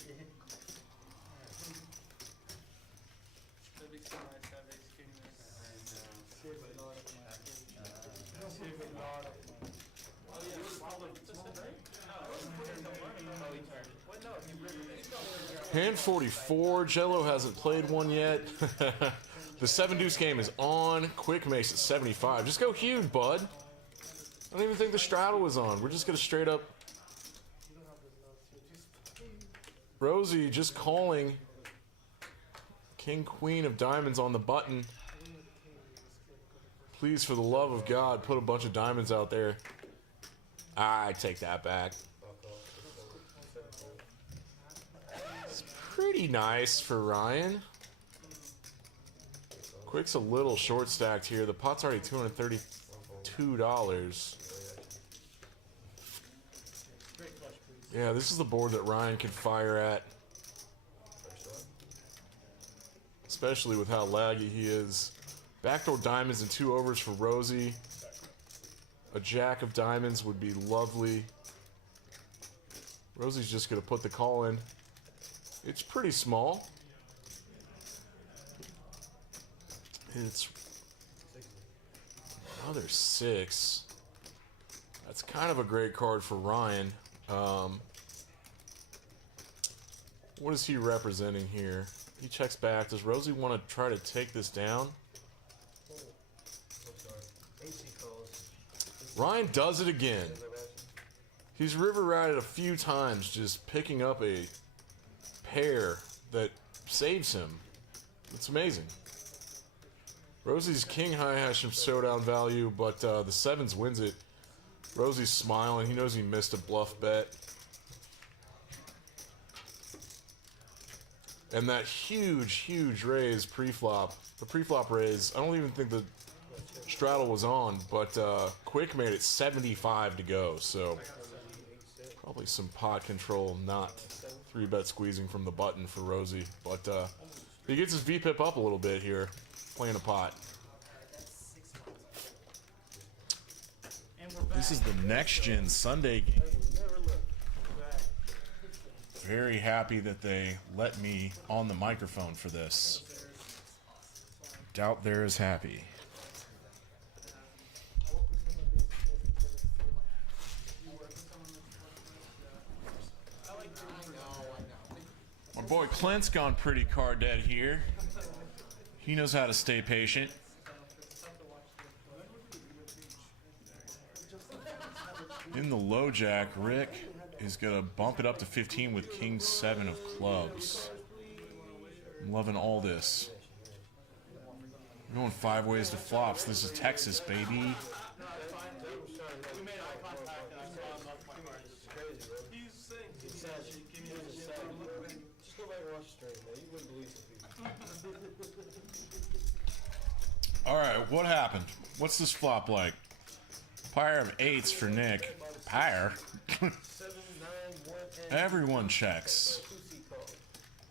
Hand 44. Jello hasn't played one yet. The 7-deuce game is on. Quick makes it 75. Just go huge, bud. I don't even think the straddle was on. We're just going to straight up. Rosie just calling. King, queen of diamonds on the button. Please, for the love of God, put a bunch of diamonds out there. I take that back. It's pretty nice for Ryan. Quick's a little short stacked here. The pot's already $232. Yeah, this is the board that Ryan can fire at. Especially with how laggy he is. Backdoor diamonds and 2 overs for Rosie. A jack of diamonds would be lovely. Rosie's just going to put the call in. It's pretty small. It's another 6. That's kind of a great card for Ryan. What is he representing here? He checks back. Does Rosie want to try to take this down? Ryan does it again. He's river ratted a few times, just picking up a pair that saves him. It's amazing. Rosie's king high has some showdown value, but the 7s wins it. Rosie's smiling. He knows he missed a bluff bet. And that huge raise pre-flop. The pre-flop raise, I don't even think the straddle was on, but Quick made it 75 to go, so probably some pot control, not 3-bet squeezing from the button for Rosie. But he gets his VPIP up a little bit here, playing a pot. This is the Nextgen Sunday game. Very happy that they let me on the microphone for this. Doubt they're as happy. My boy Clint's gone pretty card dead here. He knows how to stay patient. In the low jack, Rick is going to bump it up to 15 with King 7 of clubs. I'm loving all this. We're going 5 ways to flops. This is Texas, baby. All right, what happened? What's this flop like? Pair of 8s for Nick. Pair? Everyone checks.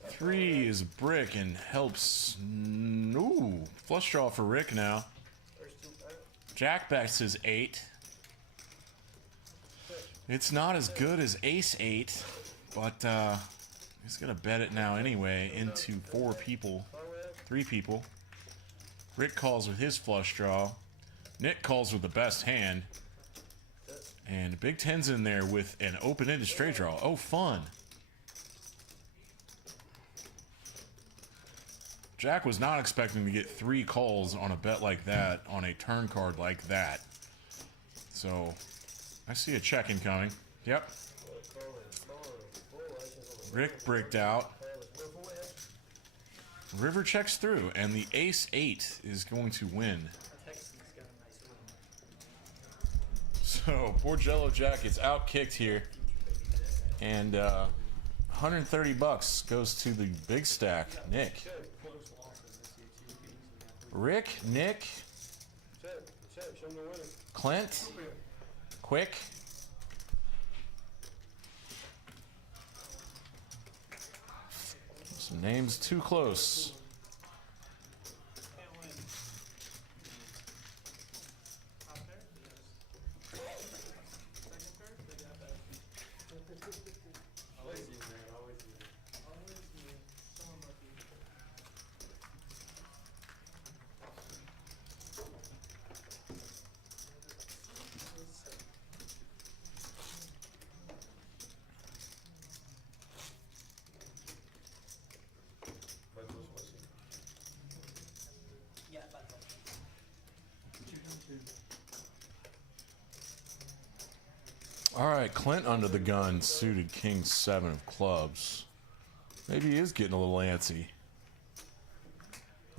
3 is a brick and helps. Ooh, flush draw for Rick now. Jack backs his 8. It's not as good as Ace 8, but he's gonna bet it now anyway into 4 people, 3 people. Rick calls with his flush draw. Nick calls with the best hand. And Big Ten's in there with an open-ended straight draw. Oh, fun. Jack was not expecting to get 3 calls on a bet like that, on a turn card like that. So, I see a check incoming. Yep. Rick bricked out. River checks through, and the Ace 8 is going to win. So, poor Jello Jack gets out-kicked here. And 130 bucks goes to the big stack, Nick. Rick, Nick, Clint, Quick. Some names too close. All right, Clint under the gun, suited King 7 of clubs. Maybe he is getting a little antsy.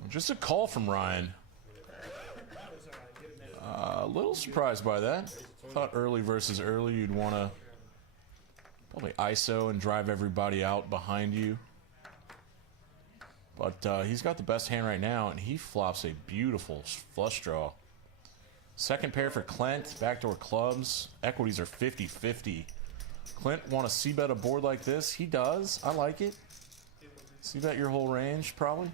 Just a call from Ryan. A little surprised by that. Thought early versus early, you'd want to probably ISO and drive everybody out behind you. But he's got the best hand right now, and he flops a beautiful flush draw. Second pair for Clint, backdoor clubs. Equities are 50-50. Clint want to c-bet a board like this? He does. I like it. C-bet your whole range, probably.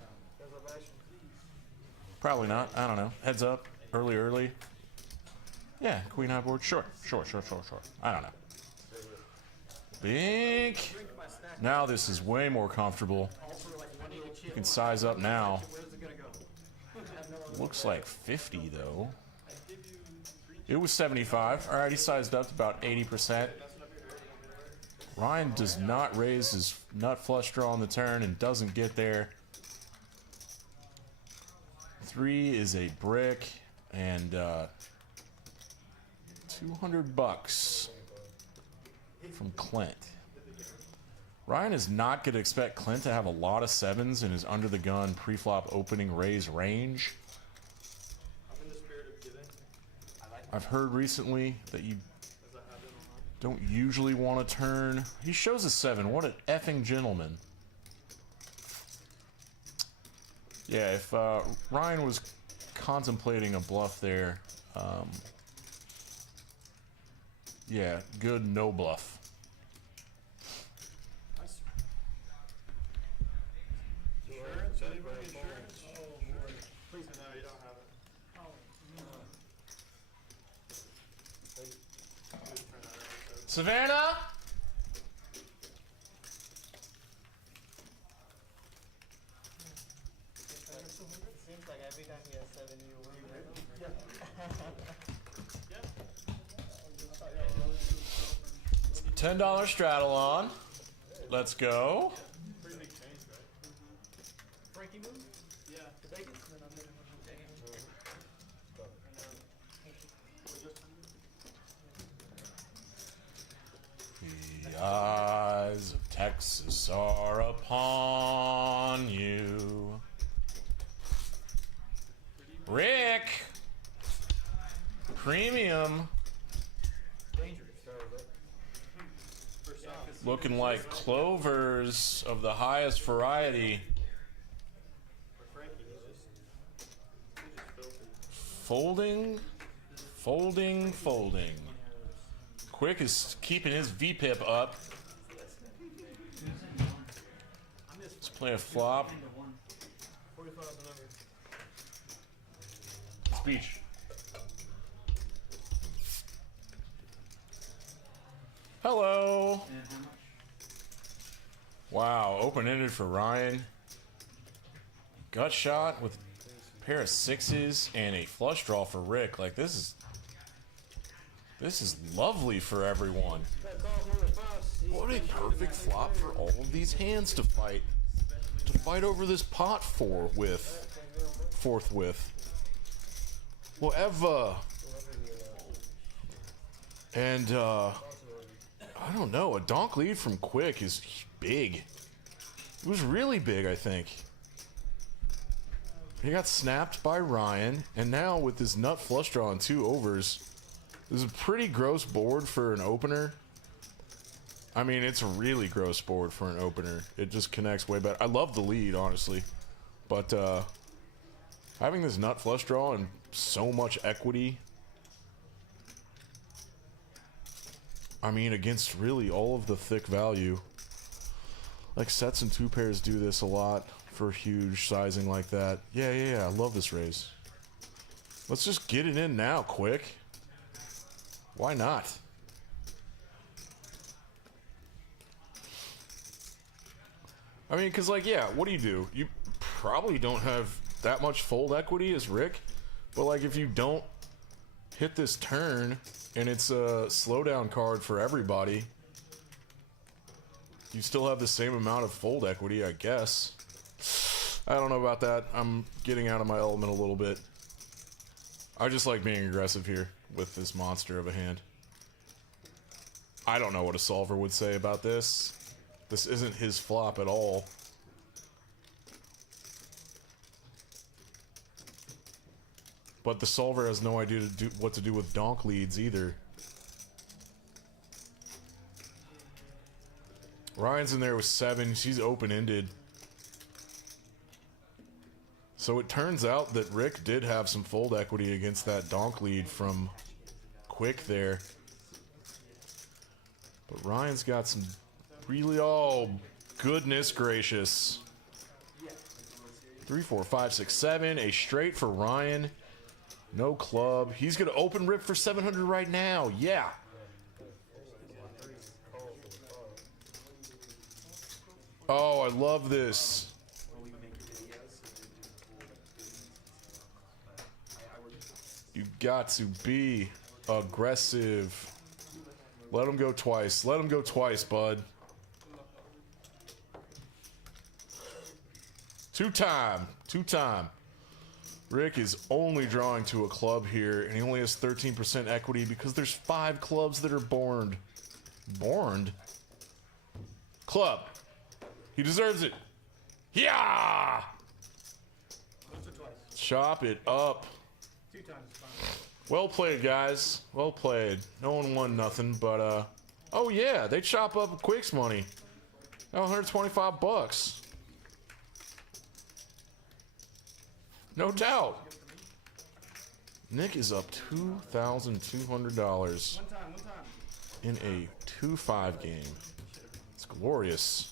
Probably not. I don't know. Heads up. Early. Yeah, queen high board. Sure. I don't know. Bink. Now this is way more comfortable. You can size up now. Looks like 50 though. It was 75. Alright, he sized up to about 80%. Ryan does not raise his nut flush draw on the turn and doesn't get there. 3 is a brick and $200 from Clint. Ryan is not going to expect Clint to have a lot of 7s in his under the gun pre-flop opening raise range. I've heard recently that you don't usually want to turn. He shows a 7. What an effing gentleman. Yeah, if Ryan was contemplating a bluff there, yeah, good no bluff. Insurance? Anybody insurance? Please, no, you don't have it. Savannah? Seems like every time he has 7, you win. $10 straddle on. Let's go. Pretty big change, right? Frankie move? Yeah. To take it? The eyes of Texas are upon you. Rick! Premium. Looking like clovers of the highest variety. Folding. Quick is keeping his VPIP up. Let's play a flop. Speech. Hello. Wow, open-ended for Ryan. Gut shot with a pair of 6s and a flush draw for Rick. Like this is lovely for everyone. What a perfect flop for all of these hands to fight over this pot forthwith. Whatever. And I don't know, a donk lead from Quick is big. It was really big, I think. He got snapped by Ryan, and now with this nut flush draw and 2 overs, this is a pretty gross board for an opener. I mean, it's a really gross board for an opener. It just connects way better. I love the lead, honestly. But having this nut flush draw and so much equity, I mean, against really all of the thick value. Like sets and 2 pairs do this a lot for huge sizing like that. Yeah, I love this raise. Let's just get it in now, Quick. Why not? I mean, because, like, yeah, what do? You probably don't have that much fold equity as Rick, but, like, if you don't hit this turn and it's a slowdown card for everybody, you still have the same amount of fold equity, I guess. I don't know about that. I'm getting out of my element a little bit. I just like being aggressive here with this monster of a hand. I don't know what a solver would say about this. This isn't his flop at all. But the solver has no idea what to do with donk leads either. Ryan's in there with 7. She's open-ended. So it turns out that Rick did have some fold equity against that donk lead from Quick there. But Ryan's got some really... Oh, goodness gracious. 3, 4, 5, 6, 7. A straight for Ryan. No club. He's going to open rip for 700 right now. Yeah. Oh, I love this. You got to be aggressive. Let him go twice. Let him go twice, bud. Two-time. Two-time. Rick is only drawing to a club here, and he only has 13% equity because there's 5 clubs that are borned. Borned? Club. He deserves it. Yeah! Chop it up. 2 times is fine. Well played, guys. Well played. No one won nothing, but, oh, yeah, they chop up Quick's money. Oh, 125 bucks. No doubt. Nick is up $2,200 in a 2-5 game. It's glorious.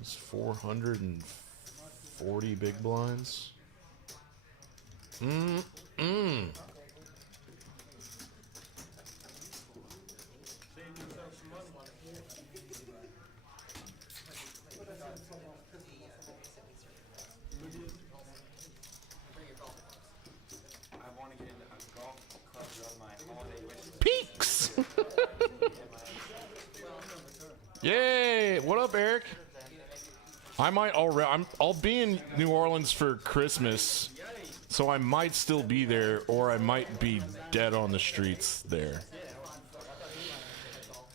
It's 440 big blinds. Peaks! Yay! What up, Eric? I might already. I'll be in New Orleans for Christmas, so I might still be there, or I might be dead on the streets there.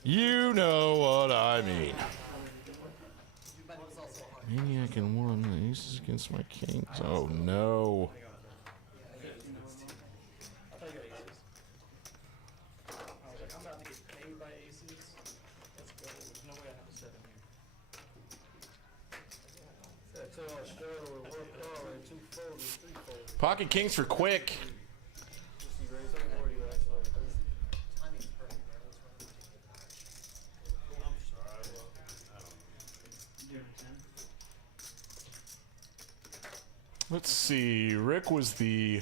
You know what I mean. Maniac and 1 aces against my kings. Oh no. Pocket kings for Quick. Let's see. Rick was the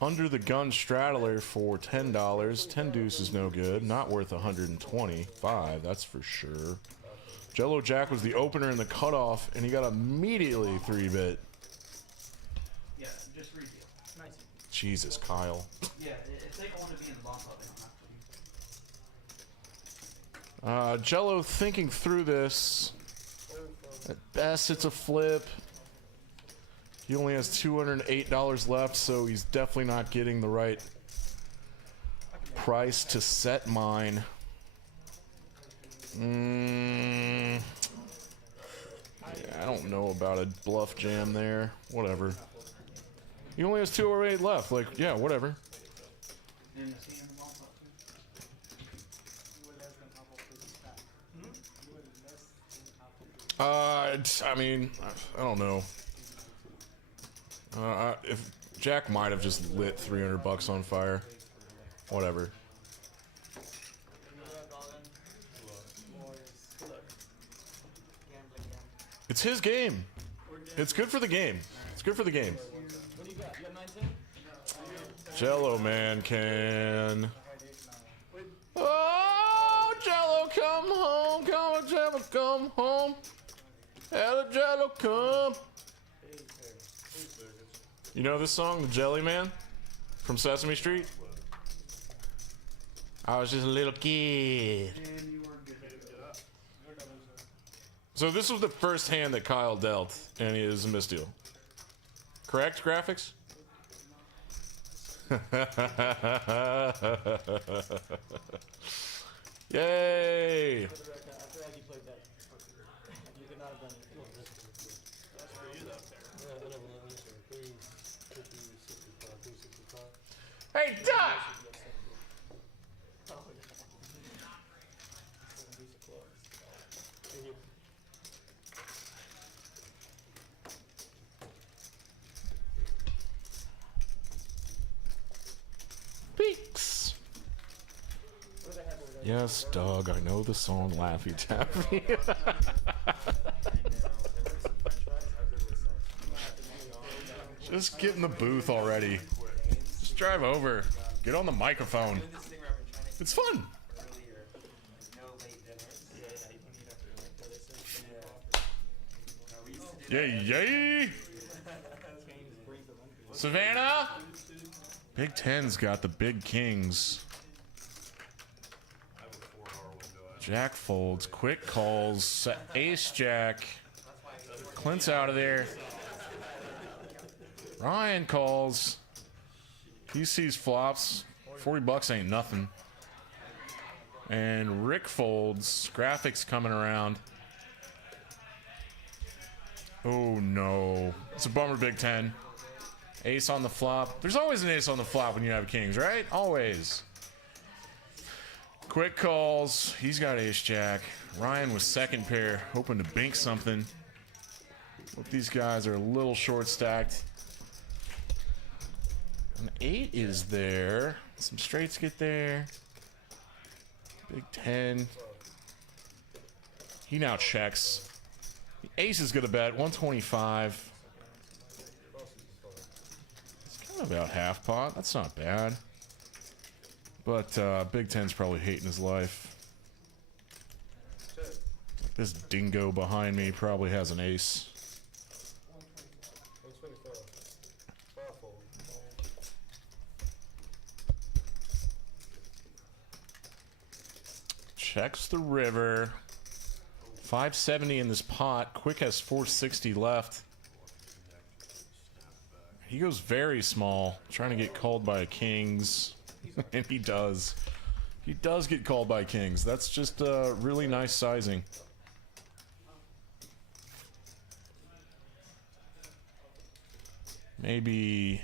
under the gun straddler for $10. 10 deuce is no good. Not worth 125, that's for sure. Jello Jack was the opener in the cutoff, and he got immediately 3-bit. Yeah, just redeal. Nice. Jesus, Kyle. Yeah, if they don't want to be in the box, they don't have to be. Jello thinking through this. At best, it's a flip. He only has $208 left, so he's definitely not getting the right price to set mine. Yeah, I don't know about a bluff jam there. Whatever. He only has 208 left. Like, yeah, whatever. I mean, I don't know. If Jack might have just lit 300 bucks on fire. Whatever. It's his game. It's good for the game. It's good for the game. Jello man can. Oh, Jello, come home. Come on, Jello, come home. Hello, Jello, come. You know this song, The Jelly Man? From Sesame Street? I was just a little kid. So this was the first hand that Kyle dealt, and it was a misdeal. Correct, graphics? Yay! Hey, Doc! Peaks. What do they have over there? Yes, Doug, I know the song Laffy Taffy. Just get in the booth already. Just drive over. Get on the microphone. It's fun. Yay, yay! Savannah? Big Ten's got the big kings. Jack folds, quick calls, ace jack. Clint's out of there. Ryan calls. He sees flops. $40 ain't nothing. And Rick folds. Graphics coming around. Oh no. It's a bummer, Big Ten. Ace on the flop. There's always an ace on the flop when you have kings, right? Always. Quick calls. He's got ace jack. Ryan was second pair, hoping to bink something. Hope these guys are a little short stacked. An 8 is there. Some straights get there. Big Ten. He now checks. The ace is gonna bet 125. It's kind of about half pot. That's not bad. But Big Ten's probably hating his life. This dingo behind me probably has an ace. Checks the river. 570 in this pot. Quick has 460 left. He goes very small, trying to get called by kings. And he does. He does get called by kings. That's just really nice sizing. Maybe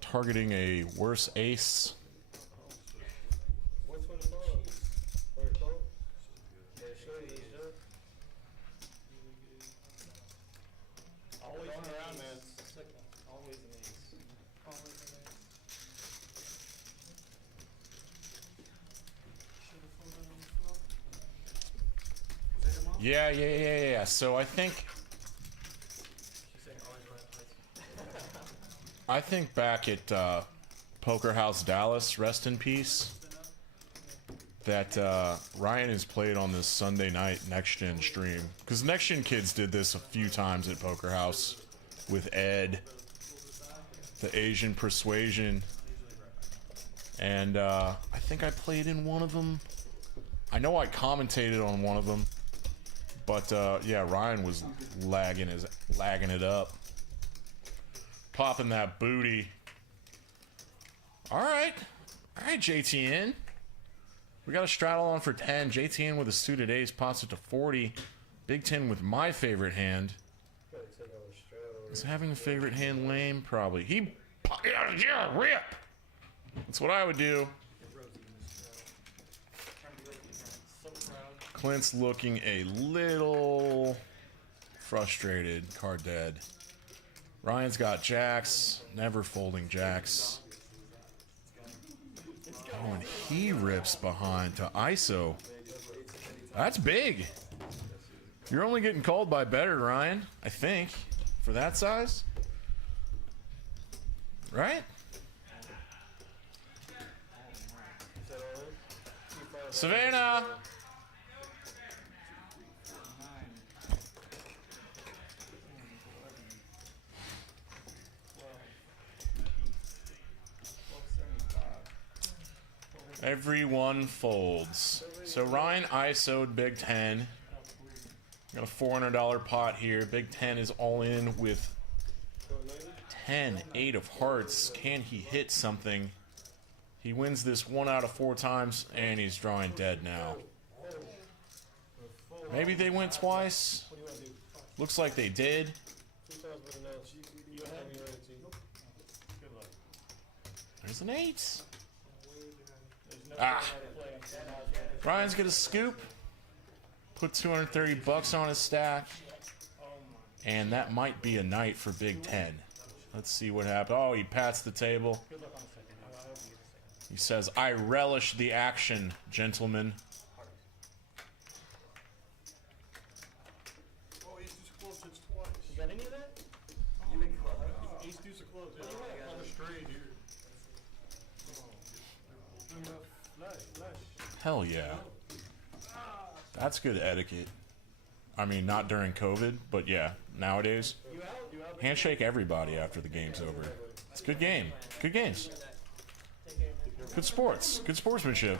targeting a worse ace. Yeah. So I think back at Poker House Dallas, rest in peace, that Ryan has played on this Sunday night Nextgen stream. Because Nextgen kids did this a few times at Poker House with Ed, the Asian Persuasion. And I think I played in one of them. I know I commentated on one of them. But yeah, Ryan was lagging it up. Popping that booty. Alright, JTN. We got a straddle on for 10. JTN with a suited ace pots it to 40. Big Ten with my favorite hand. Is having a favorite hand lame? Probably. Yeah, rip! That's what I would do. Clint's looking a little frustrated. Card dead. Ryan's got jacks. Never folding jacks. Oh, and he rips behind to ISO. That's big. You're only getting called by better, Ryan, I think, for that size. Right? Savannah! Everyone folds. So Ryan ISO'd Big Ten. Got a $400 pot here. Big Ten is all in with 10, 8 of hearts. Can he hit something? He wins this 1 out of 4 times, and he's drawing dead now. Maybe they went twice. Looks like they did. There's an 8. Ah. Ryan's gonna scoop. Put $230 on his stack. And that might be a night for Big Ten. Let's see what happens. Oh, he pats the table. He says, I relish the action, gentlemen. sits twice. You got any of that? You been club? Ace deuce of clubs. Yeah, on the straight here. Flush. Hell yeah. That's good etiquette. I mean, not during COVID, but yeah, nowadays. Handshake everybody after the game's over. It's a good game. Good games. Good sports. Good sportsmanship.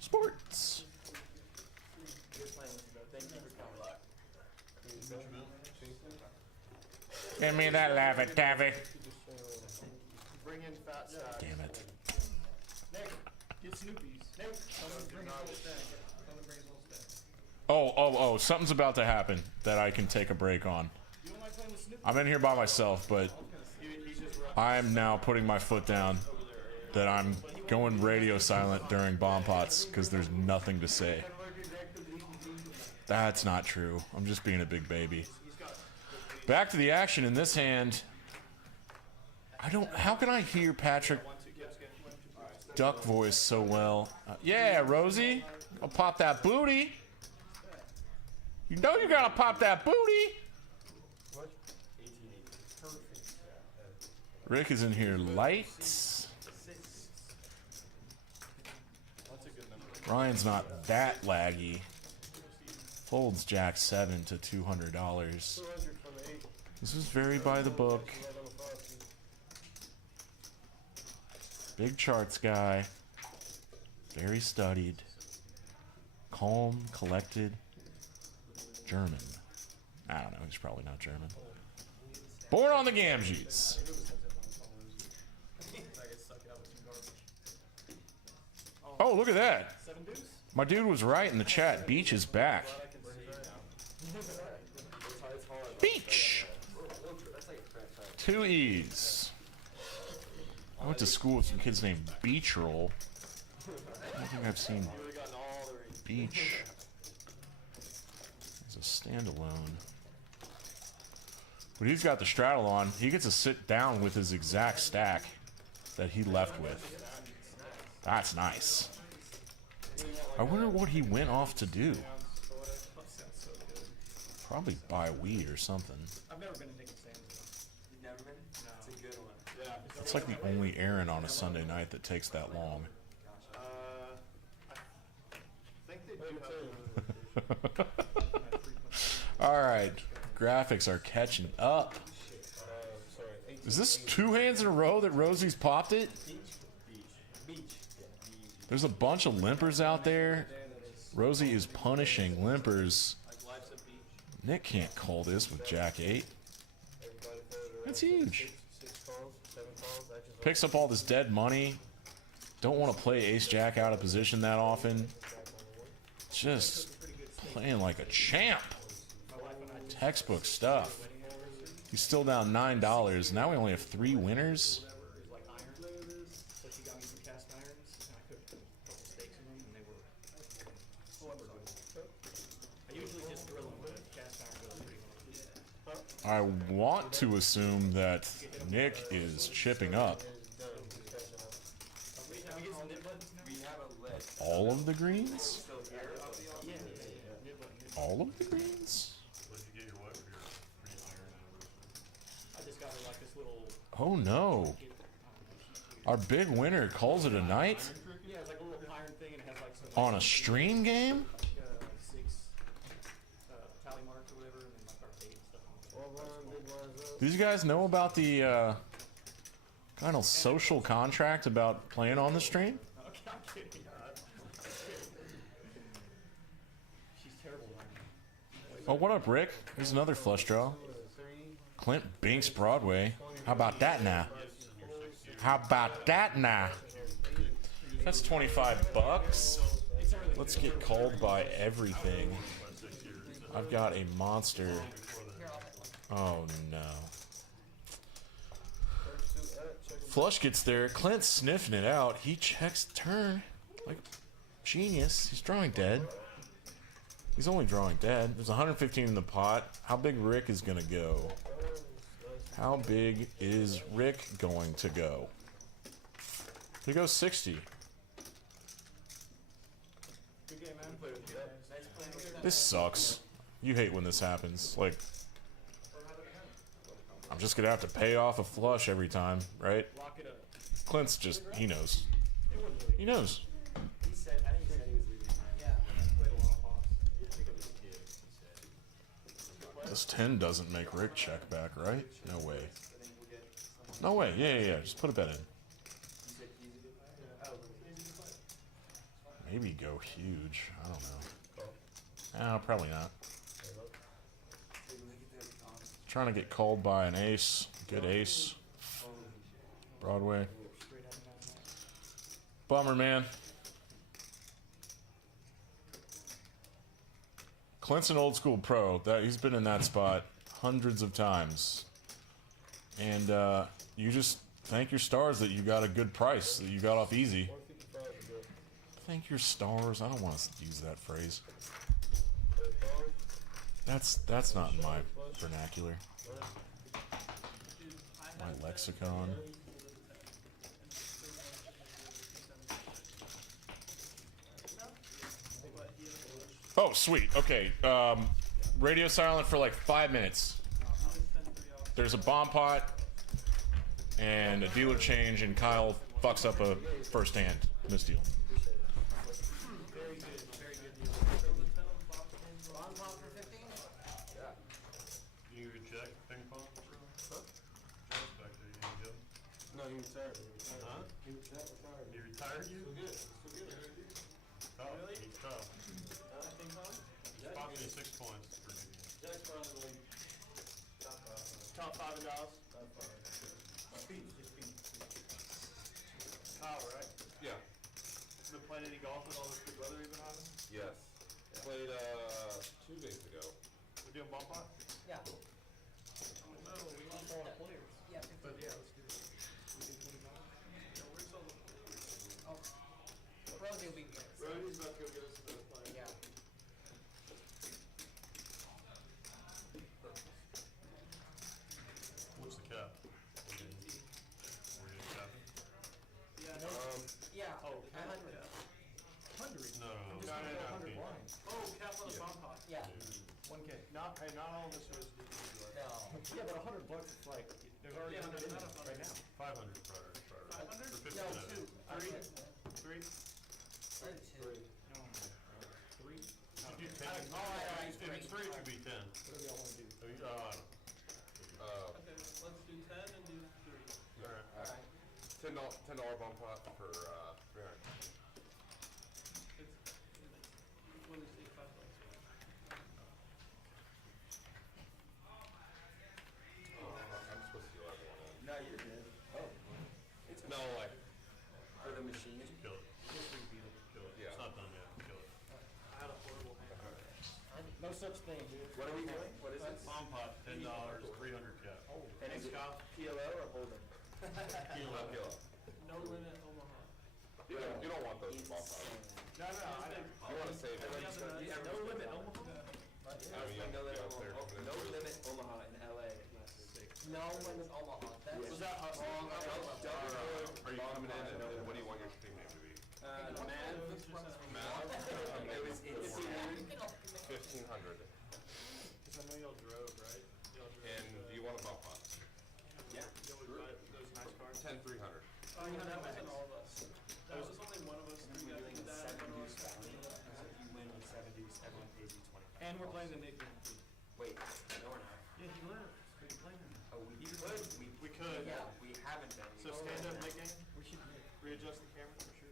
Sports. Give me that laffy taffy. Bring in fat stack. Damn it. Get Snoopy's. Tell them to bring his whole stack. Tell them to bring his whole stack. Oh, something's about to happen that I can take a break on. You don't like playing with Snoopy? I'm in here by myself, but I'm now putting my foot down that I'm going radio silent during bomb pots because there's nothing to say. That's not true. I'm just being a big baby. Back to the action in this hand. How can I hear Patrick duck voice so well? Yeah, Rosie, I'll pop that booty. You know you gotta pop that booty. Rick is in here light. Ryan's not that laggy. Folds Jack 7 to $200. This is very by the book. Big charts guy. Very studied. Calm, collected. German. I don't know, he's probably not German. Born on the Gamgees. Oh, look at that. My dude was right in the chat. Beach is back. Beach. 2 E's. I went to school with some kids named Beach Roll. I don't think I've seen Beach as a standalone. But he's got the straddle on. He gets to sit down with his exact stack that he left with. That's nice. I wonder what he went off to do. Probably buy weed or something. I've never been to Nick and Sam's. You've never been? It's a good one. Yeah. It's like the only errand on a Sunday night that takes that long. I think they do have Alright. Graphics are catching up. Is this 2 hands in a row that Rosie's popped it? There's a bunch of limpers out there. Rosie is punishing limpers. Nick can't call this with Jack 8. That's huge. Picks up all this dead money. Don't want to play Ace Jack out of position that often. Just playing like a champ. Textbook stuff. He's still down $9. Now we only have 3 winners. I want to assume that Nick is chipping up. All of the greens? All of the greens? Oh no. Our big winner calls it a night? On a stream game? These guys know about the kind of social contract about playing on the stream? Oh, what up, Rick? Here's another flush draw. Clint Binks Broadway. How about that now? How about that now? That's 25 bucks. Let's get called by everything. I've got a monster. Oh no. Flush gets there. Clint's sniffing it out. He checks turn. Like genius. He's drawing dead. He's only drawing dead. There's 115 in the pot. How big Rick is gonna go? How big is Rick going to go? He goes 60. This sucks. You hate when this happens. Like, I'm just gonna have to pay off a flush every time, right? Lock it up. Clint's just, he knows. He knows. He said, I think he said he was leaving. Yeah. Played a lot of pops. This 10 doesn't make Rick check back, right? No way. No way. Yeah. Just put a bet in. Maybe go huge. I don't know. No, probably not. Trying to get called by an ace. Good ace. Broadway. Bummer, man. Clint's an old school pro. He's been in that spot hundreds of times. And you just thank your stars that you got a good price, that you got off easy. Thank your stars. I don't want to use that phrase. That's not in my vernacular. My lexicon. Oh, sweet. Okay. Radio silent for like 5 minutes. There's a bomb pot and a dealer change, and Kyle fucks up a first hand misdeal. You check ping pong? Huh? Back there, you ain't good. No, he retired. Huh? He retired. He retired you? Still good. Still good. Tough. He's tough. He's cost me 6 points for the game. Jack's probably the league. Top 5 in Dallas. Speed, just speed. Kyle, right? Yeah. Been playing any golf with all this good weather we've been having? Yes. Played 2 days ago. We're doing bump pot? Yeah. No, we want all the players. Yeah, But yeah, let's do it. Rosie will be good. Brody's about to go get us another player. Yeah. What's the cap? Were you capping? Yeah, no. Yeah. Oh, 100. 100? No. No, no, no. 100 blind. Oh, cap on the bump pot. Yeah. 1K. Not all of us are as deep as you are. No. Yeah, but $100 is like, there's already 100 in it right now. 500 prior. 500? For 15 No, minutes. 2, 3, 3. Two. No. 3? Should do 10. Alright, If it's 3, it should be 10. Whatever y'all want to do. So you, I don't know. Okay, let's do 10 and do 3. Alright. $10 bump pot for 300. What is it, $5? I'm supposed to do everyone in. No, you're good. Oh. It's No, like, for the machine. Kill it. Kill it. Yeah. It's not done yet. Kill it. I had a horrible hand. No such thing, dude. What are we doing? What is it? Bomb pot, $10, 300 cap. And is it PLO or Holden? Kilo. No limit Omaha. You don't want those bump pots. No, I don't. You want to save it. No limit Omaha? I mean, you have to go up there. No limit Omaha in LA. No one is Omaha. That's Was that wrong? Are you coming in and what do you want your stream name to be? Mad? Matt? It was 1500. Because I know y'all drove, right? Y'all drove. And do you want a bump pot? Yeah. Y'all would buy those nice cars? 10-300. Oh, yeah, that wasn't all of us. That was just only one of us. We got to do that. You win with 7 deuce, everyone pays you 20. And we're playing the Nextgen. Wait, no we're not. Yeah, he left. We can play him. Oh, we You could. could. We could. Yeah, we haven't been. So stand up, Nextgen. We should readjust the camera for sure.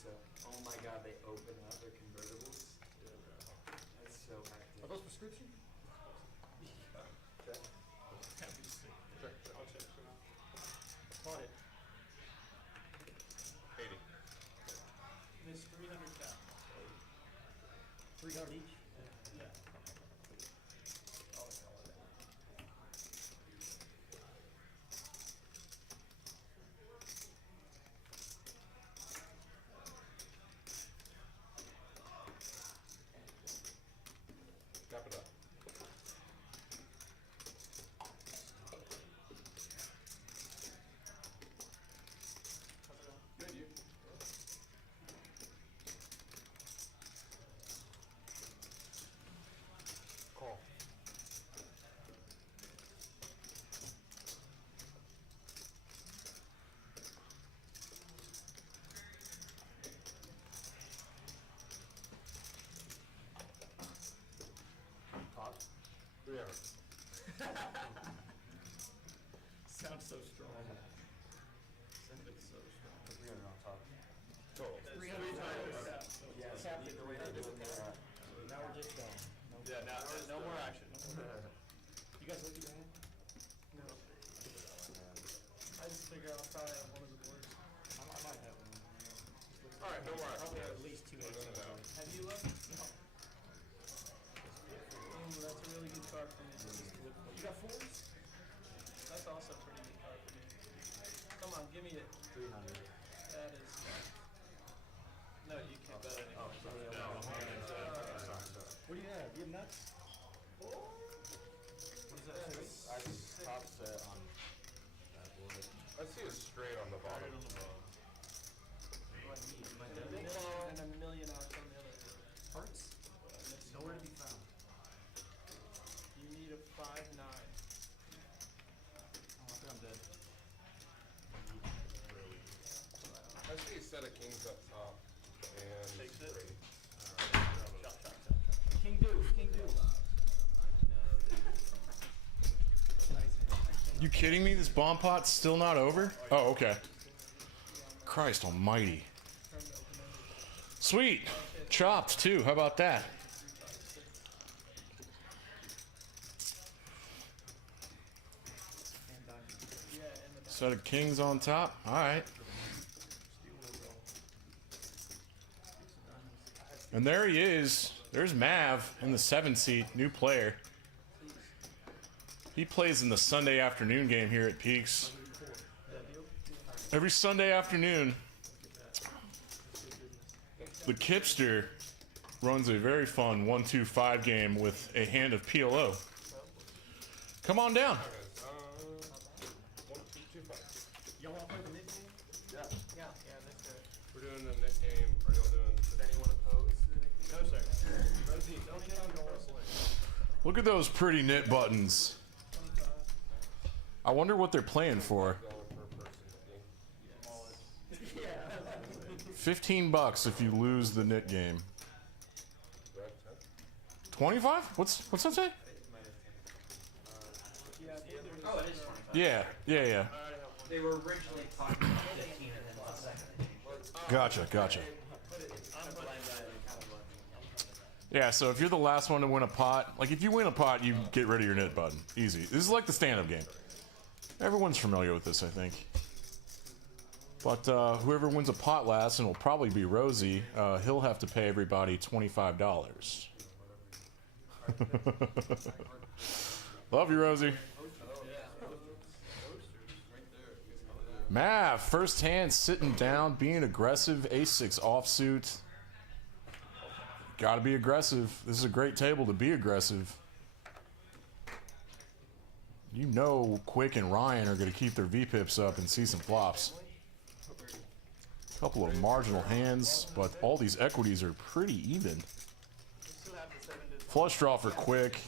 So, oh my god, they open up their convertibles. That's so hectic. Are those prescription? Check. I'll check. Bought it. 80. It's 300 cap. 300 each? Yeah. Sounds so strong. Sounded so strong. 300 on top. Total. 300 times. Yeah, so either way they're doing this. Now we're just done. Yeah, now No more action. No more. You guys look at your hand? No. I just figure I'll probably have one of the boards. I might have one. Alright, no more action. Probably have at least 2 aces. Have you looked? No. Ooh, that's a really good card for me. You got 4s? That's also a pretty good card for me. Come on, give me it. 300. That is. No, you can't bet anything. Oh, sorry. No, sorry. What do you have? You have nuts? What is that? I top set on that board. I see a straight on the bottom. What do I need? Am I And dead? a million out on the other. Hearts? Nowhere to be found. You need a 5-9. Oh, I think I'm dead. I see a set of kings up top. And Takes it. straight. King Deuce, King Deuce. You kidding me? This bomb pot's still not over? Oh, okay. Christ almighty. Sweet. Chopped, too. How about that? Set of kings on top. All right. And there he is. There's Mav in the 7 seat, new player. He plays in the Sunday afternoon game here at Peaks. Every Sunday afternoon, the Kipster runs a very fun 1-2-5 game with a hand of PLO. Come on down. 1, 2, 2, 5. Y'all want to play the mid game? Yeah. Yeah, that's good. We're doing the Nick game. Are y'all doing? Does anyone oppose the Nick game? No, sir. Rosie, don't take him going. Look at those pretty knit buttons. I wonder what they're playing for. $1 per person. $15 if you lose the knit game. Right, 10? 25? What's that say? Oh, it is 25. Yeah. They were originally talking about 15 and then the second. Gotcha. I'm blind guy, Yeah, so if you're the last one to win a pot, like if you win a pot, you get rid of your knit button. Easy. This is like the stand-up game. Everyone's familiar with this, I think. But whoever wins a pot last, and it'll probably be Rosie, he'll have to pay everybody $25. Love you, Rosie. Mav, first hand, sitting down, being aggressive, ace-6 offsuit. Gotta be aggressive. This is a great table to be aggressive. You know Quick and Ryan are gonna keep their V-pips up and see some flops. Couple of marginal hands, but all these equities are pretty even. Flush draw for Quick.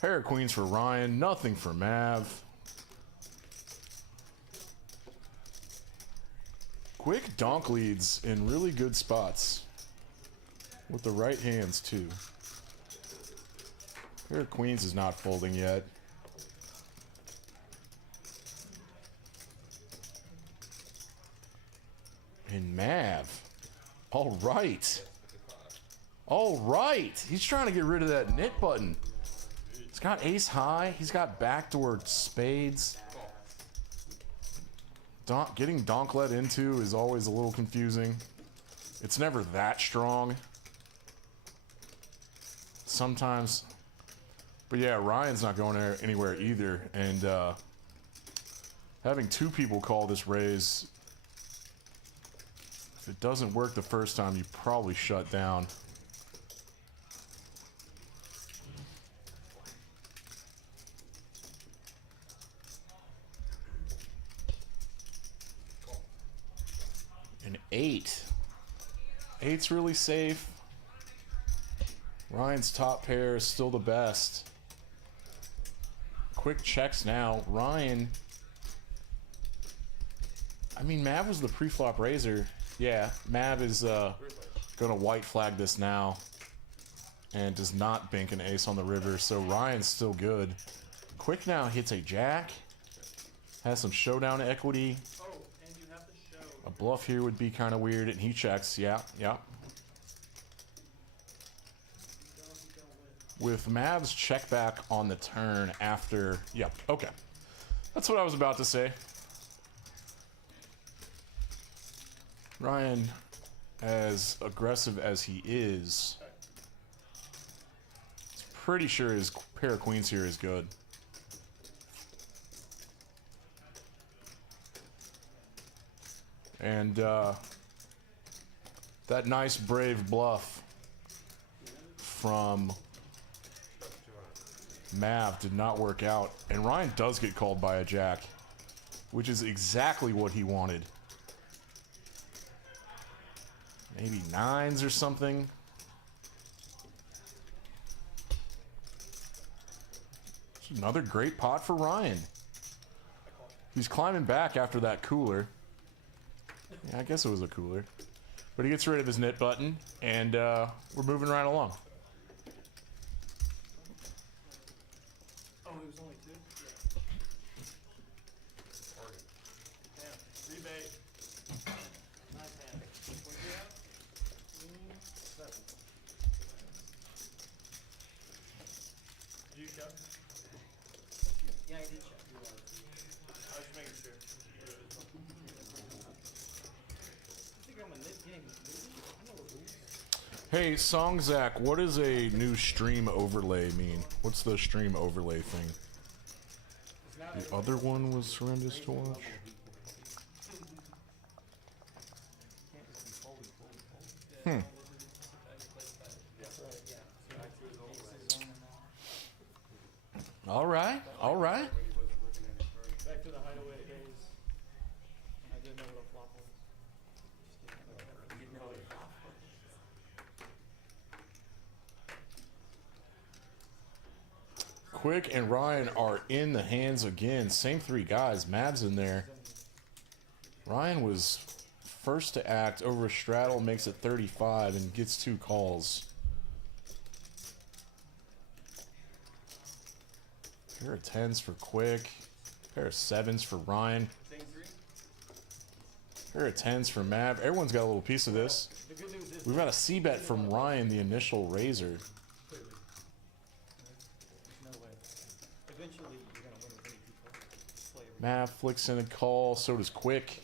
Pair of queens for Ryan. Nothing for Mav. Quick donk leads in really good spots. With the right hands, too. Pair of queens is not folding yet. And Mav. All right. All right. He's trying to get rid of that knit button. He's got ace high. He's got backdoor spades. Getting donk let into is always a little confusing. It's never that strong. Sometimes. But yeah, Ryan's not going anywhere either. And having two people call this raise, if it doesn't work the first time, you probably shut down. An 8. 8's really safe. Ryan's top pair is still the best. Quick checks now. Ryan. I mean, Mav was the pre-flop raiser. Yeah, Mav is gonna white flag this now. and does not bank an ace on the river, so Ryan's still good. Quick now hits a jack. Has some showdown equity. Oh, and you have to show. A bluff here would be kind of weird, and he checks. Yeah, yeah. With Mav's check back on the turn after... Yep, okay. That's what I was about to say. Ryan, as aggressive as he is, pretty sure his pair of queens here is good. And that nice brave bluff from Mav did not work out. And Ryan does get called by a jack, which is exactly what he wanted. Maybe nines or something. It's another great pot for Ryan. He's climbing back after that cooler. Yeah, I guess it was a cooler. But he gets rid of his knit button, and we're moving right along. Oh, it was only 2? Yeah. Damn. Rebate. Nice hand. What do you have? 7. Did you check? Yeah, I did check. I was just making sure. I think I'm a knit game. I know the rules. Hey, Song Zach, what does a new stream overlay mean? What's the stream overlay thing? The other one was horrendous to watch. All right, all right. Back to the hideaway days. I didn't know what a flop was. Quick and Ryan are in the hands again. Same 3 guys. Mav's in there. Ryan was first to act over a straddle, makes it 35, and gets 2 calls. Pair of 10s for Quick. Pair of 7s for Ryan. Pair of 10s for Mav. Everyone's got a little piece of this. The good news is We've got a C-bet from Ryan, the initial raiser. there's no way. Eventually, you're going to win with any people. Mav flicks in a call, so does Quick.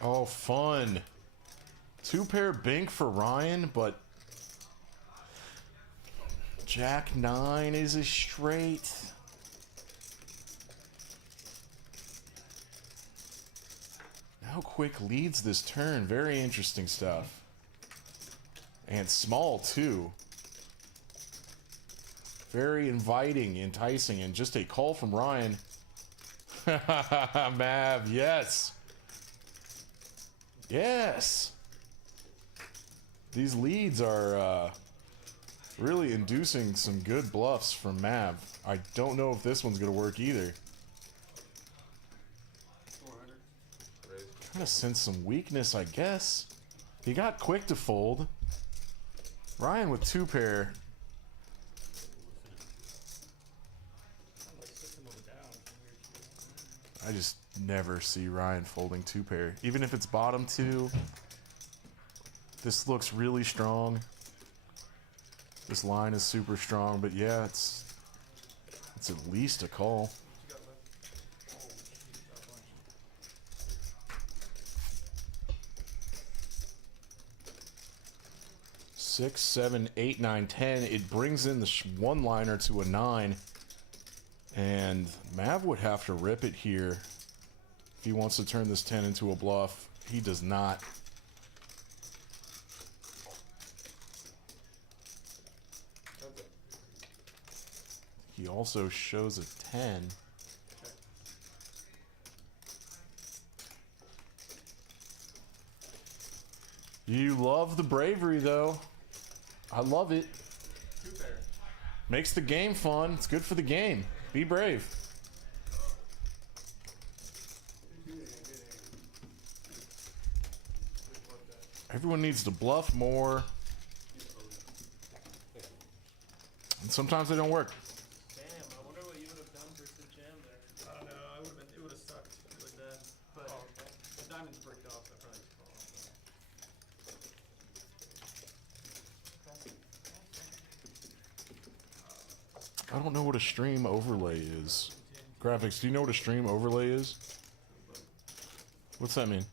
Oh, fun. 2-pair bink for Ryan, but Jack 9 is a straight. Now Quick leads this turn. Very interesting stuff. And small, too. Very inviting, enticing, and just a call from Ryan. Mav, yes. Yes. These leads are really inducing some good bluffs from Mav. I don't know if this one's going to work either. Trying to sense some weakness, I guess. He got Quick to fold. Ryan with 2-pair. I just never see Ryan folding 2-pair. Even if it's bottom 2. This looks really strong. This line is super strong, but yeah, it's at least a call. 6, 7, 8, 9, 10. It brings in the one-liner to a 9. And Mav would have to rip it here if he wants to turn this 10 into a bluff. He does not. He also shows a 10. You love the bravery, though. I love it. Makes the game fun. It's good for the game. Be brave. Everyone needs to bluff more. And sometimes they don't work. Damn, I wonder what you would have done versus jam there. I don't know. It would have sucked really bad. But the diamonds bricked off. I probably just fall off. I don't know what a stream overlay is. Graphics, do you know what a stream overlay is? What's that mean?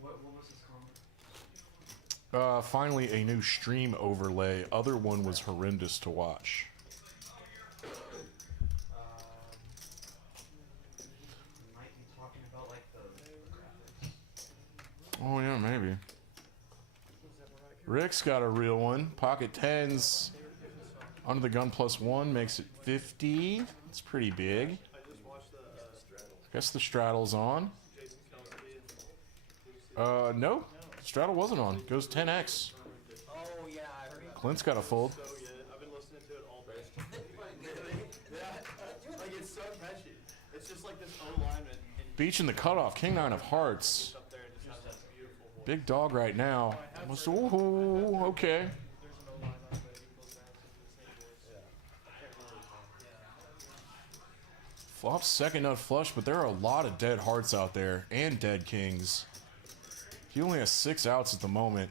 What was this comment? Finally a new stream overlay. Other one was horrendous to watch. You might be talking about like the graphics. Oh yeah, maybe. Rick's got a real one. Pocket 10s. Under the gun +1 makes it 50. It's pretty big. I just watched the straddle. Guess the straddle's on. Jason Kelsey. No. Straddle wasn't on. Goes 10x. Oh yeah, I heard it. Clint's got a fold. So good. I've been listening to it all day. Like it's so catchy. It's just like this O line and Beach in the cutoff. King 9 of hearts. up there and just has that beautiful voice. Big dog right now. Almost, ooh, okay. There's an O line on it, but equals that to the same voice. Flops second nut flush, but there are a lot of dead hearts out there and dead kings. He only has 6 outs at the moment.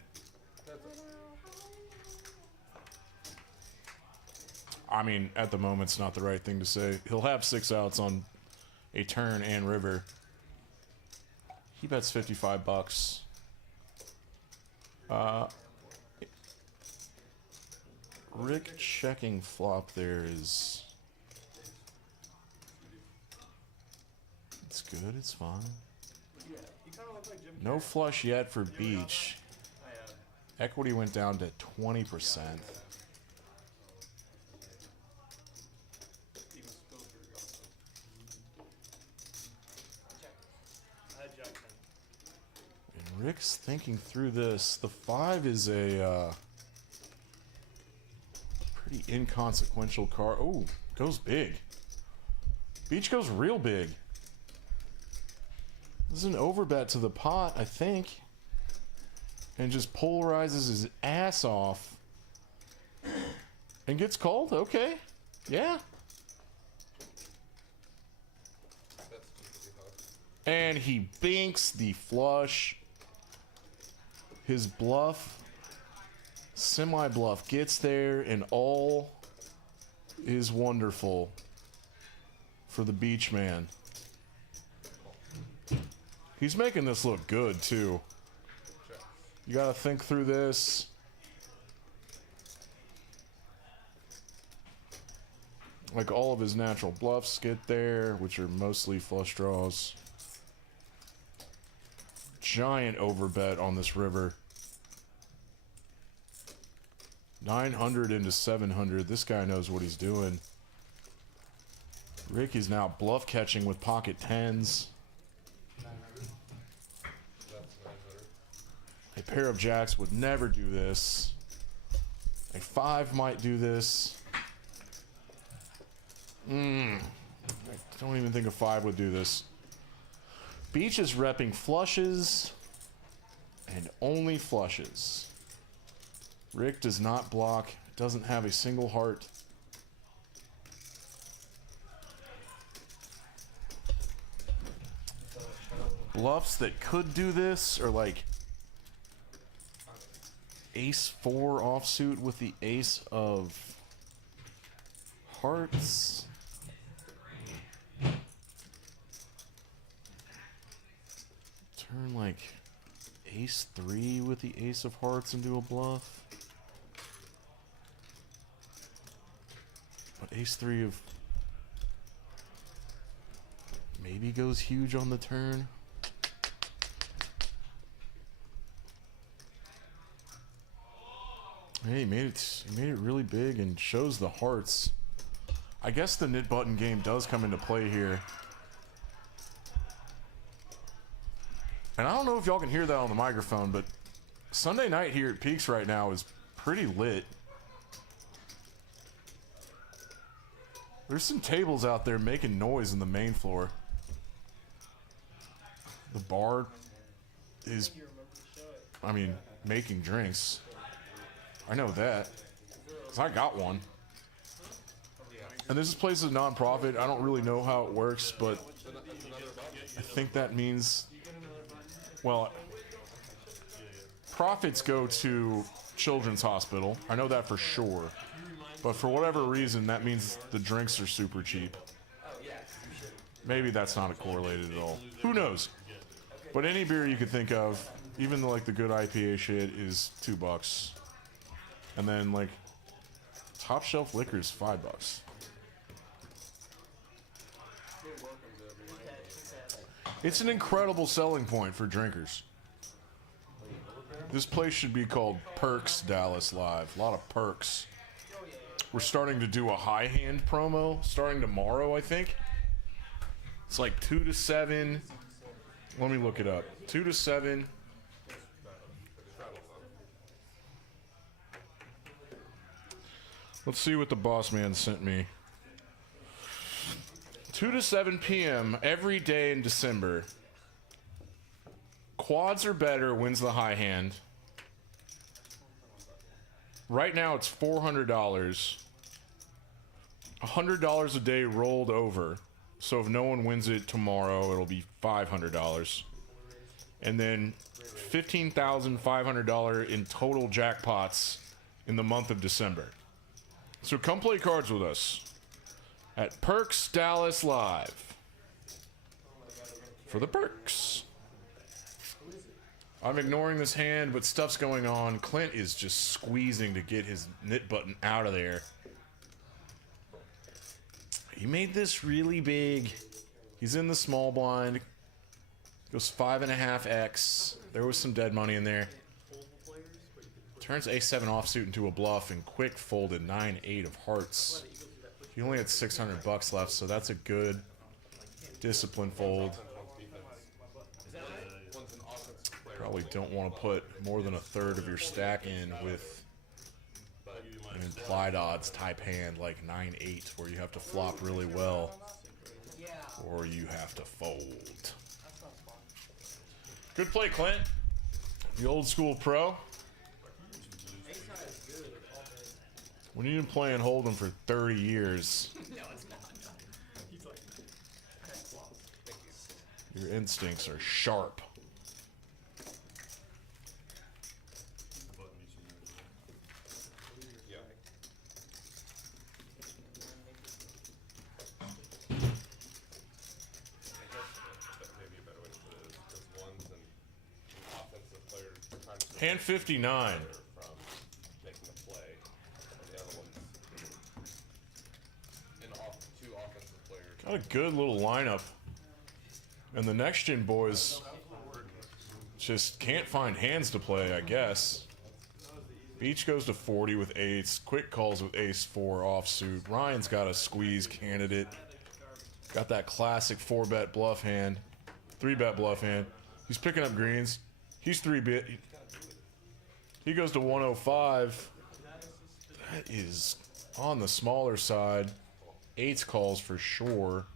I mean, at the moment's not the right thing to say. He'll have 6 outs on a turn and river. He bets $55. Rick checking flop there is... It's good, it's fine. You kind of look like Jim. No flush yet for Beach. Equity went down to 20%. I had Jack 10. And Rick's thinking through this. The 5 is a pretty inconsequential card. Oh, goes big. Beach goes real big. This is an overbet to the pot, I think. And just polarizes his ass off. And gets called? Okay. Yeah. And he binks the flush. His bluff, semi-bluff, gets there, and all is wonderful for the beach man. He's making this look good, too. You gotta think through this. Like, all of his natural bluffs get there, which are mostly flush draws. Giant overbet on this river. 900 into 700. This guy knows what he's doing. Rick is now bluff catching with pocket 10s. A pair of jacks would never do this. A 5 might do this. I don't even think a 5 would do this. Beach is repping flushes and only flushes. Rick does not block, doesn't have a single heart. Bluffs that could do this are like ace 4 offsuit with the ace of hearts. Turn like ace 3 with the ace of hearts into a bluff. But ace 3 of maybe goes huge on the turn. Hey, he made it really big and shows the hearts. I guess the knit button game does come into play here. And I don't know if y'all can hear that on the microphone, but Sunday night here at Peaks right now is pretty lit. There's some tables out there making noise in the main floor. the bar is, I mean, making drinks. I know that. 'Cause I got one. And this place is a non-profit. I don't really know how it works, but I think that means, well, profits go to Children's Hospital. I know that for sure. But for whatever reason, that means the drinks are super cheap. Maybe that's not correlated at all. Who knows? But any beer you could think of, even like the good IPA shit, is $2. And then like top shelf liquor is $5. It's an incredible selling point for drinkers. This place should be called Perks Dallas Live. A lot of perks. We're starting to do a high hand promo starting tomorrow, I think. It's like 2 to 7. Let me look it up. 2 to 7. Let's see what the boss man sent me. 2 to 7 p.m. every day in December. Quads or better wins the high hand. Right now it's $400. $100 a day rolled over. So if no one wins it tomorrow, it'll be $500. And then $15,500 in total jackpots in the month of December. So come play cards with us at Perks Dallas Live for the perks. I'm ignoring this hand, but stuff's going on. Clint is just squeezing to get his knit button out of there. He made this really big. He's in the small blind. Goes 5.5x. There was some dead money in there. Turns a7 offsuit into a bluff and quick folded 9-8 of hearts. He only had $600 left, so that's a good discipline fold. Probably don't want to put more than a third of your stack in with an implied odds type hand like 9-8 where you have to flop really well or you have to fold. Good play, Clint. The old school pro. When you've been playing Hold'em for 30 years, your instincts are sharp. Hand 59. Got a good little lineup. And the Nextgen boys just can't find hands to play, I guess. Beach goes to 40 with eights. Quick calls with ace-4 offsuit. Ryan's got a squeeze candidate. Got that classic 4-bet bluff hand. 3-bet bluff hand. He's picking up greens. He's 3-bet. He goes to 105. That is on the smaller side. Eights calls for sure.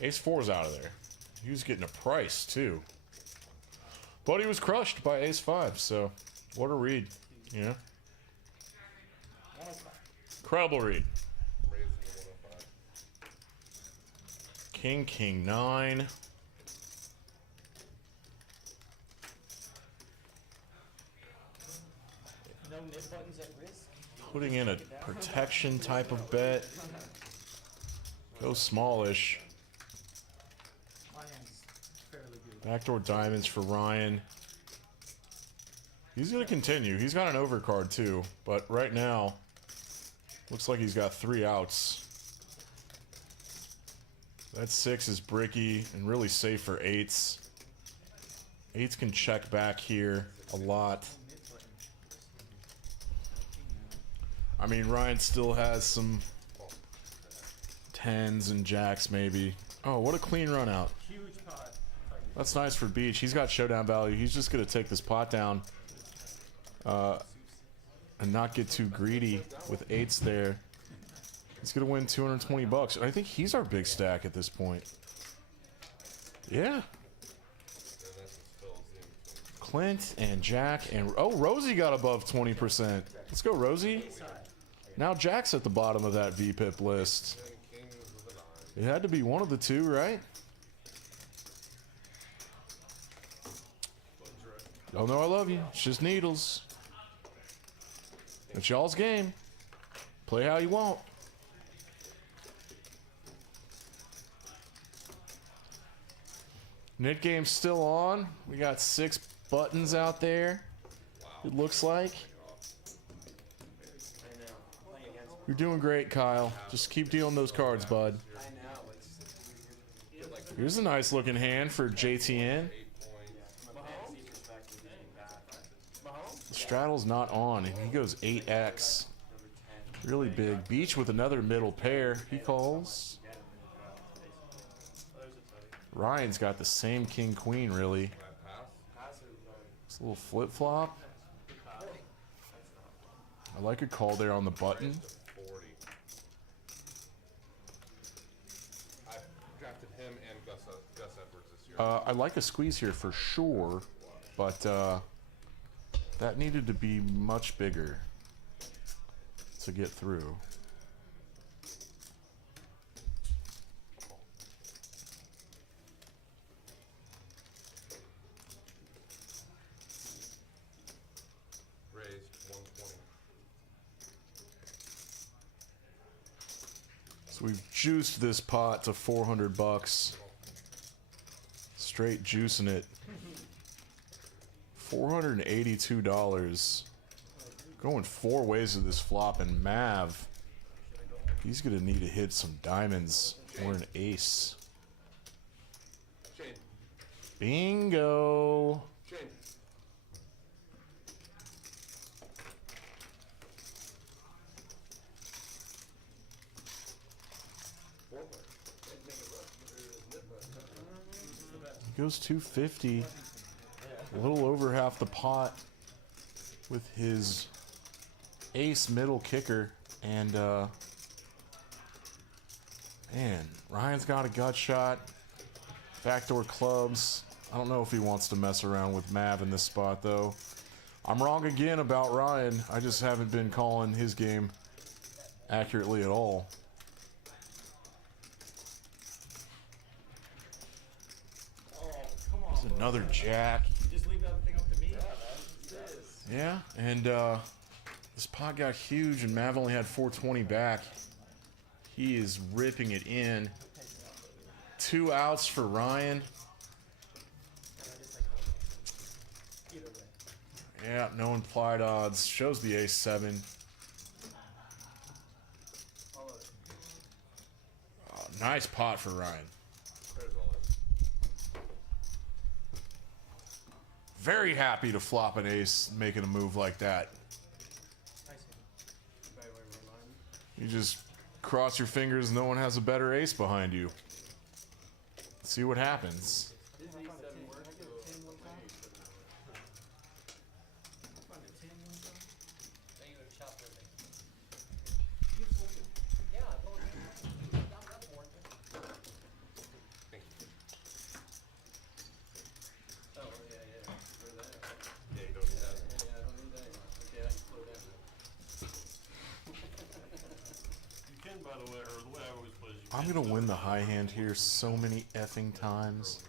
Ace-4 is out of there. He was getting a price too. But he was crushed by ace-5, so what a read, you know? Incredible read. King, king, 9. Putting in a protection type of bet. Go smallish. Backdoor diamonds for Ryan. He's going to continue. He's got an overcard too, but right now, looks like he's got 3 outs. That 6 is bricky and really safe for 8s. 8s can check back here a lot. I mean, Ryan still has some 10s and jacks maybe. Oh, what a clean run out. That's nice for Beach. He's got showdown value. He's just going to take this pot down and not get too greedy with 8s there. He's going to win 220 bucks. I think he's our big stack at this point. Yeah. Clint and Jack and oh, Rosie got above 20%. Let's go, Rosie. Now Jack's at the bottom of that VPIP list. It had to be one of the two, right? Y'all know I love you. It's just needles. It's y'all's game. Play how you want. Knit game's still on. We got 6 buttons out there. It looks like. You're doing great, Kyle. Just keep dealing those cards, bud. Here's a nice looking hand for JTN. The straddle's not on, and he goes 8x. Really big. Beach with another middle pair. He calls. Ryan's got the same king queen, really. It's a little flip flop. I like a call there on the button. I drafted him and Gus Edwards this year. I like a squeeze here for sure, but that needed to be much bigger to get through. Raised 120. So we've juiced this pot to 400 bucks. Straight juicing it. $482. Going 4 ways of this flop, and Mav, he's gonna need to hit some diamonds or an ace. Chain. Bingo. Chain. He goes 250. A little over half the pot with his ace middle kicker. And, man, Ryan's got a gut shot. Backdoor clubs. I don't know if he wants to mess around with Mav in this spot, though. I'm wrong again about Ryan. I just haven't been calling his game accurately at all. There's another jack. Just leave everything up to me. Yeah, and this pot got huge, and Mav only had 420 back. He is ripping it in. 2 outs for Ryan. Yeah, no implied odds. Shows the ace-7. Oh, nice pot for Ryan. Very happy to flop an ace making a move like that. You just cross your fingers, no one has a better ace behind you. See what happens. I'm gonna win the high hand here so many effing times.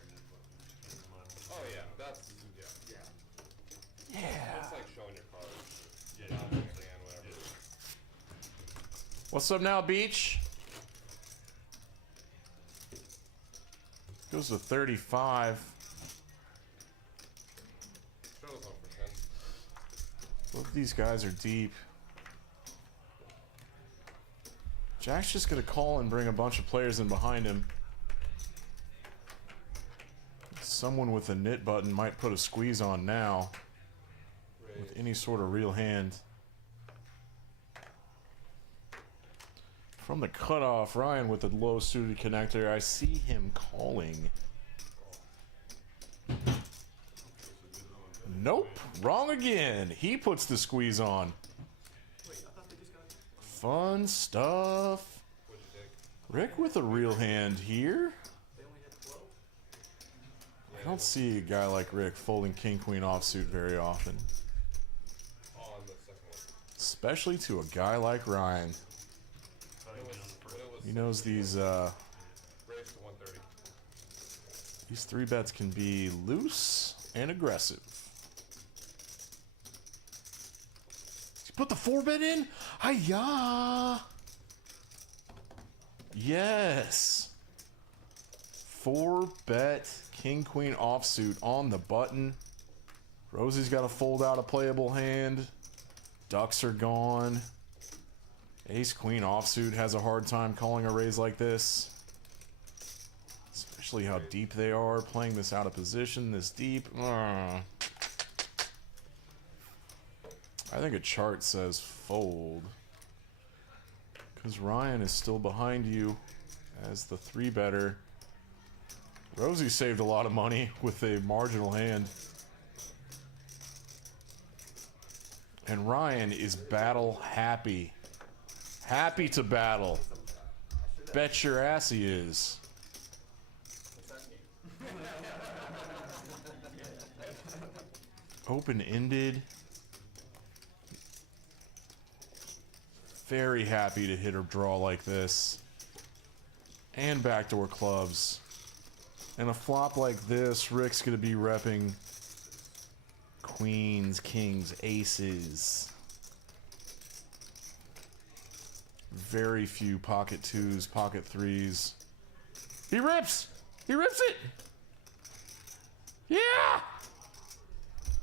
Oh yeah, that's Yeah. That's like showing your cards. Yeah. Whatever. What's up now, Beach? Goes to 35. Show us on for 10. Both of these guys are deep. Jack's just gonna call and bring a bunch of players in behind him. Someone with a knit button might put a squeeze on now with any sort of real hand. From the cutoff, Ryan with a low suited connector. I see him calling. Nope, wrong again. He puts the squeeze on. Fun stuff. Rick with a real hand here. I don't see a guy like Rick folding king queen offsuit very often, On the second one. especially to a guy like Ryan. How you doing on the first? When it was He knows these raised to 130. these 3-bets can be loose and aggressive. Did you put the 4-bet in? Hi-ya! Yes. 4-bet king queen offsuit on the button. Rosie's got to fold out a playable hand. Ducks are gone. Ace queen offsuit has a hard time calling a raise like this. Especially how deep they are, playing this out of position this deep. I think a chart says fold, because Ryan is still behind you as the 3-better. Rosie saved a lot of money with a marginal hand. And Ryan is battle happy. Happy to battle. Bet your ass he is. Open-ended. Very happy to hit a draw like this. And backdoor clubs. And a flop like this, Rick's going to be repping queens, kings, aces. Very few pocket 2s, pocket 3s. He rips! He rips it! Yeah!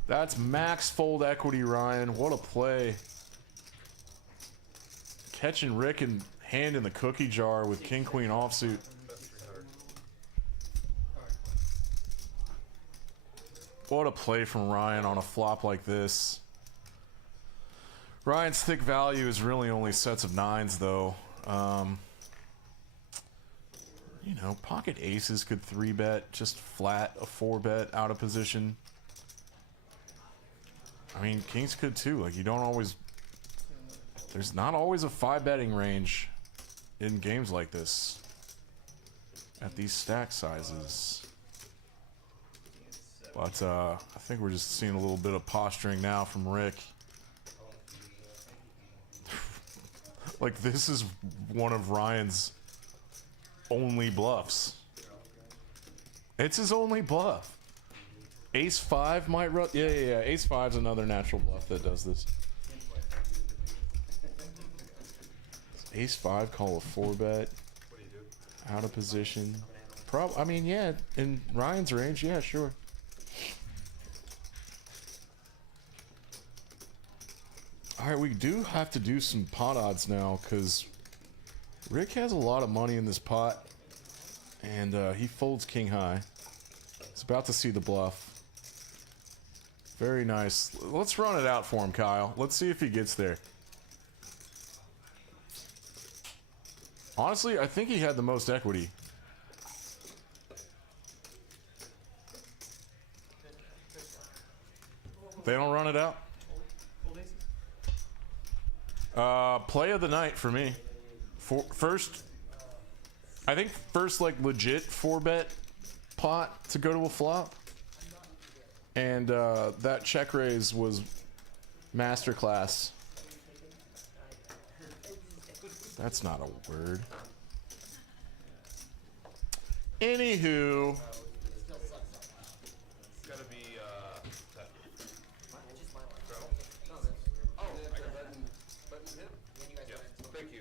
That's max fold equity, Ryan. What a play. Catching Rick and hand in the cookie jar with king queen offsuit. What a play from Ryan on a flop like this. Ryan's thick value is really only sets of 9s though. You know, pocket aces could 3-bet, just flat a 4-bet out of position. I mean, kings could too. Like, you don't always... There's not always a 5-betting range in games like this at these stack sizes. But I think we're just seeing a little bit of posturing now from Rick. Like, this is one of Ryan's only bluffs. It's his only bluff. Ace 5 might run. Yeah. Ace 5's another natural bluff that does this. Ace 5 call a 4-bet. Out of position. I mean, yeah, in Ryan's range, yeah, sure. Alright, we do have to do some pot odds now, because Rick has a lot of money in this pot, and he folds king high. He's about to see the bluff. Very nice. Let's run it out for him, Kyle. Let's see if he gets there. Honestly, I think he had the most equity. They don't run it out? Play of the night for me. I think first like legit 4-bet pot to go to a flop. And that check raise was masterclass. That's not a word. Anywho. It's gotta be, that. Thank you.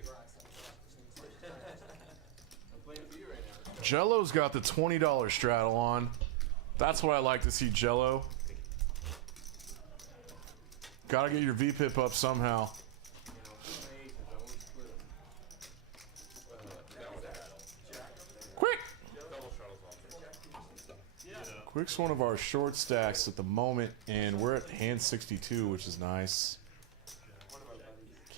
I'm playing for you right now. Jello's got the $20 straddle on. That's what I like to see, Jello. Gotta get your VPIP up somehow. Quick! Quick's one of our short stacks at the moment, and we're at hand 62, which is nice.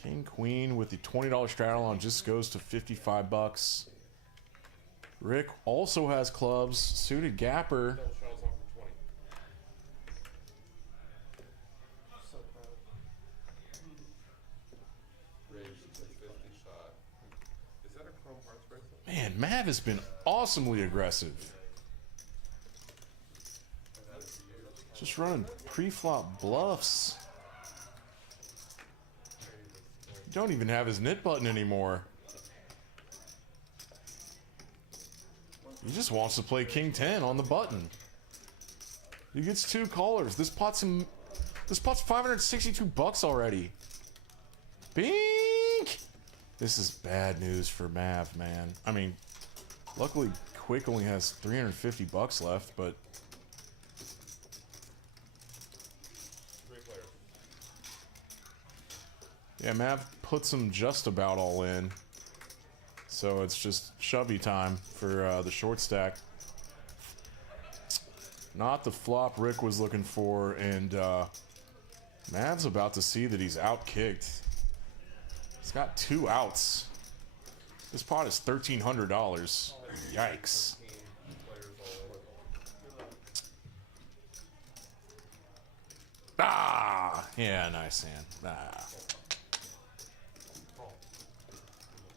King Queen with the $20 straddle on just goes to 55 bucks. Rick also has clubs. Suited Gapper. Double shuttles on for 20. Raise to 50 shot. Is that a Chrome Hearts bracelet? Man, Mav has been awesomely aggressive. Just running pre-flop bluffs. You don't even have his knit button anymore. He just wants to play King 10 on the button. He gets 2 callers. This pot's 562 bucks already. Bink! This is bad news for Mav, man. I mean, luckily Quick only has 350 bucks left, but yeah, Mav puts him just about all in. So it's just shovey time for the short stack. Not the flop Rick was looking for, and Mav's about to see that he's out-kicked. He's got 2 outs. This pot is $1,300. Yikes. Ah! Yeah, nice hand. Ah.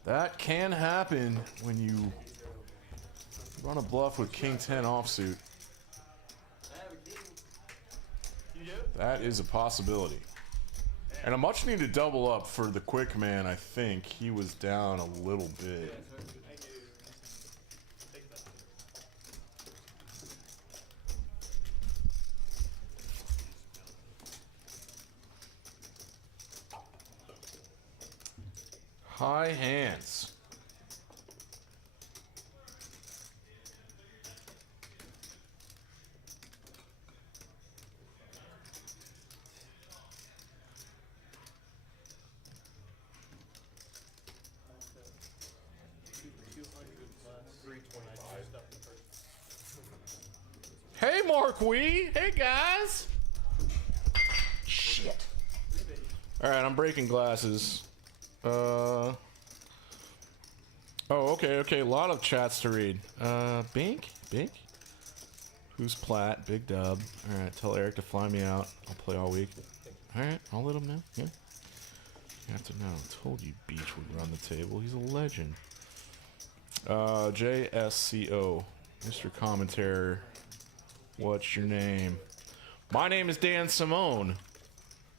That can happen when you run a bluff with King 10 offsuit. That is a possibility. And a much needed double up for the Quick man, I think. He was down a little bit. High hands. Hey, Mark Wee. Hey, guys. Shit. All right, I'm breaking glasses. Oh, okay. A lot of chats to read. Bink? Who's Platt? Big dub. All right, tell Eric to fly me out. I'll play all week. All right, I'll let him know. Yeah. You have to know. I told you Beach would run the table. He's a legend. JSCO. Mr. Commentator. What's your name? My name is Dan Simone.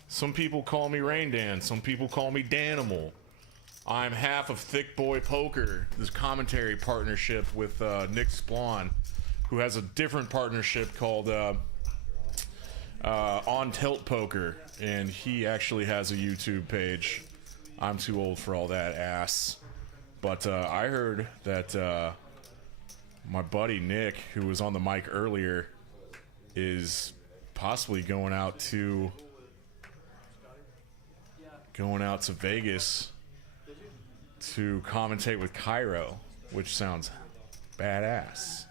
Some people call me Rain Dan. Some people call me Danimal. I'm half of Thick Boy Poker, this commentary partnership with Nick Splon, who has a different partnership called On Tilt Poker, and he actually has a YouTube page. I'm too old for all that ass. But I heard that my buddy Nick, who was on the mic earlier, is possibly going out to Vegas to commentate with Cairo, which sounds badass.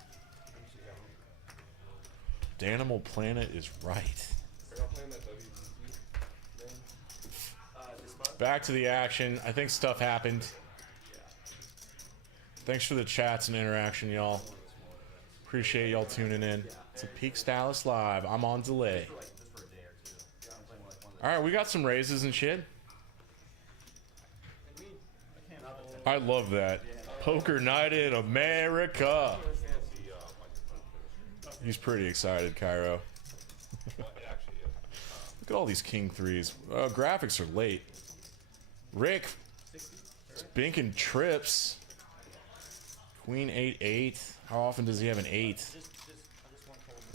Danimal Planet is right. Back to the action. I think stuff happened. Thanks for the chats and interaction, y'all. Appreciate y'all tuning in. It's a Peak Stylist Live. I'm on delay. Alright, we got some raises and shit. I love that. Poker night in America. He's pretty excited, Cairo. Look at all these King 3s. Graphics are late. Rick. Binking trips. Queen 8-8. How often does he have an 8?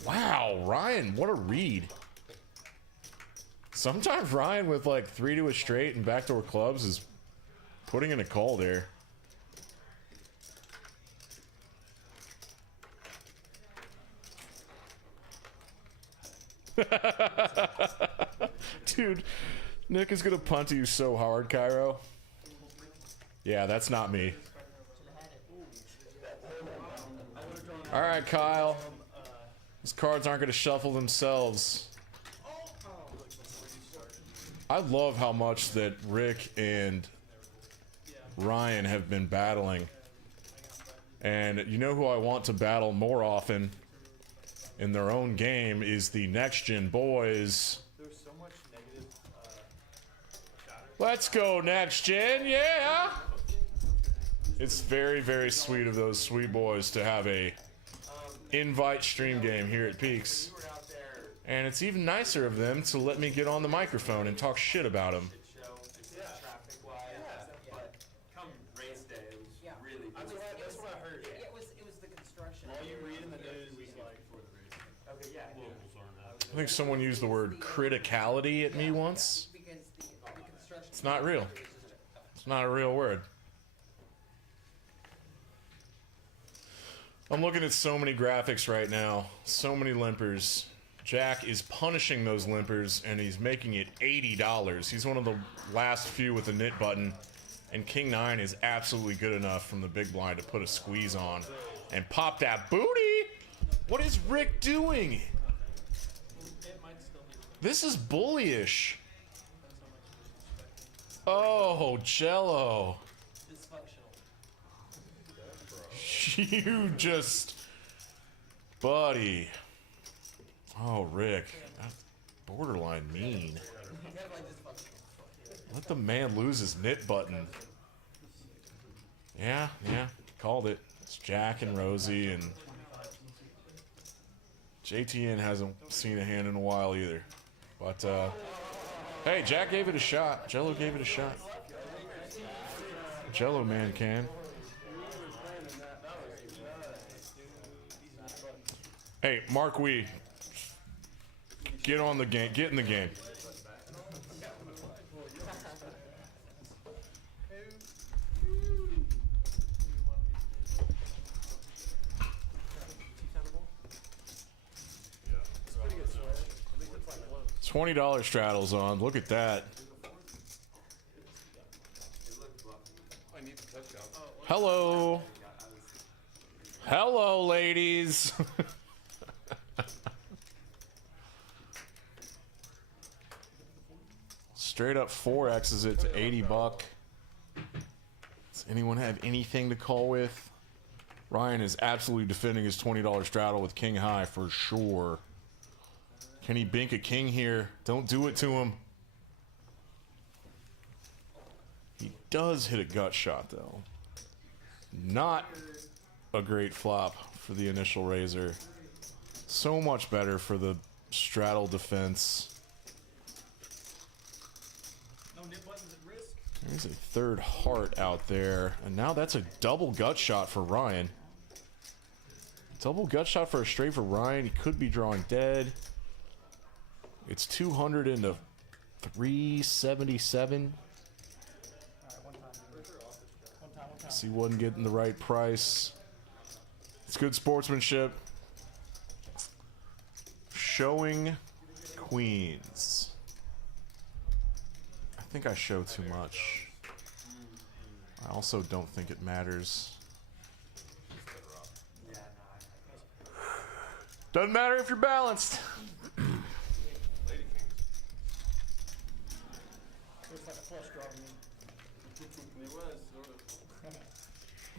Wow, Ryan, what a read. Sometimes Ryan with like 3 to a straight and backdoor clubs is putting in a call there. Dude, Nick is gonna punt you so hard, Cairo. Yeah, that's not me. Alright, Kyle. These cards aren't gonna shuffle themselves. I love how much that Rick and Ryan have been battling. And you know who I want to battle more often in their own game is the Nextgen boys. Let's go, Nextgen, yeah! It's very, very sweet of those sweet boys to have a invite stream game here at Peaks. And it's even nicer of them to let me get on the microphone and talk shit about him. Traffic-wise, but come race day, it was really That's what I heard. It was the construction. All you read in the news is like, okay, yeah. Locals aren't that. I think someone used the word criticality at me once. Because the construction. It's not real. It's not a real word. I'm looking at so many graphics right now. So many limpers. Jack is punishing those limpers, and he's making it $80. He's one of the last few with the knit button. And King 9 is absolutely good enough from the big blind to put a squeeze on and pop that booty. What is Rick doing? This is bullyish. Oh, Jello. You just... Buddy. Oh, Rick. That's borderline mean. Let the man lose his knit button. Yeah, called it. It's Jack and Rosie, and JTN hasn't seen a hand in a while either. But, hey, Jack gave it a shot. Jello gave it a shot. Jello man can. Hey, Mark Wee. Get on the game. Get in the game. $20 straddles on. Look at that. Hello. Hello, ladies. Straight up 4X's it to $80. Does anyone have anything to call with? Ryan is absolutely defending his $20 straddle with King High for sure. Can he bink a king here? Don't do it to him. He does hit a gut shot though. Not a great flop for the initial raiser. So much better for the straddle defense. There's a third heart out there, and now that's a double gut shot for Ryan. Double gut shot for a straight for Ryan. He could be drawing dead. It's 200 into 377. He wasn't getting the right price. It's good sportsmanship. Showing queens. I think I show too much. I also don't think it matters. Doesn't matter if you're balanced. I'm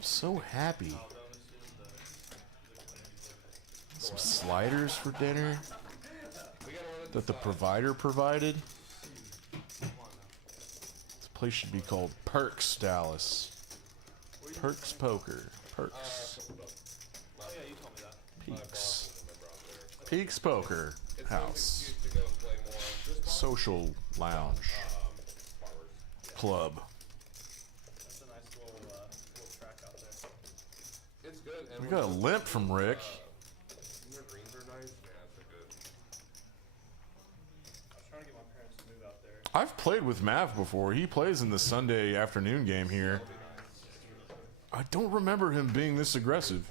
so happy. Some sliders for dinner that the provider provided. This place should be called Perks, Dallas. Perks Poker. Perks. Peaks. Peaks Poker House. Social Lounge. Club. We got a limp from Rick. I've played with Mav before. He plays in the Sunday afternoon game here. I don't remember him being this aggressive.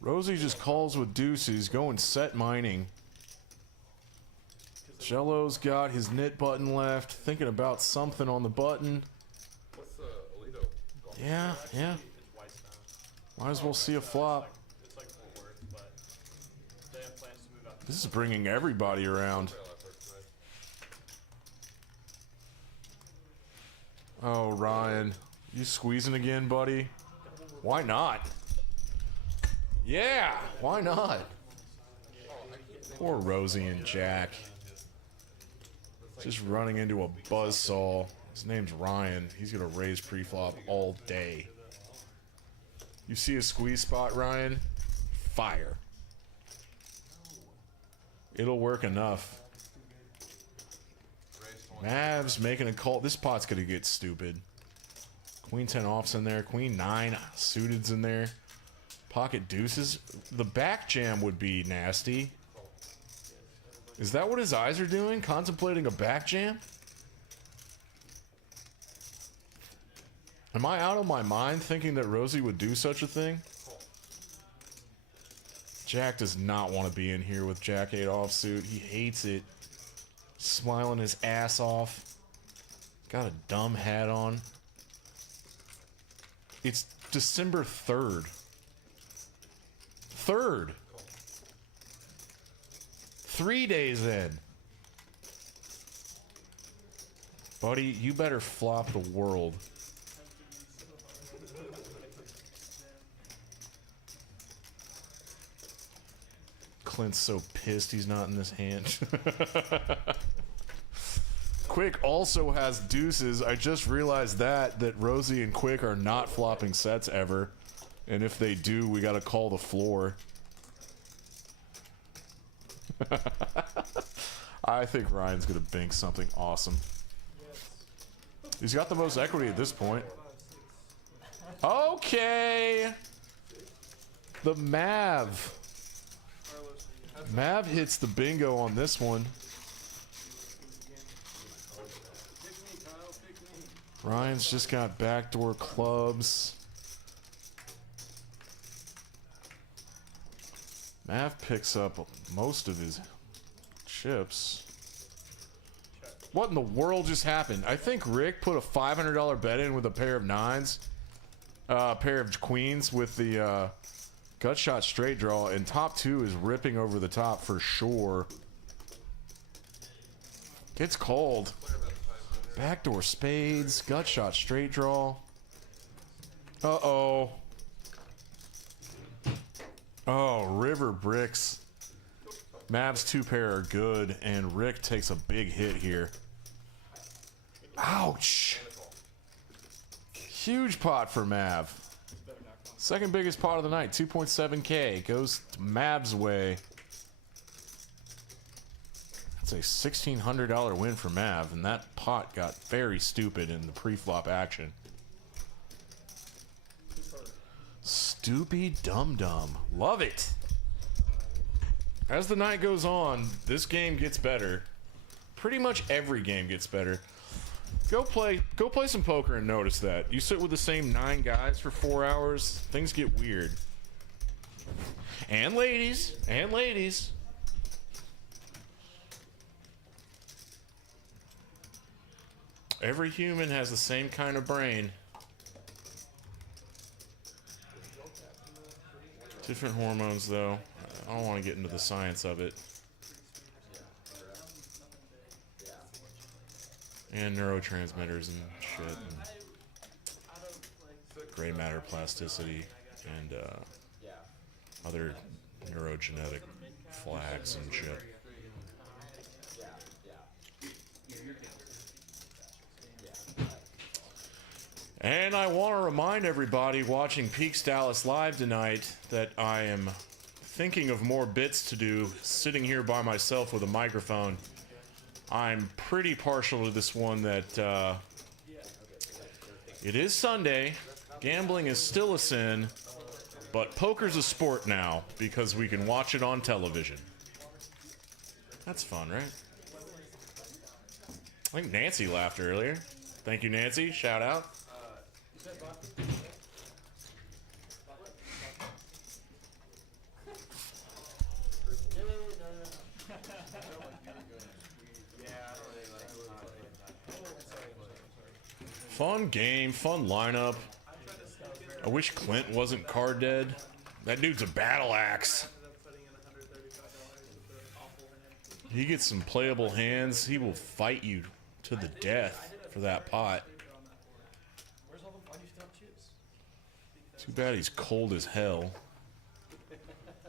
Rosie just calls with deuces, going set mining. Jello's got his knit button left, thinking about something on the button. Yeah. Might as well see a flop. This is bringing everybody around. Oh, Ryan. You squeezing again, buddy? Why not? Yeah, why not? Poor Rosie and Jack. Just running into a buzzsaw. His name's Ryan. He's gonna raise preflop all day. You see a squeeze spot, Ryan? Fire. It'll work enough. Mavs making a call. This pot's gonna get stupid. Queen 10 off's in there. Queen 9 suited's in there. Pocket deuces. The back jam would be nasty. Is that what his eyes are doing? Contemplating a back jam? Am I out of my mind thinking that Rosie would do such a thing? Jack does not want to be in here with Jack 8 offsuit. He hates it. Smiling his ass off. Got a dumb hat on. It's December 3rd. 3rd. 3 days in. Buddy, you better flop the world. Clint's so pissed he's not in this hand. Quick also has deuces. I just realized that Rosie and Quick are not flopping sets ever. And if they do, we gotta call the floor. I think Ryan's gonna bink something awesome. He's got the most equity at this point. Okay. The Mav. Mav hits the bingo on this one. Ryan's just got backdoor clubs. Mav picks up most of his chips. What in the world just happened? I think Rick put a $500 bet in with a pair of 9s. A pair of queens with the gut shot straight draw, and top 2 is ripping over the top for sure. Gets cold. Backdoor spades, gut shot straight draw. Uh-oh. Oh, river bricks. Mav's 2 pair are good, and Rick takes a big hit here. Ouch. Huge pot for Mav. Second biggest pot of the night, 2.7K. Goes Mav's way. That's a $1,600 win for Mav, and that pot got very stupid in the pre-flop action. Stoopy dum-dum. Love it. As the night goes on, this game gets better. Pretty much every game gets better. Go play some poker and notice that. You sit with the same 9 guys for 4 hours, things get weird. And ladies, and ladies. Every human has the same kind of brain. Different hormones, though. I don't want to get into the science of it. And neurotransmitters and shit. And gray matter plasticity and other neurogenetic flags and shit. And I want to remind everybody watching Peaks Dallas Live tonight that I am thinking of more bits to do sitting here by myself with a microphone. I'm pretty partial to this one that it is Sunday, gambling is still a sin, but poker's a sport now because we can watch it on television. That's fun, right? I think Nancy laughed earlier. Thank you, Nancy. Shout out. Fun game, fun lineup. I wish Clint wasn't card dead. That dude's a battle axe. He gets some playable hands. He will fight you to the death for that pot. Too bad he's cold as hell.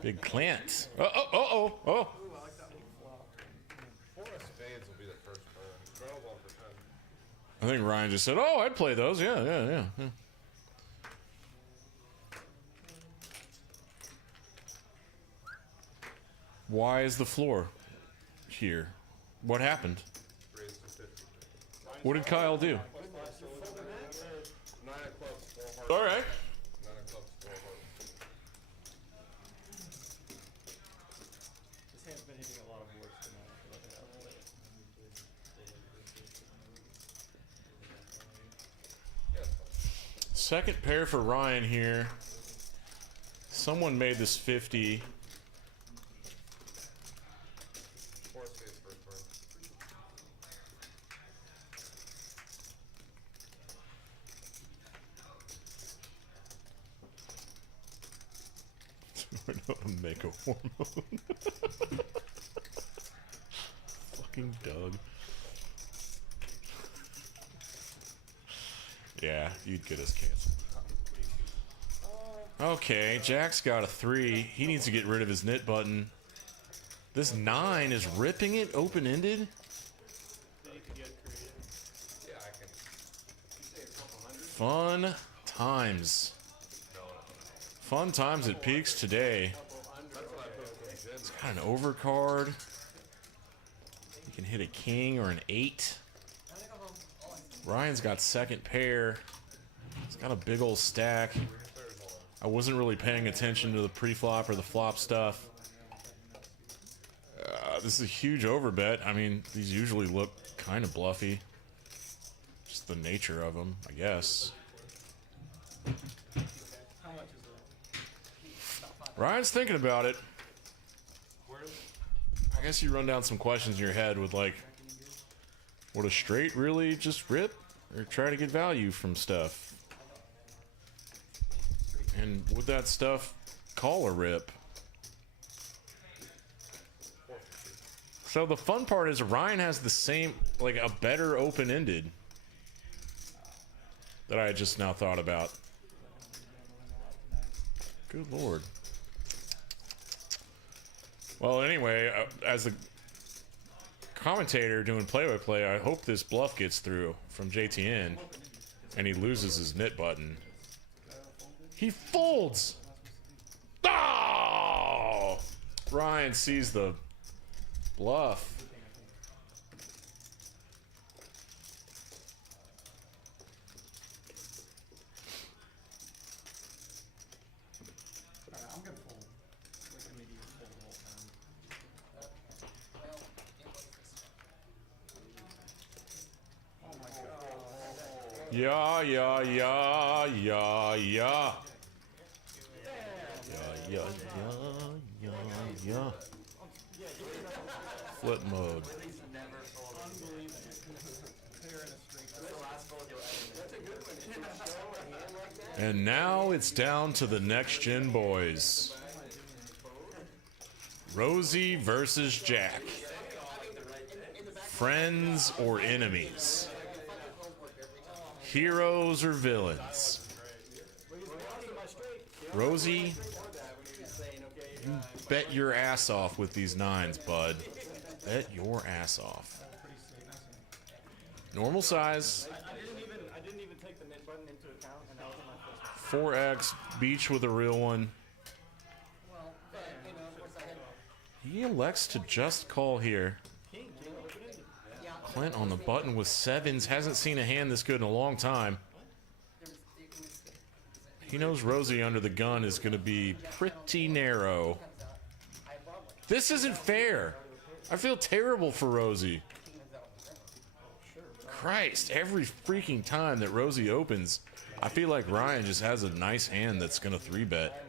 Big Clint. Oh. I think Ryan just said, "Oh, I'd play those." Yeah. Why is the floor? here? What happened? Raised to 50. What did Kyle do? 9 of clubs, 4 hearts. All right. 9 of clubs, 4 hearts. This hand's been hitting a lot of boards tonight. Second pair for Ryan here. Someone made this 50. 4 stays first turn. I know how to make a hormone. Fucking Doug. Yeah, you'd get us canceled. Okay, Jack's got a 3. He needs to get rid of his knit button. This 9 is ripping it open-ended? Yeah, I can. Fun times. Fun times at Peaks today. It's got an overcard. You can hit a king or an 8. Ryan's got second pair. He's got a big old stack. I wasn't really paying attention to the pre-flop or the flop stuff. This is a huge overbet. I mean, these usually look kind of bluffy. Just the nature of them, I guess. Ryan's thinking about it. I guess you run down some questions in your head with like, would a straight really just rip? Or try to get value from stuff? And would that stuff call a rip? So the fun part is Ryan has the same, like a better open-ended that I just now thought about. Good Lord. Well, anyway, as a commentator doing play-by-play, I hope this bluff gets through from JTN and he loses his knit button. He folds! Oh! Ryan sees the bluff. I'm gonna fold. Like an idiot fold the whole time. Oh my god. Yeah, yeah, yeah, yeah, yeah. Yeah, yeah, yeah, yeah, yeah. Flip mode. And now it's down to the next gen boys. Rosie versus Jack. Friends or enemies? Heroes or villains? Rosie, you bet your ass off with these 9s, bud. Bet your ass off. Normal size. I didn't even take the knit button into account, and that was on my first. 4x, beach with a real one. He elects to just call here. Clint on the button with 7s. Hasn't seen a hand this good in a long time. He knows Rosie under the gun is going to be pretty narrow. This isn't fair. I feel terrible for Rosie. Christ, every freaking time that Rosie opens, I feel like Ryan just has a nice hand that's going to 3-bet.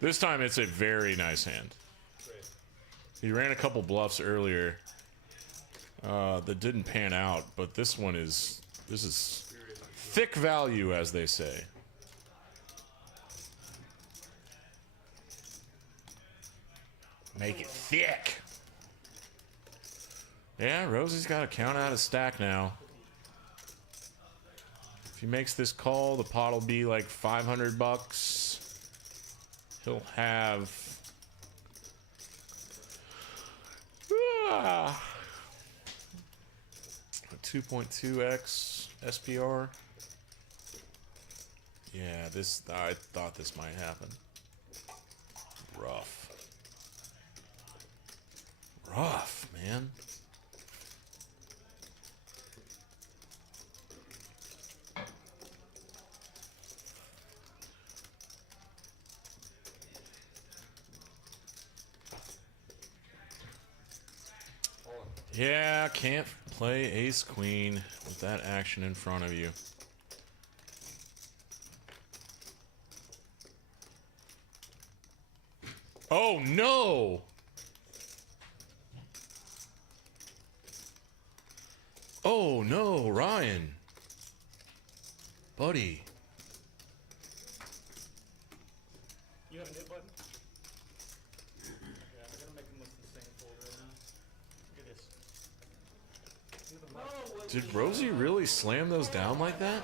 This time it's a very nice hand. He ran a couple bluffs earlier that didn't pan out, but this is thick value, as they say. Make it thick. Yeah, Rosie's got to count out his stack now. If he makes this call, the pot will be like $500. He'll have a 2.2x SPR. Yeah, I thought this might happen. rough. Rough, man. Yeah, can't play ace queen with that action in front of you. Oh no! Oh no, Ryan. Buddy. You have a hit button? Yeah, I'm gonna make them list the same folder. Look at this. Did Rosie really slam those down like that?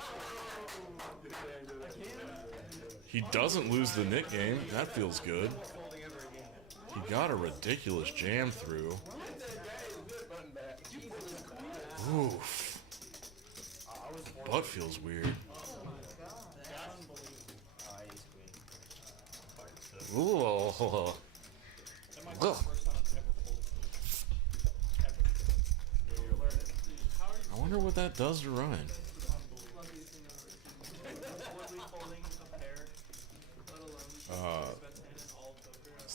He doesn't lose the knit game. That feels good. He got a ridiculous jam through. Oof. Butt feels weird. Ooh. Ugh. I wonder what that does to Ryan.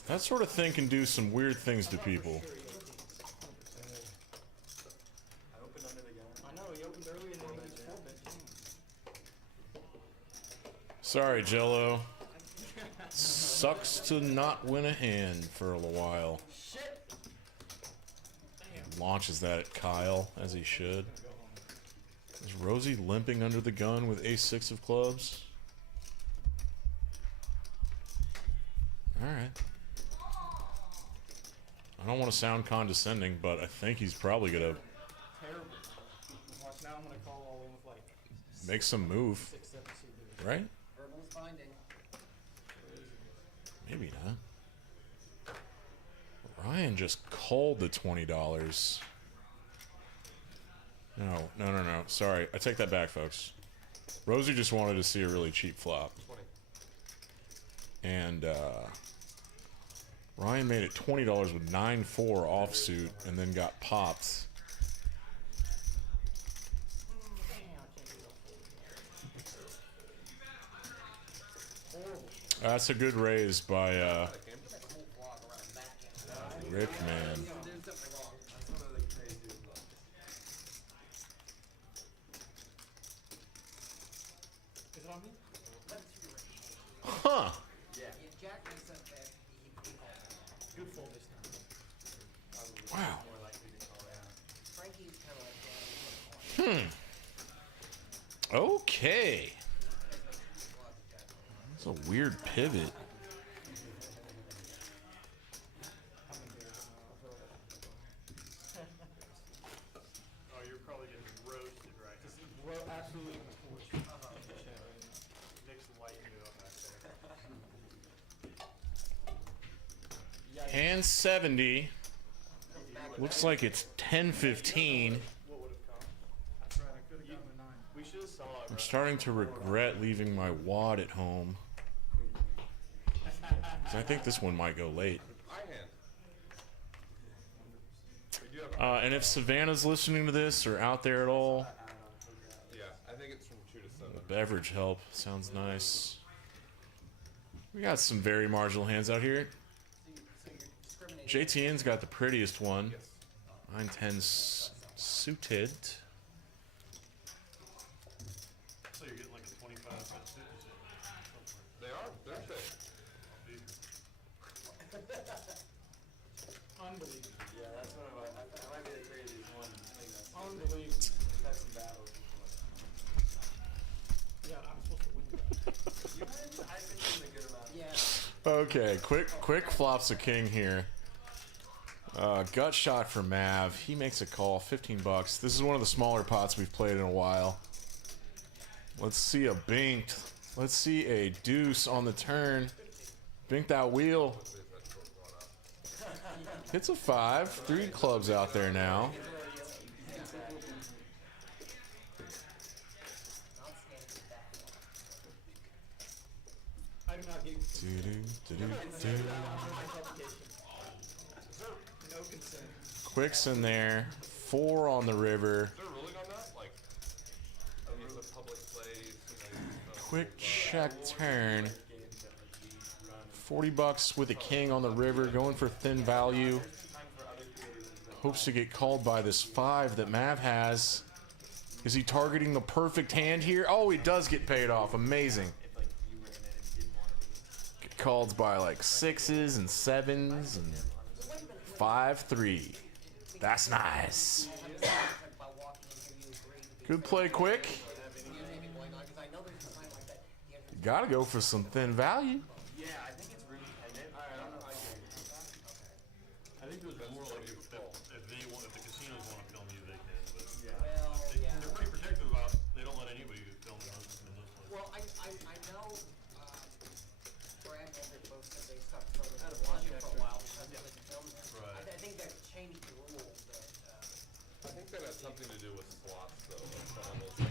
That sort of thing can do some weird things to people. Sorry, Jello. Sucks to not win a hand for a while. He launches that at Kyle, as he should. Is Rosie limping under the gun with ace-6 of clubs? Alright. I don't want to sound condescending, but I think he's probably gonna Watch now, I'm gonna call all in with like make some move, 6, 7 suited. right? Verbal's binding. Maybe not. Ryan just called the $20. No. Sorry, I take that back, folks. Rosie just wanted to see a really cheap flop. And Ryan made it $20 with 9-4 offsuit and then got popped. That's a good raise by Rick, man. Is it on me? Huh. Good fold this time. Wow. Okay. It's a weird pivot. Oh, you're probably getting roasted right now. Absolutely. Nick's lighting it up back there. Hand 70. Looks like it's 10-15. What would have come? That's right, I could have gotten a 9. We should have saw it. I'm starting to regret leaving my wad at home. 'Cause I think this one might go late. And if Savannah's listening to this or out there at all, Yeah, I think it's from 2 to 7. beverage help sounds nice. We got some very marginal hands out here. JTN's got the prettiest one. 9-10 suited. So you're getting like a 25-cent suit. They are. They're thick. Unbelievable. Yeah, that's one of my, I might be the craziest one. I think that's Unbelievable. that's some battles. Yeah, I'm supposed to win that. I've been doing a good amount. Okay, quick flops a king here. Gut shot for Mav. He makes a call, 15 bucks. This is one of the smaller pots we've played in a while. Let's see a binked. Let's see a deuce on the turn. Bink that wheel. Hits a 5. 3 clubs out there now. I do not No consent. Quick's in there. 4 on the river. Is there a ruling on that? Like, I mean, it's a public place, you know, Quick check turn. 40 bucks with a king on the river, going for thin value. Hopes to get called by this 5 that Mav has. Is he targeting the perfect hand here? Oh, he does get paid off. Amazing. Get called by like 6s and 7s and 5-3. That's nice. Good play, Quick. You gotta go for some thin value. Yeah, I think it's room dependent. I think it was more like if the casinos want to film you, they can. But they're pretty protective about. They don't let anybody film in those places. Well, I know Brad and Andrew both said they stopped filming at Bellagio for a while because they couldn't film there. Right. I think they've changed the rules, but I think that has something to do with slots, though. Like some of those, like,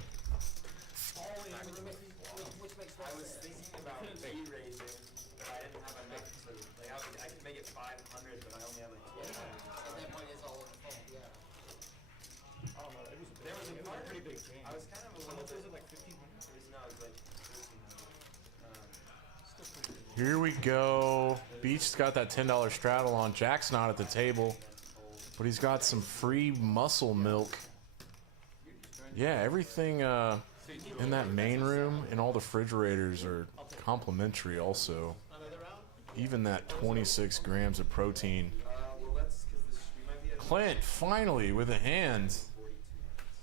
which makes I no was sense. thinking about raising, but I didn't have enough to, like, I could make it 500, but I only have like 200. So that point is all in the phone, yeah. I don't know. It was There was a a part, pretty big game. I was kind of a How little much bit, was it? Like 1,500? no, it was like 1,300. Here we go. Beach's got that $10 straddle on. Jack's not at the table, but he's got some free muscle milk. Yeah, everything in that main room and all the refrigerators are complimentary also. Even that 26 grams of protein. Well, let's, because we might be at Clint, finally, with a hand.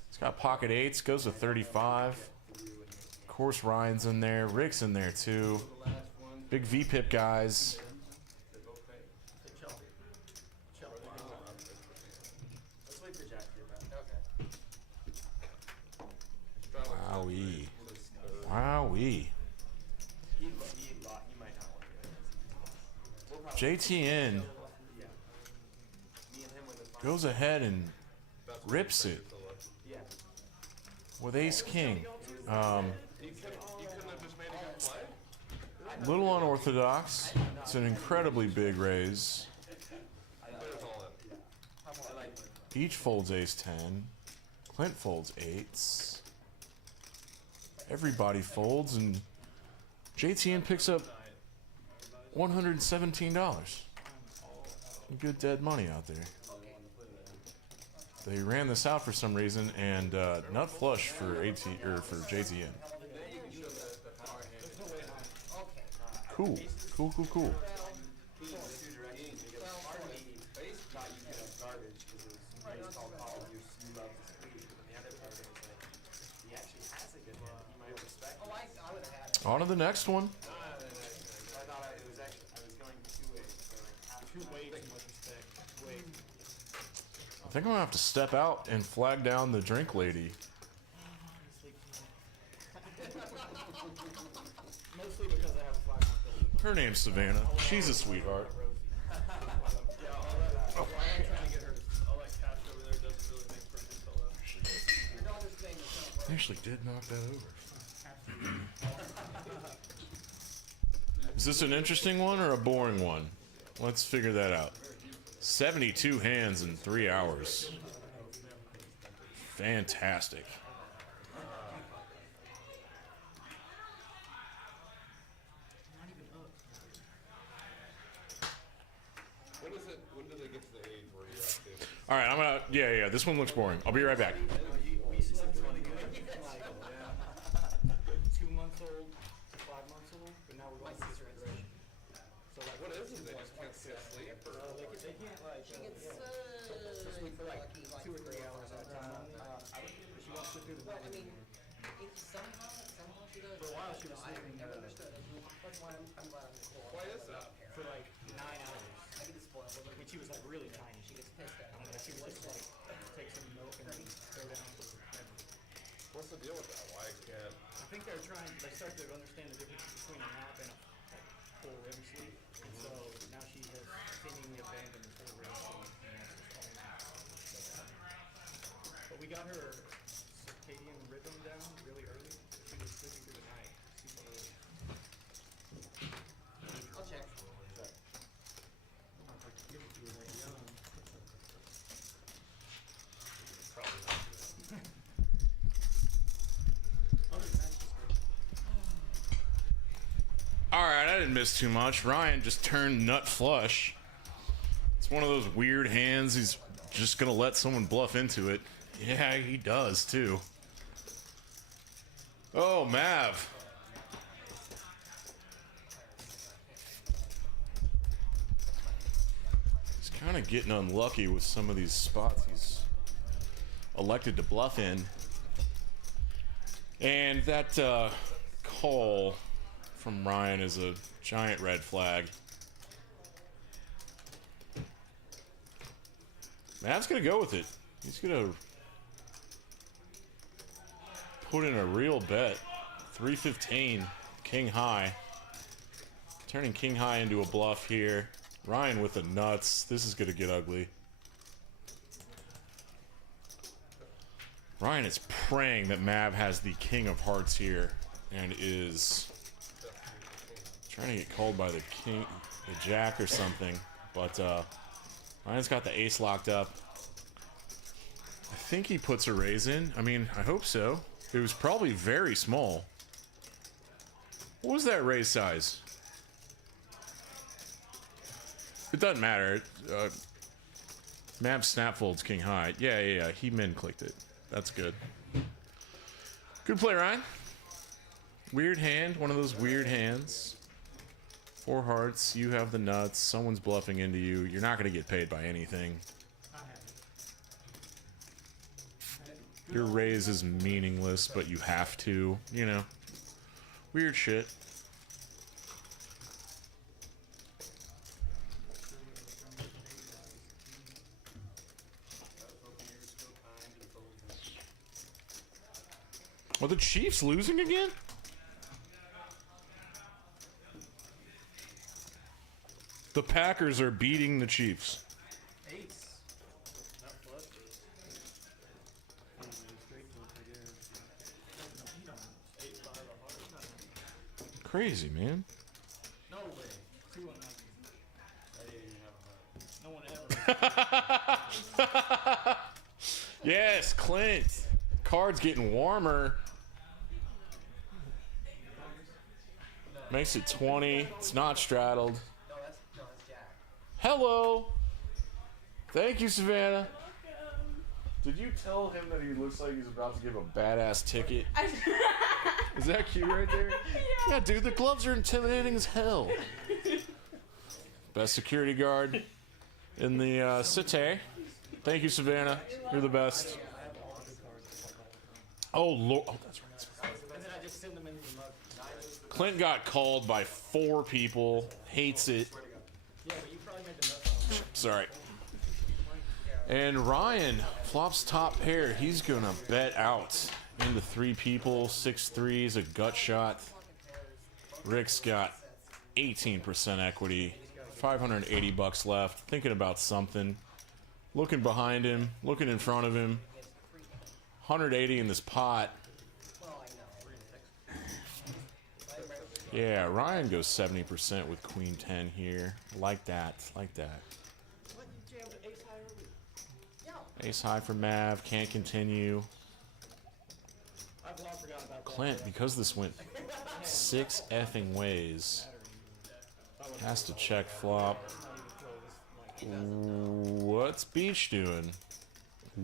He's got pocket 8s, goes to 35. Of course, Ryan's in there. Rick's in there, too. Big V-Pip guys. let's wait for Jack to get back. Okay. Wowee. Wowee. He might not want to. We'll probably, JTN me and him with the final. goes ahead and rips it Yeah. with ace-king. you couldn't have just made a good play? Little unorthodox. It's an incredibly big raise. Players all in. Each folds ace-10. Clint folds 8s. Everybody folds, and JTN picks up $117. Good dead money out there. They ran this out for some reason, and nut flush for for JTN. Cool, cool, cool, cool. On to the next one. I think I'm gonna have to step out and flag down the drink lady. Mostly because I have a 5-month-old. Her name's Savannah. She's a sweetheart. All that cash over there doesn't really make for a good fellow. Your daughter's name is not Actually did knock that over. Is this an interesting one or a boring one? Let's figure that out. 72 hands in 3 hours. Fantastic. When do they get to the age where you have to? All right, I'm gonna. Yeah. This one looks boring. I'll be right back. We used to like 2 months old to 5 months old, but now we're going to this generation. So like, What is it? They just can't stay asleep? Or? they can't like, sleep for like 2 or 3 hours at a time. She wants to do the I mean, somehow she does. For a while she was I sleeping never understood. That's why I'm glad I'm cool. Why is that? for like 9 hours. I get spoiled. But When she was like really tiny, she gets pissed at me. she would just like take some milk and throw down for her. What's the deal with that? Why can't? I think they start to understand the difference between a nap and a full REM sleep. And so now she has seemingly abandoned full REM sleep. And that's just all now. But we got her circadian rhythm down really early. She was sleeping through the night super early. Alright, I didn't miss too much. Ryan just turned nut flush. It's one of those weird hands. He's just gonna let someone bluff into it. Yeah, he does too. Oh, Mav. He's kind of getting unlucky with some of these spots he's elected to bluff in. And that call from Ryan is a giant red flag. Mav's gonna go with it. He's gonna put in a real bet. 315, king high. Turning king high into a bluff here. Ryan with the nuts. This is gonna get ugly. Ryan is praying that Mav has the king of hearts here and is trying to get called by the king, the jack or something. But Ryan's got the ace locked up. I think he puts a raise in. I mean, I hope so. It was probably very small. What was that raise size? It doesn't matter. Mav snap folds king high. Yeah. He min clicked it. That's good. Good play, Ryan. Weird hand. One of those weird hands. 4 hearts. You have the nuts. Someone's bluffing into you. You're not going to get paid by anything. Your raise is meaningless, but you have to. You know. Weird shit. Are the Chiefs losing again? The Packers are beating the Chiefs. Ace. Not flush. Crazy, man. No way. 2 unlucky. No one ever. Yes, Clint. Card's getting warmer. Makes it 20. It's not straddled. No, that's Jack. Hello. Thank you, Savannah. Did you tell him that he looks like he's about to give a badass ticket? Is that cute right there? Yeah, dude, the gloves are intimidating as hell. Best security guard in the city. Thank you, Savannah. You're the best. Oh, Lord. Oh, that's right. And then I just send them in the mug. Clint got called by 4 people. Hates it. Yeah, but you probably made the nuts. Sorry. And Ryan flops top pair. He's going to bet out into 3 people. 6 threes, a gut shot. Rick's got 18% equity. 580 bucks left. Thinking about something. Looking behind him. Looking in front of him. 180 in this pot. Yeah, Ryan goes 70% with queen 10 here. Like that. Like that. Ace high for Mav. Can't continue. Clint, because this went 6 effing ways, has to check flop. What's Beach doing?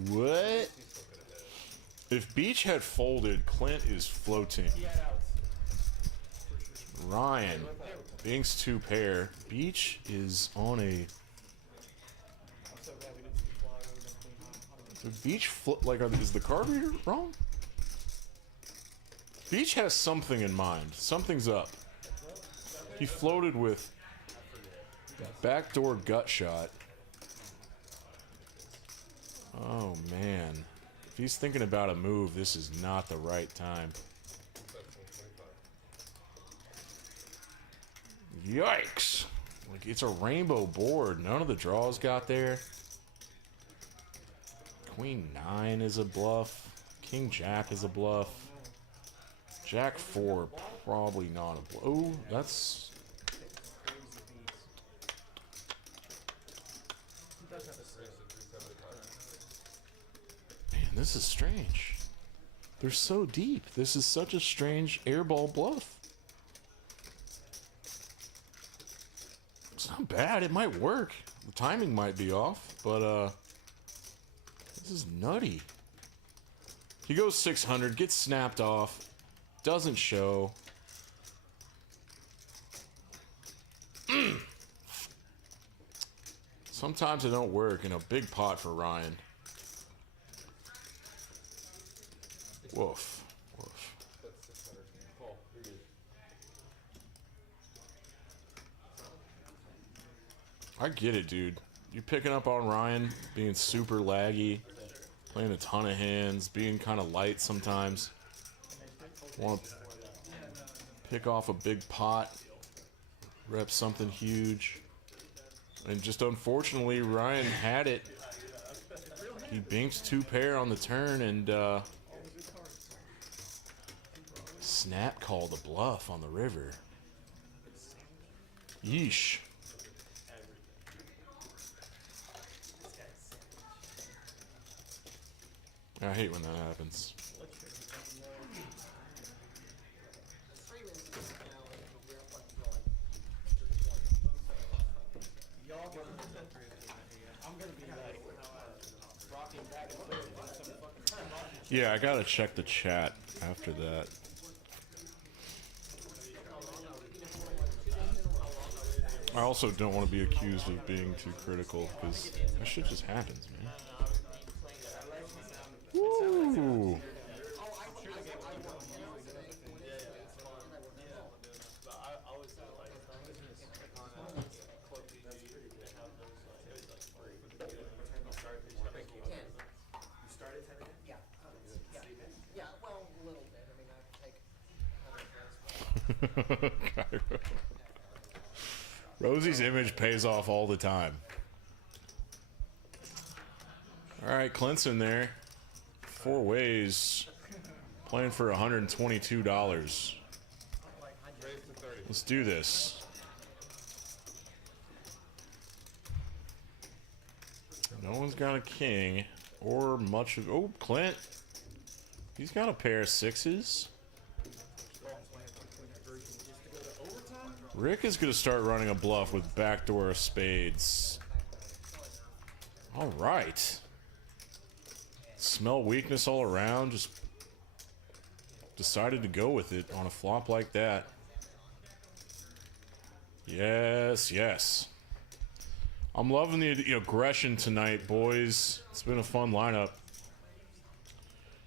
What? If Beach had folded, Clint is floating. Ryan, Binks 2 pair. Beach is on a. Did Beach like? Is the card reader wrong? Beach has something in mind. Something's up. He floated with backdoor gut shot. Oh man. If he's thinking about a move, this is not the right time. Yikes. Like, it's a rainbow board. None of the draws got there. Queen 9 is a bluff. King Jack is a bluff. Jack 4, probably not a bluff. Oh, that's... Man, this is strange. They're so deep. This is such a strange airball bluff. Not bad. It might work. The timing might be off, but this is nutty. He goes 600, gets snapped off, doesn't show. Sometimes it don't work in a big pot for Ryan. Woof. Woof. That's 600. Call. You're good. I get it, dude. You picking up on Ryan being super laggy, playing a ton of hands, being kind of light sometimes. Want to pick off a big pot, rep something huge. And just unfortunately, Ryan had it. He binks 2 pair on the turn and snap called a bluff on the river. Yeesh. I hate when that happens. Yeah, I gotta check the chat after that. I also don't want to be accused of being too critical, because that shit just happens, man. Woo! Yeah, well, a little bit. I mean, I could take 100 minutes. Cairo. Rosie's image pays off all the time. Alright, Clint's in there. 4 ways. Playing for $122. Let's do this. No one's got a king or much of... Oh, Clint. He's got a pair of 6s. Rick is going to start running a bluff with backdoor of spades. All right. Smell weakness all around. Just decided to go with it on a flop like that. Yes, yes. I'm loving the aggression tonight, boys. It's been a fun lineup.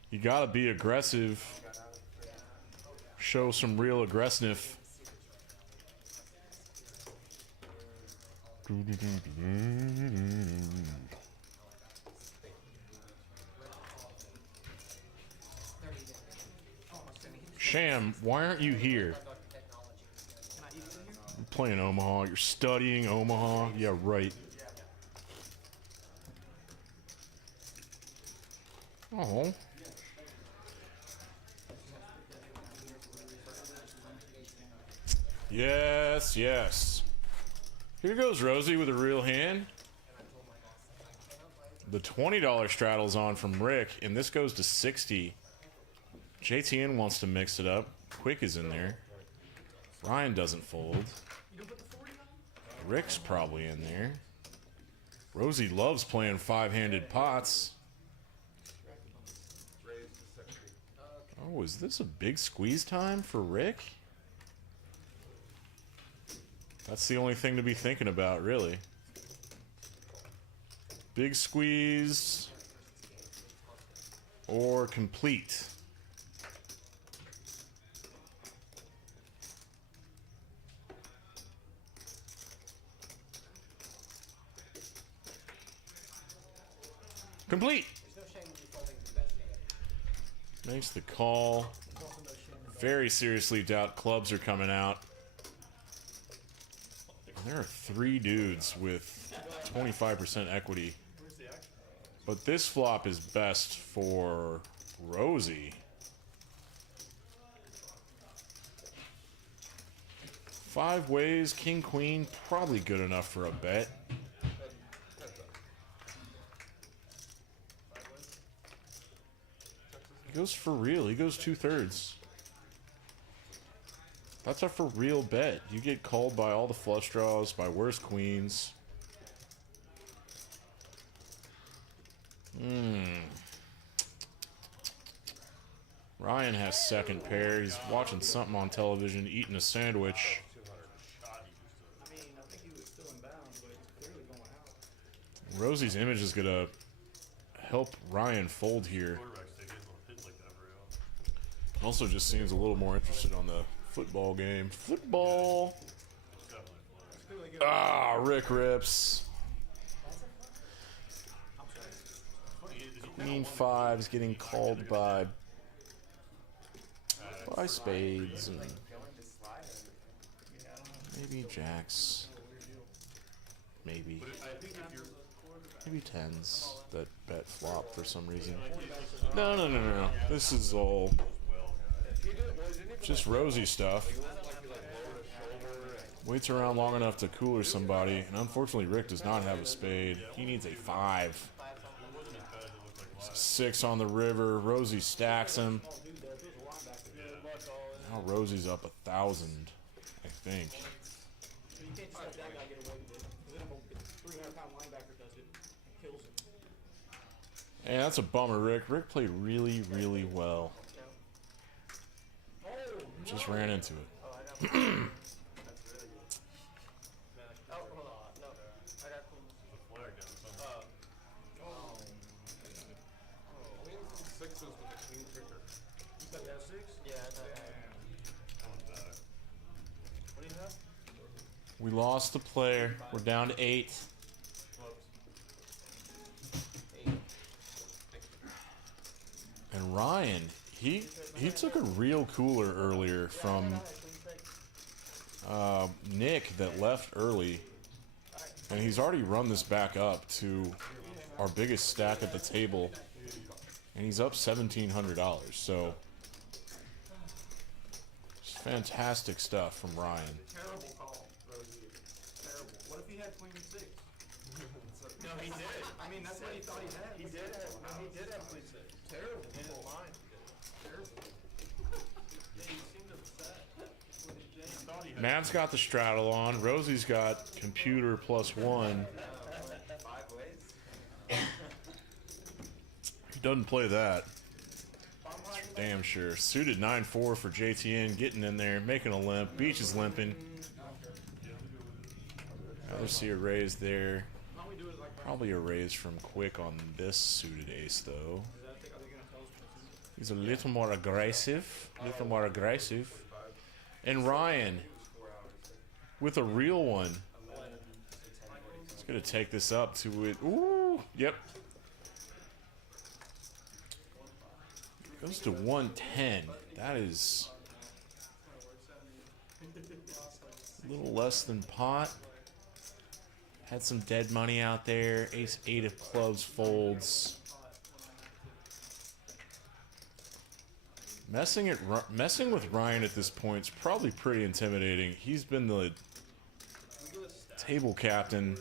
You gotta be aggressive. Show some real aggressiveness. Sham, why aren't you here? You're playing Omaha. You're studying Omaha. Yeah, right. Oh. Yes, yes. Here goes Rosie with a real hand. The $20 straddle's on from Rick, and this goes to 60. JTN wants to mix it up. Quick is in there. Ryan doesn't fold. Rick's probably in there. Rosie loves playing 5-handed pots. Oh, is this a big squeeze time for Rick? That's the only thing to be thinking about, really. Big squeeze or complete. Complete. Makes the call. Very seriously doubt clubs are coming out. There are 3 dudes with 25% equity. But this flop is best for Rosie. 5 ways, king, queen, probably good enough for a bet. He goes for real. He goes 2/3. That's a for real bet. You get called by all the flush draws, by worse queens. Ryan has second pair. He's watching something on television, eating a sandwich. I mean, I think he was still in bounds, but it's clearly going out. Rosie's image is gonna help Ryan fold here. Quarterbacks take it on hit like that very often. Also just seems a little more interested on the football game. Football! It's definitely flying. Ah, Rick rips. Queen 5's getting called by spades and maybe jacks. Maybe. Maybe tens that bet flop for some reason. No. This is all just Rosie stuff. Waits around long enough to cooler somebody, and unfortunately Rick does not have a spade. He needs a 5. 6 on the river. Rosie stacks him. Now Rosie's up 1,000, I think. So you can't just let that guy get away with it. Because then a 300-pound linebacker does it and kills him. Hey, that's a bummer, Rick. Rick played really, really well. Just ran into it. That's really good. Oh, hold on. No. I got cool. The flag down somewhere. Sixes with a queen kicker. You got that 6? Yeah, I thought that. What do you have? We lost the player. We're down to 8. And Ryan, he took a real cooler earlier from Nick that left early, and he's already run this back up to our biggest stack at the table, and he's up $1,700. So just fantastic stuff from Ryan. Terrible call, Rosie. Terrible. What if he had queen 6? No, he did. I mean, that's what he thought he had. He did have. No, he did have queen 6. Terrible. In his mind. Terrible. Yeah, he seemed upset with his jam. Mav's got the straddle on. Rosie's got computer +1. 5 ways. He doesn't play that. Damn sure. Suited 9-4 for JTN, getting in there, making a limp. Beach is limping. Let's see a raise there. Probably a raise from Quick on this suited ace, though. He's a little more aggressive. And Ryan, with a real one, he's going to take this up to it. Ooh, yep. Goes to 110. That is a little less than pot. Had some dead money out there. Ace 8 of clubs folds. Messing with Ryan at this point is probably pretty intimidating. He's been the table captain,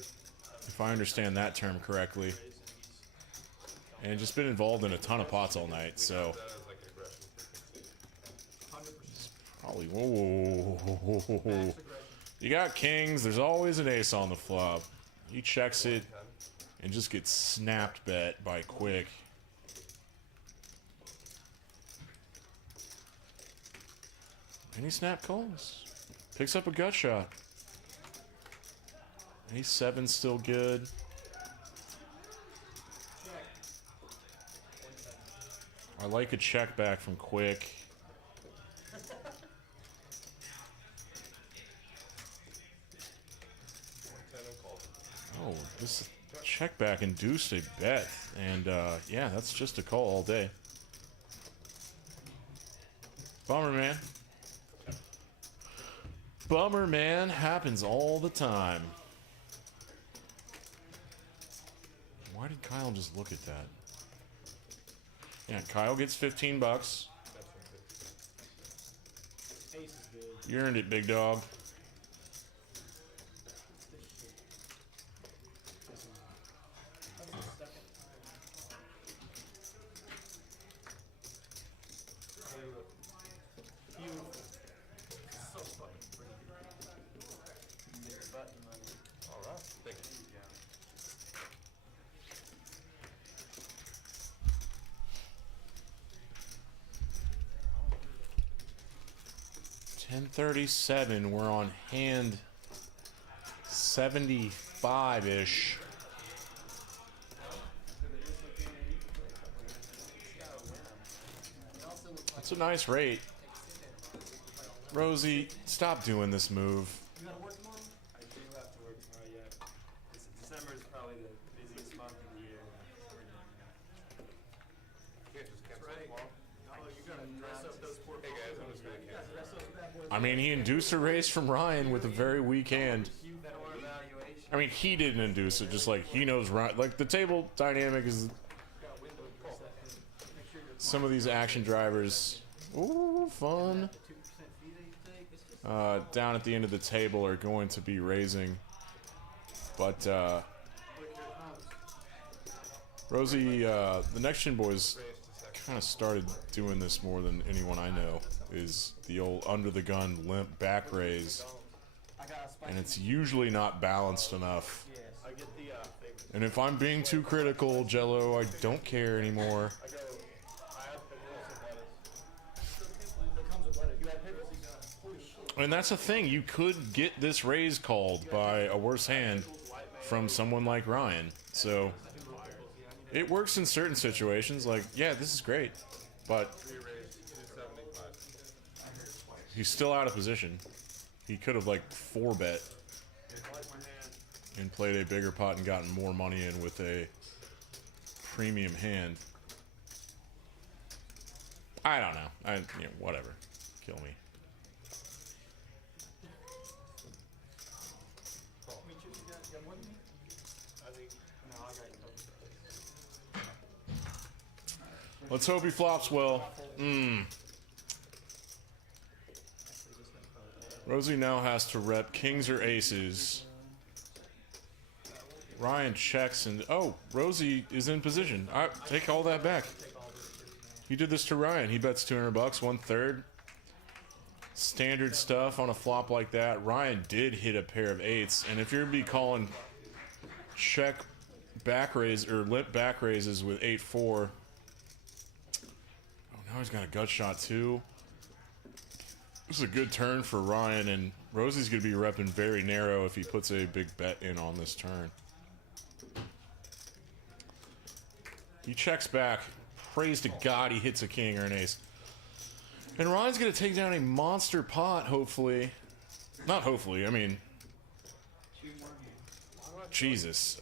if I understand that term correctly, and just been involved in a ton of pots all night. So probably whoa. You got kings. There's always an ace on the flop. He checks it and just gets snapped bet by Quick. And he snap calls. Picks up a gut shot. Ace 7's still good. I like a check back from Quick. Oh, this check back induced a bet. And yeah, that's just a call all day. Bummer, man. Bummer, man. Happens all the time. Why did Kyle just look at that? Yeah, Kyle gets 15 bucks. You earned it, big dog. 10:37. We're on hand 75-ish. That's a nice rate. Rosie, stop doing this move. You gotta work tomorrow? I do have to work tomorrow, yeah. December is probably the busiest month of the year. You can't just cancel Right. tomorrow. No, you gotta dress up those poor Hey guys, I'm just gonna cancel. I mean, he induced a raise from Ryan with a very weak hand. Better evaluation. I mean, he didn't induce it, just like he knows Ryan. Like, the table dynamic is. Some of these action drivers. Ooh, fun. Down at the end of the table are going to be raising. But, Rosie, the Nextgen boys kind of started doing this more than anyone I know. Is the old under the gun limp back raise. And it's usually not balanced enough. I get the favorites. And if I'm being too critical, Jello, I don't care anymore. I have that comes with lettuce. You have pickles? Holy shit. And that's the thing, you could get this raise called by a worse hand from someone like Ryan. So it works in certain situations, like, yeah, this is great, but he's still out of position. He could have like 4-bet and played a bigger pot and gotten more money in with a premium hand. I don't know. Whatever. Kill me. Let's hope he flops well. Rosie now has to rep kings or aces. Ryan checks and... Oh, Rosie is in position. I take all that back. He did this to Ryan. He bets 200 bucks, 1/3. Standard stuff on a flop like that. Ryan did hit a pair of 8s. And if you're going to be calling check back raise or limp back raises with 8-4... Oh, now he's got a gut shot too. This is a good turn for Ryan, and Rosie's going to be repping very narrow if he puts a big bet in on this turn. He checks back. Praise to God he hits a king or an ace. And Ryan's going to take down a monster pot, hopefully. Not hopefully, I mean... Jesus.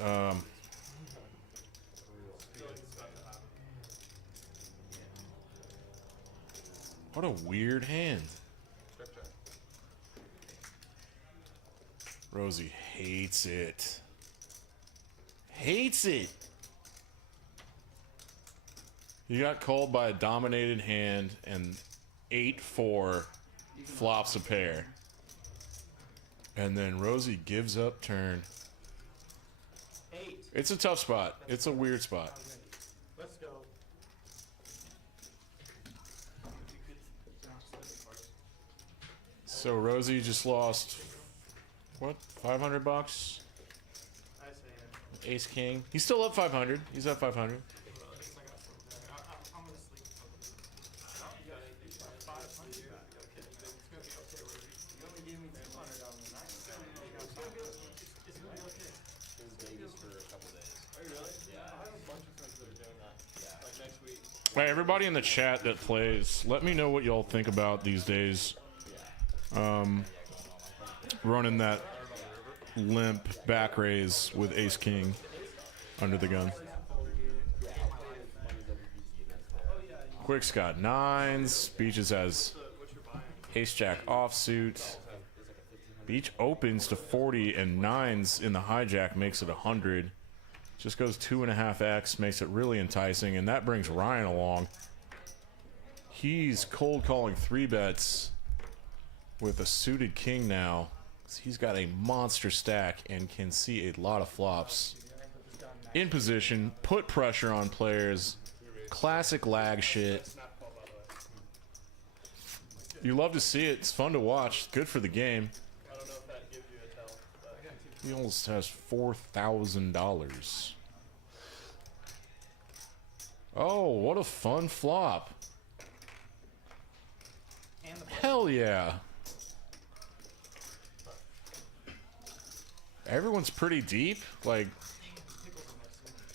What a weird hand. Rosie hates it. Hates it. You got called by a dominated hand and 8-4 flops a pair. And then Rosie gives up turn. It's a tough spot. It's a weird spot. Let's go. So Rosie just lost, what, 500 bucks? I say it. Ace king. He's still up 500. He's up 500. I'm gonna sleep. You got 500. It's gonna be okay. You only gave me 200 on the night. It's gonna be okay. It was Vegas for a couple days. Are you really? Yeah. I have a bunch of friends that are doing that. Yeah. Like next week. Hey, everybody in the chat that plays, let me know what y'all think about these days. Running that limp back raise with ace king under the gun. Quick's got 9s. Beaches has ace jack offsuit. Beach opens to 40 and 9s in the hijack makes it 100. Just goes 2.5x, makes it really enticing, and that brings Ryan along. He's cold calling 3-bets with a suited king now. He's got a monster stack and can see a lot of flops. In position, put pressure on players. Classic lag shit. You love to see it. It's fun to watch. Good for the game. I don't know if that gives you a tell. But He almost has $4,000. Oh, what a fun flop. Hell yeah. everyone's pretty deep. Like,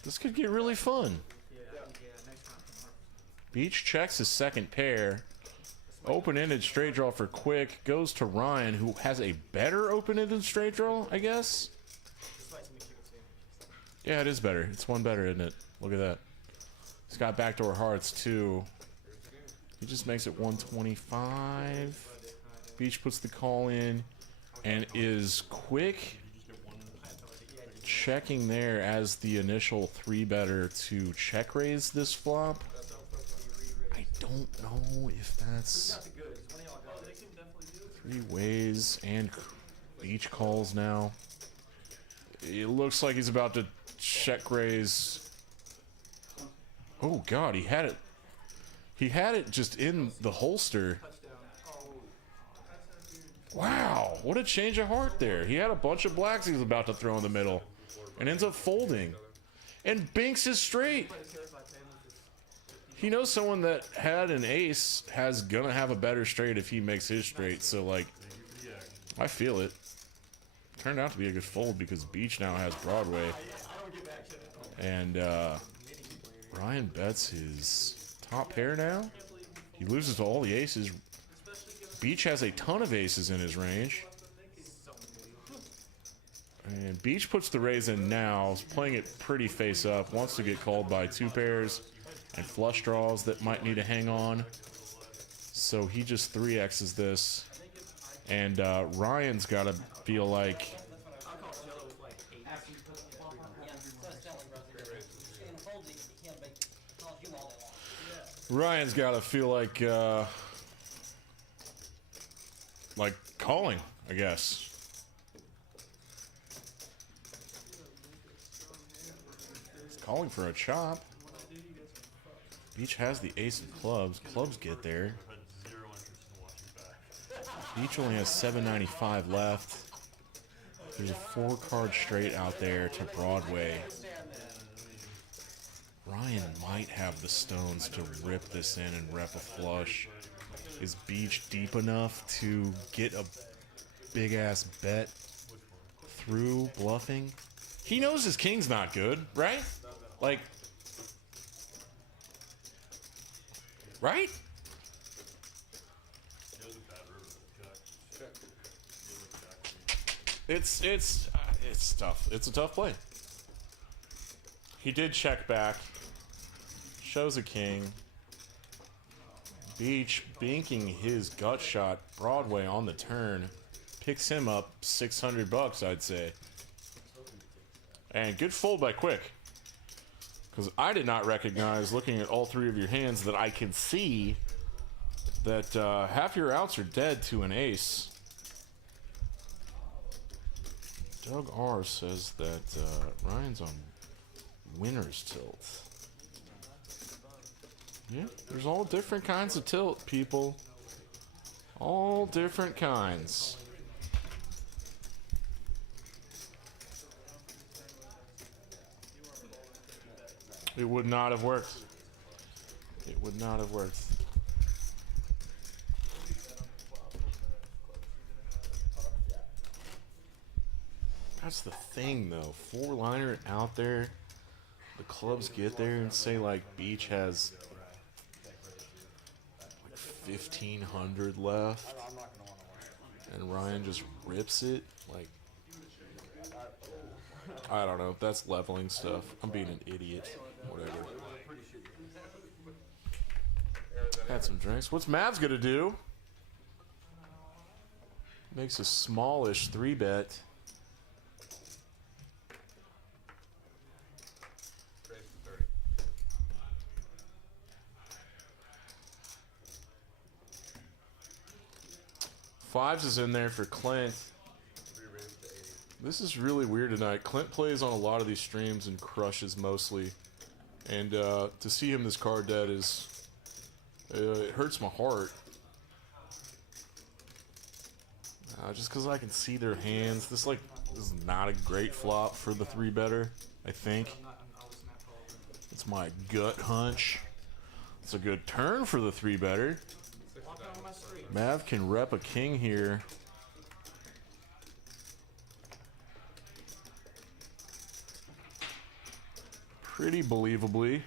this could get really fun. Beach checks his second pair. Open-ended straight draw for Quick. Goes to Ryan, who has a better open-ended straight draw, I guess. Yeah, it is better. It's one better, isn't it? Look at that. He's got backdoor hearts, too. He just makes it 125. Beach puts the call in. And is Quick checking there as the initial 3-better to check raise this flop? I don't know if that's 3 ways, and Beach calls now. It looks like he's about to check raise. Oh God, he had it. He had it just in the holster. Wow, what a change of heart there. He had a bunch of blacks he was about to throw in the middle and ends up folding. And binks is straight. He knows someone that had an ace has gonna have a better straight if he makes his straight. So, like, I feel it. Turned out to be a good fold because Beach now has Broadway. And Ryan bets his top pair now. He loses to all the aces. Beach has a ton of aces in his range. And Beach puts the raise in now. Is playing it pretty face up. Wants to get called by 2 pairs and flush draws that might need to hang on. So he just 3x's this. And Ryan's got to feel like... Ryan's got to feel like calling, I guess. He's calling for a chop. Beach has the ace of clubs. Clubs get there. Beach only has 795 left. There's a 4-card straight out there to Broadway. Ryan might have the stones to rip this in and rep a flush. Is Beach deep enough to get a big-ass bet through bluffing? He knows his king's not good, right? Like, right? It's tough. It's a tough play. He did check back. Shows a king. Beach binking his gut shot Broadway on the turn. Picks him up $600, I'd say. And good fold by Quick. Because I did not recognize, looking at all 3 of your hands, that I can see that half your outs are dead to an ace. Doug R says that Ryan's on winner's tilt. Yeah, there's all different kinds of tilt, people. All different kinds. It would not have worked. It would not have worked. That's the thing, though. 4-liner out there. The clubs get there and say, like, Beach has like 1,500 left. And Ryan just rips it. Like, I don't know. That's leveling stuff. I'm being an idiot. Whatever. Had some drinks. What's Mavs gonna do? Makes a smallish 3-bet. Fives is in there for Clint. This is really weird tonight. Clint plays on a lot of these streams and crushes mostly. And to see him this card dead is... it hurts my heart. Just because I can see their hands. This is not a great flop for the 3-better, I think. It's my gut hunch. It's a good turn for the 3-better. Mav can rep a king here. Pretty believably.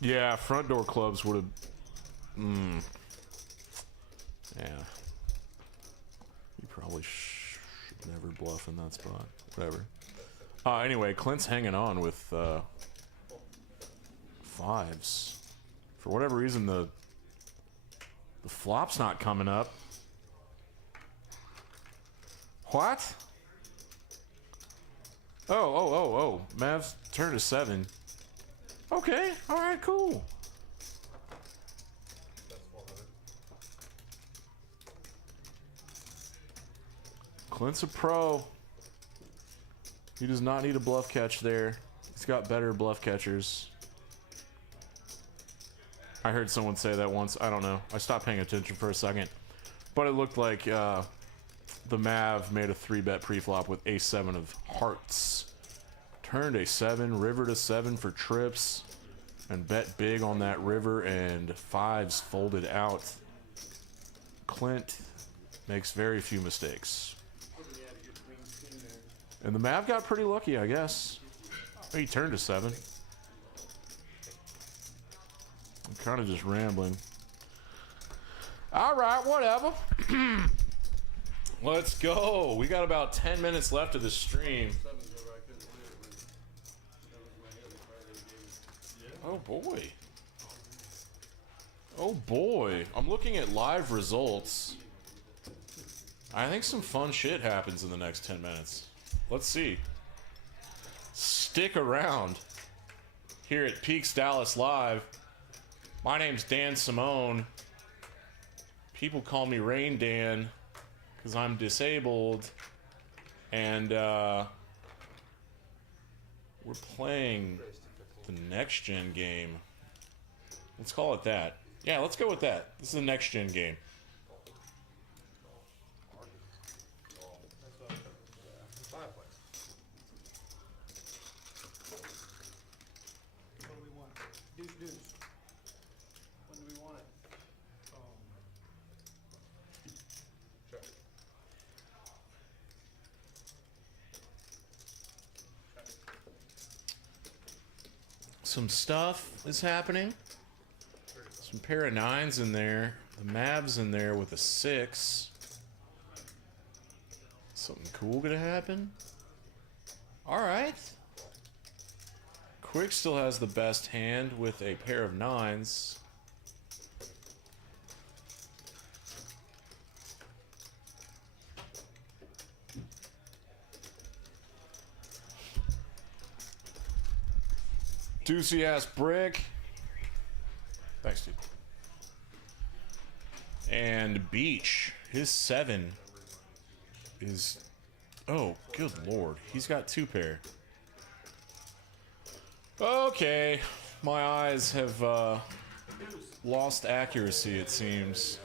Yeah, front door clubs would have. Yeah. You probably should never bluff in that spot. Whatever. Anyway, Clint's hanging on with fives. For whatever reason, the flop's not coming up. What? Oh. Mav's turned to 7. Okay, alright, cool. Clint's a pro. He does not need a bluff catch there. He's got better bluff catchers. I heard someone say that once. I don't know. I stopped paying attention for a second. But it looked like the Mav made a 3-bet pre-flop with a7 of hearts. Turned a 7, river to 7 for trips, and bet big on that river, and 5s folded out. Clint makes very few mistakes. And the Mav got pretty lucky, I guess. He turned to 7. I'm kind of just rambling. All right, whatever. Let's go. We got about 10 minutes left of the stream. Oh boy. Oh boy. I'm looking at live results. I think some fun shit happens in the next 10 minutes. Let's see. Stick around here at Peaks Dallas Live. My name's Dan Simone. People call me Rain Dan because I'm disabled. And we're playing the Nextgen game. Let's call it that. Yeah, let's go with that. This is a Nextgen game. What do we want? Deuce. When do we want it? Some stuff is happening. Some pair of 9s in there. The Mavs in there with a 6. Something cool gonna happen? Alright. Quick still has the best hand with a pair of 9s. Deucey ass brick. Thanks, dude. And Beach, his 7 is. Oh, good lord. He's got 2 pair. Okay. My eyes have lost accuracy, it seems.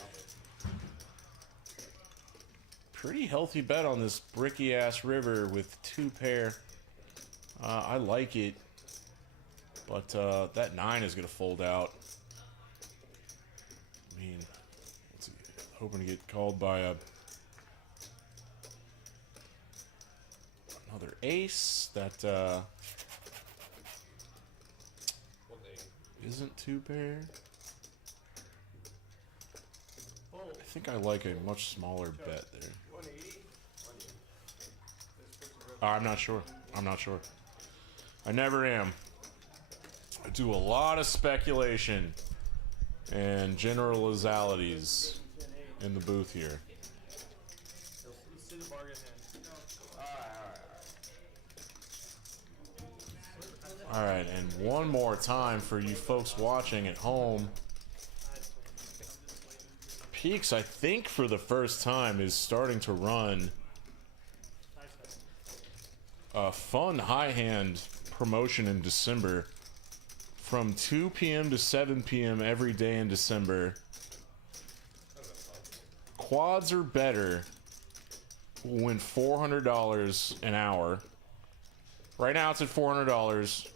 Pretty healthy bet on this bricky ass river with 2 pair. I like it. But that 9 is going to fold out. I mean, hoping to get called by another ace that isn't 2 pair. I think I like a much smaller bet there. I'm not sure. I never am. I do a lot of speculation and generalities in the booth here. Alright, and one more time for you folks watching at home. Peaks, I think for the first time, is starting to run a fun high hand promotion in December. From 2 p.m. to 7 p.m. every day in December. Quads or better will win $400 an hour. Right now it's at $400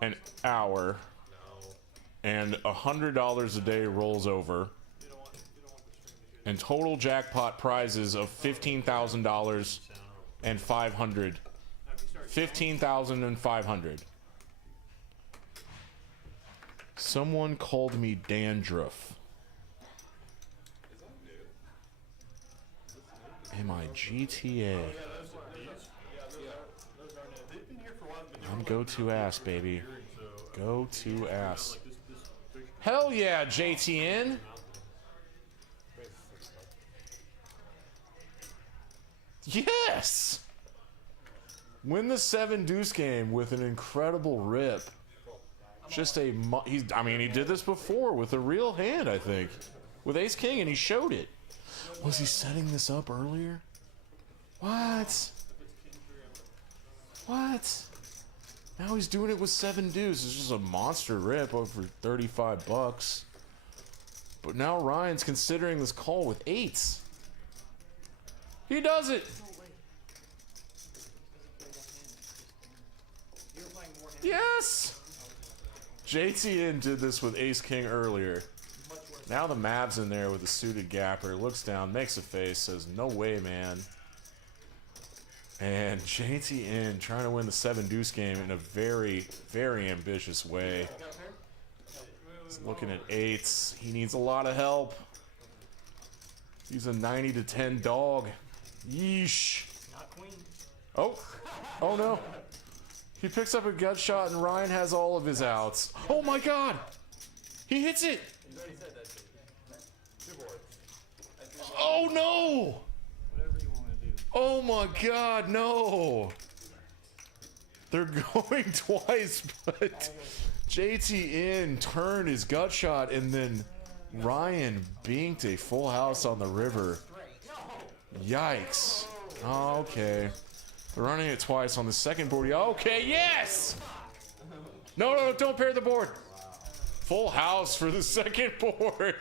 an hour. And $100 a day rolls over. and total jackpot prizes of $15,000 and 500. 15,000 and 500. Someone called me dandruff. Am I GTA? I'm go to ass, baby. Go to ass. Hell yeah, JTN. Yes. Win the 7 deuce game with an incredible rip. Just a I mean, he did this before with a real hand, I think, with ace king, and he showed it. Was he setting this up earlier? What? What? Now he's doing it with 7 deuce. It's just a monster rip over 35 bucks. But now Ryan's considering this call with 8s. He does it. Yes. JTN did this with ace king earlier. Now the Mav's in there with a suited gapper. Looks down, makes a face, says, "No way, man." And JTN trying to win the 7 deuce game in a very, very ambitious way. He's looking at 8s. He needs a lot of help. He's a 90 to 10 dog. Yeesh. Not queen. Oh. Oh no. He picks up a gut shot and Ryan has all of his outs. Oh my god. He hits it. Oh no. Oh my god, no. They're going twice, but JTN turned his gut shot and then Ryan binked a full house on the river. Yikes. Okay. They're running it twice on the second board. Okay, yes! No, no, don't pair the board. Full house for the second board.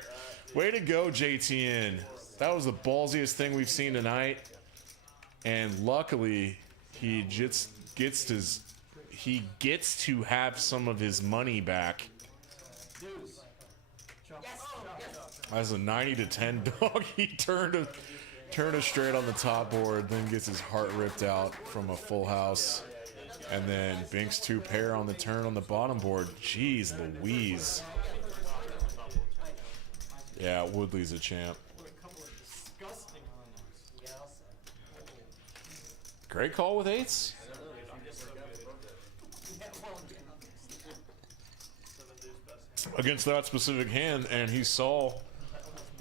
Way to go, JTN. That was the ballsiest thing we've seen tonight. And luckily, he just gets to have some of his money back. As a 90 to 10 dog, he turned a straight on the top board, then gets his heart ripped out from a full house, and then binks 2 pair on the turn on the bottom board. Jeez Louise. Yeah, Woodley's a champ. Great call with 8s. Against that specific hand, and he saw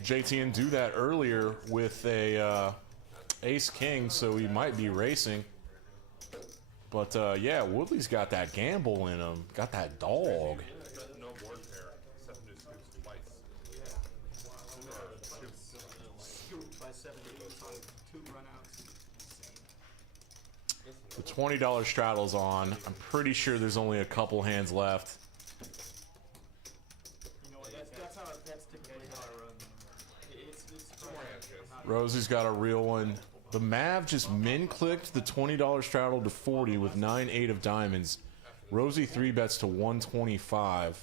JTN do that earlier with a ace king, so he might be racing. But yeah, Woodley's got that gamble in him, got that dog. No board pair, 7 deuce scoops twice. Scooped by 7 deuce on 2 runouts. The $20 straddle's on. I'm pretty sure there's only a couple hands left. You know what? That's typically how I run. It's Rosie's got a real one. The Mav just min-clicked the $20 straddle to 40 with 9-8 of diamonds. Rosie 3-bets to 125.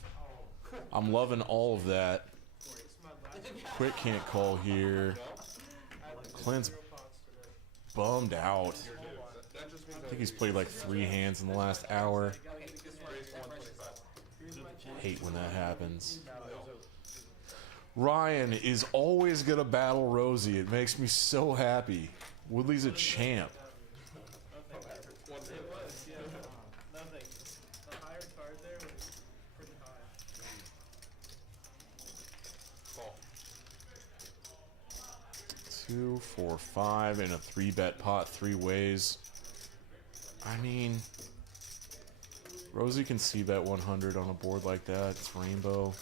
I'm loving all of that. Quick can't call here. Clint's bummed out. I think he's played like 3 hands in the last hour. Hate when that happens. Ryan is always gonna battle Rosie. It makes me so happy. Woodley's a champ. nothing. The higher card there was pretty high. Call. 2, 4, 5 in a 3-bet pot 3 ways. I mean, Rosie can c-bet 100 on a board like that. It's rainbow.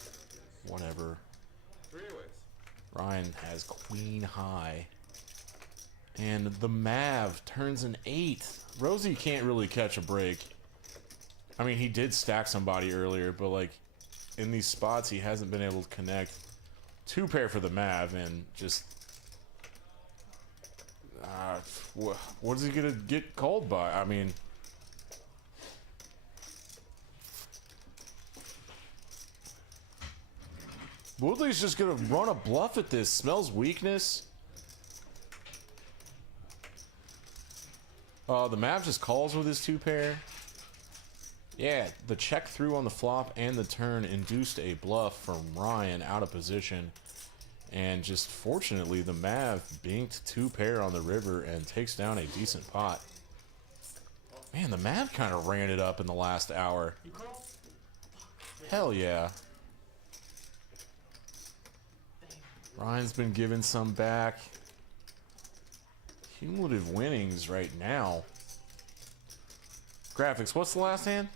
Whatever. 3 ways. Ryan has queen high. And the Mav turns an 8. Rosie can't really catch a break. I mean, he did stack somebody earlier, but like in these spots, he hasn't been able to connect. 2 pair for the Mav, and just what is he gonna get called by? I mean, Woodley's just gonna run a bluff at this. Smells weakness. The Mav just calls with his 2-pair. Yeah, the check through on the flop and the turn induced a bluff from Ryan out of position. And just fortunately, the Mav binked 2-pair on the river and takes down a decent pot. Man, the Mav kind of ran it up in the last hour. Hell yeah. Ryan's been giving some back. Cumulative winnings right now. Graphics, what's the last hand?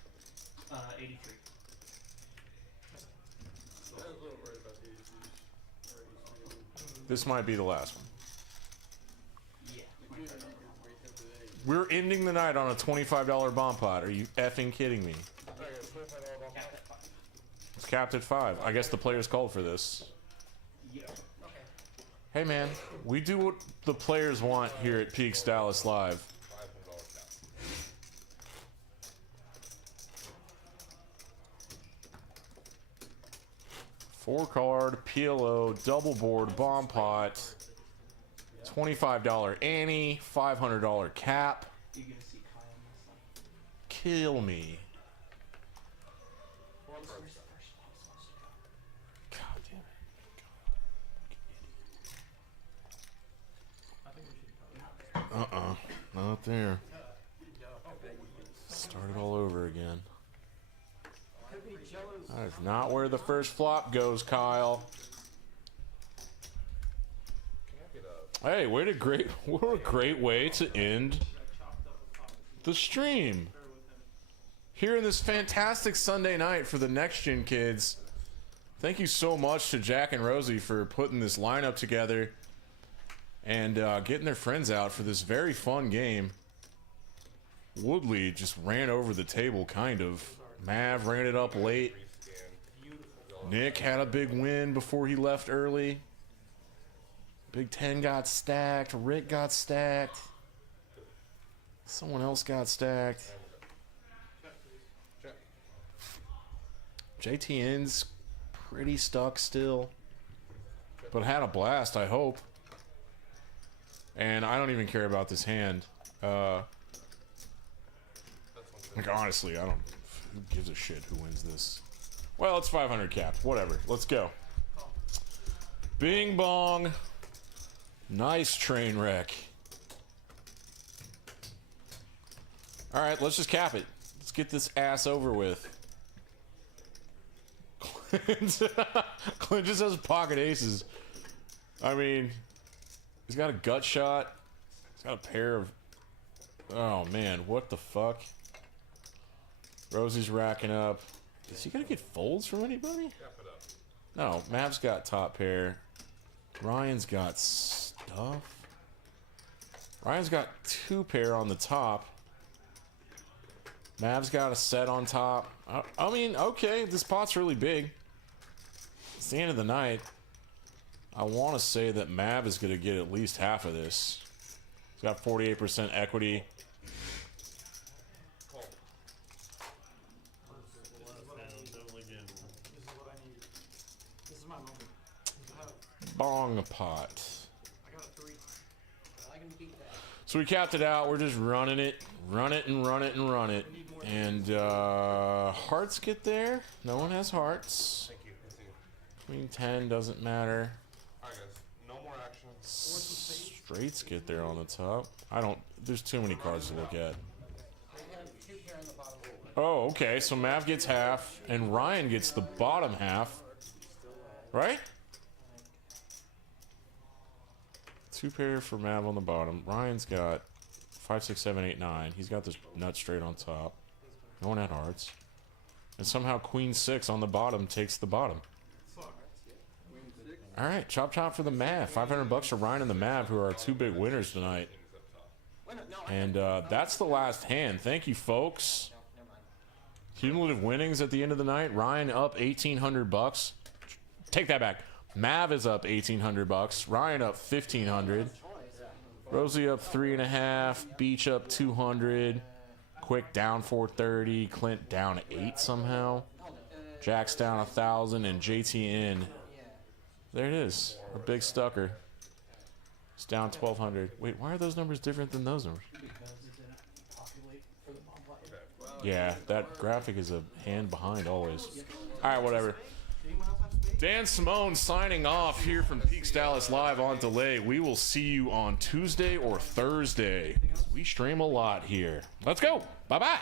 83. This might be the last one. Yeah. We're ending the night on a $25 bomb pot. Are you effing kidding me? It's capped at 5. I guess the players called for this. Yeah. Hey man, we do what the players want here at Peaks Dallas Live. Four-card, PLO, double board, bomb pot, $25 ante, $500 cap. You're gonna see Kyle on this one. Kill me. God damn it. Not there. Start it all over again. That is not where the first flop goes, Kyle. Hey, what a great way to end the stream. Here in this fantastic Sunday night for the Nextgen kids. Thank you so much to Jack and Rosie for putting this lineup together and getting their friends out for this very fun game. Woodley just ran over the table, kind of. Mav ran it up late. Nick had a big win before he left early. Big Ten got stacked. Rick got stacked. Someone else got stacked. JTN's pretty stuck still. But had a blast, I hope. And I don't even care about this hand. Like, honestly, I don't... Who gives a shit who wins this? Well, it's 500 cap. Whatever. Let's go. Bing bong. Nice train wreck. Alright, let's just cap it. Let's get this ass over with. Clint just has pocket aces. I mean, he's got a gut shot. He's got a pair of... Oh, man. What the fuck? Rosie's racking up. Is he gonna get folds from anybody? No, Mav's got top pair. Ryan's got stuff. Ryan's got 2-pair on the top. Mav's got a set on top. I mean, okay, this pot's really big. It's the end of the night. I want to say that Mav is going to get at least half of this. He's got 48% equity. Bong pot. So we capped it out. We're just running it. Run it and run it and run it. And hearts get there. No one has hearts. Queen 10 doesn't matter. Alright guys, no more action. Straights get there on the top. I don't... There's too many cards to look at. Oh, okay. So Mav gets half. And Ryan gets the bottom half. Right? 2-pair for Mav on the bottom. Ryan's got 5, 6, 7, 8, 9. He's got this nut straight on top. No one had hearts. And somehow Queen 6 on the bottom takes the bottom. Alright, chop chop for the Mav. $500 for Ryan and the Mav, who are our 2 big winners tonight. And that's the last hand. Thank you, folks. Cumulative winnings at the end of the night. Ryan up $1,800. Take that back. Mav is up $1,800. Ryan up $1,500. Rosie up 3.5. Beach up 200. Quick down 430. Clint down 8 somehow. Jack's down 1,000, and JTN There it is. A big stucker. It's down 1,200. Wait, why are those numbers different than those numbers? Because it didn't populate for the bomb button. Yeah, that graphic is a hand behind always. Alright, whatever. Dan Simone signing off here from Peaks Dallas Live on delay. We will see you on Tuesday or Thursday. We stream a lot here. Let's go. Bye-bye.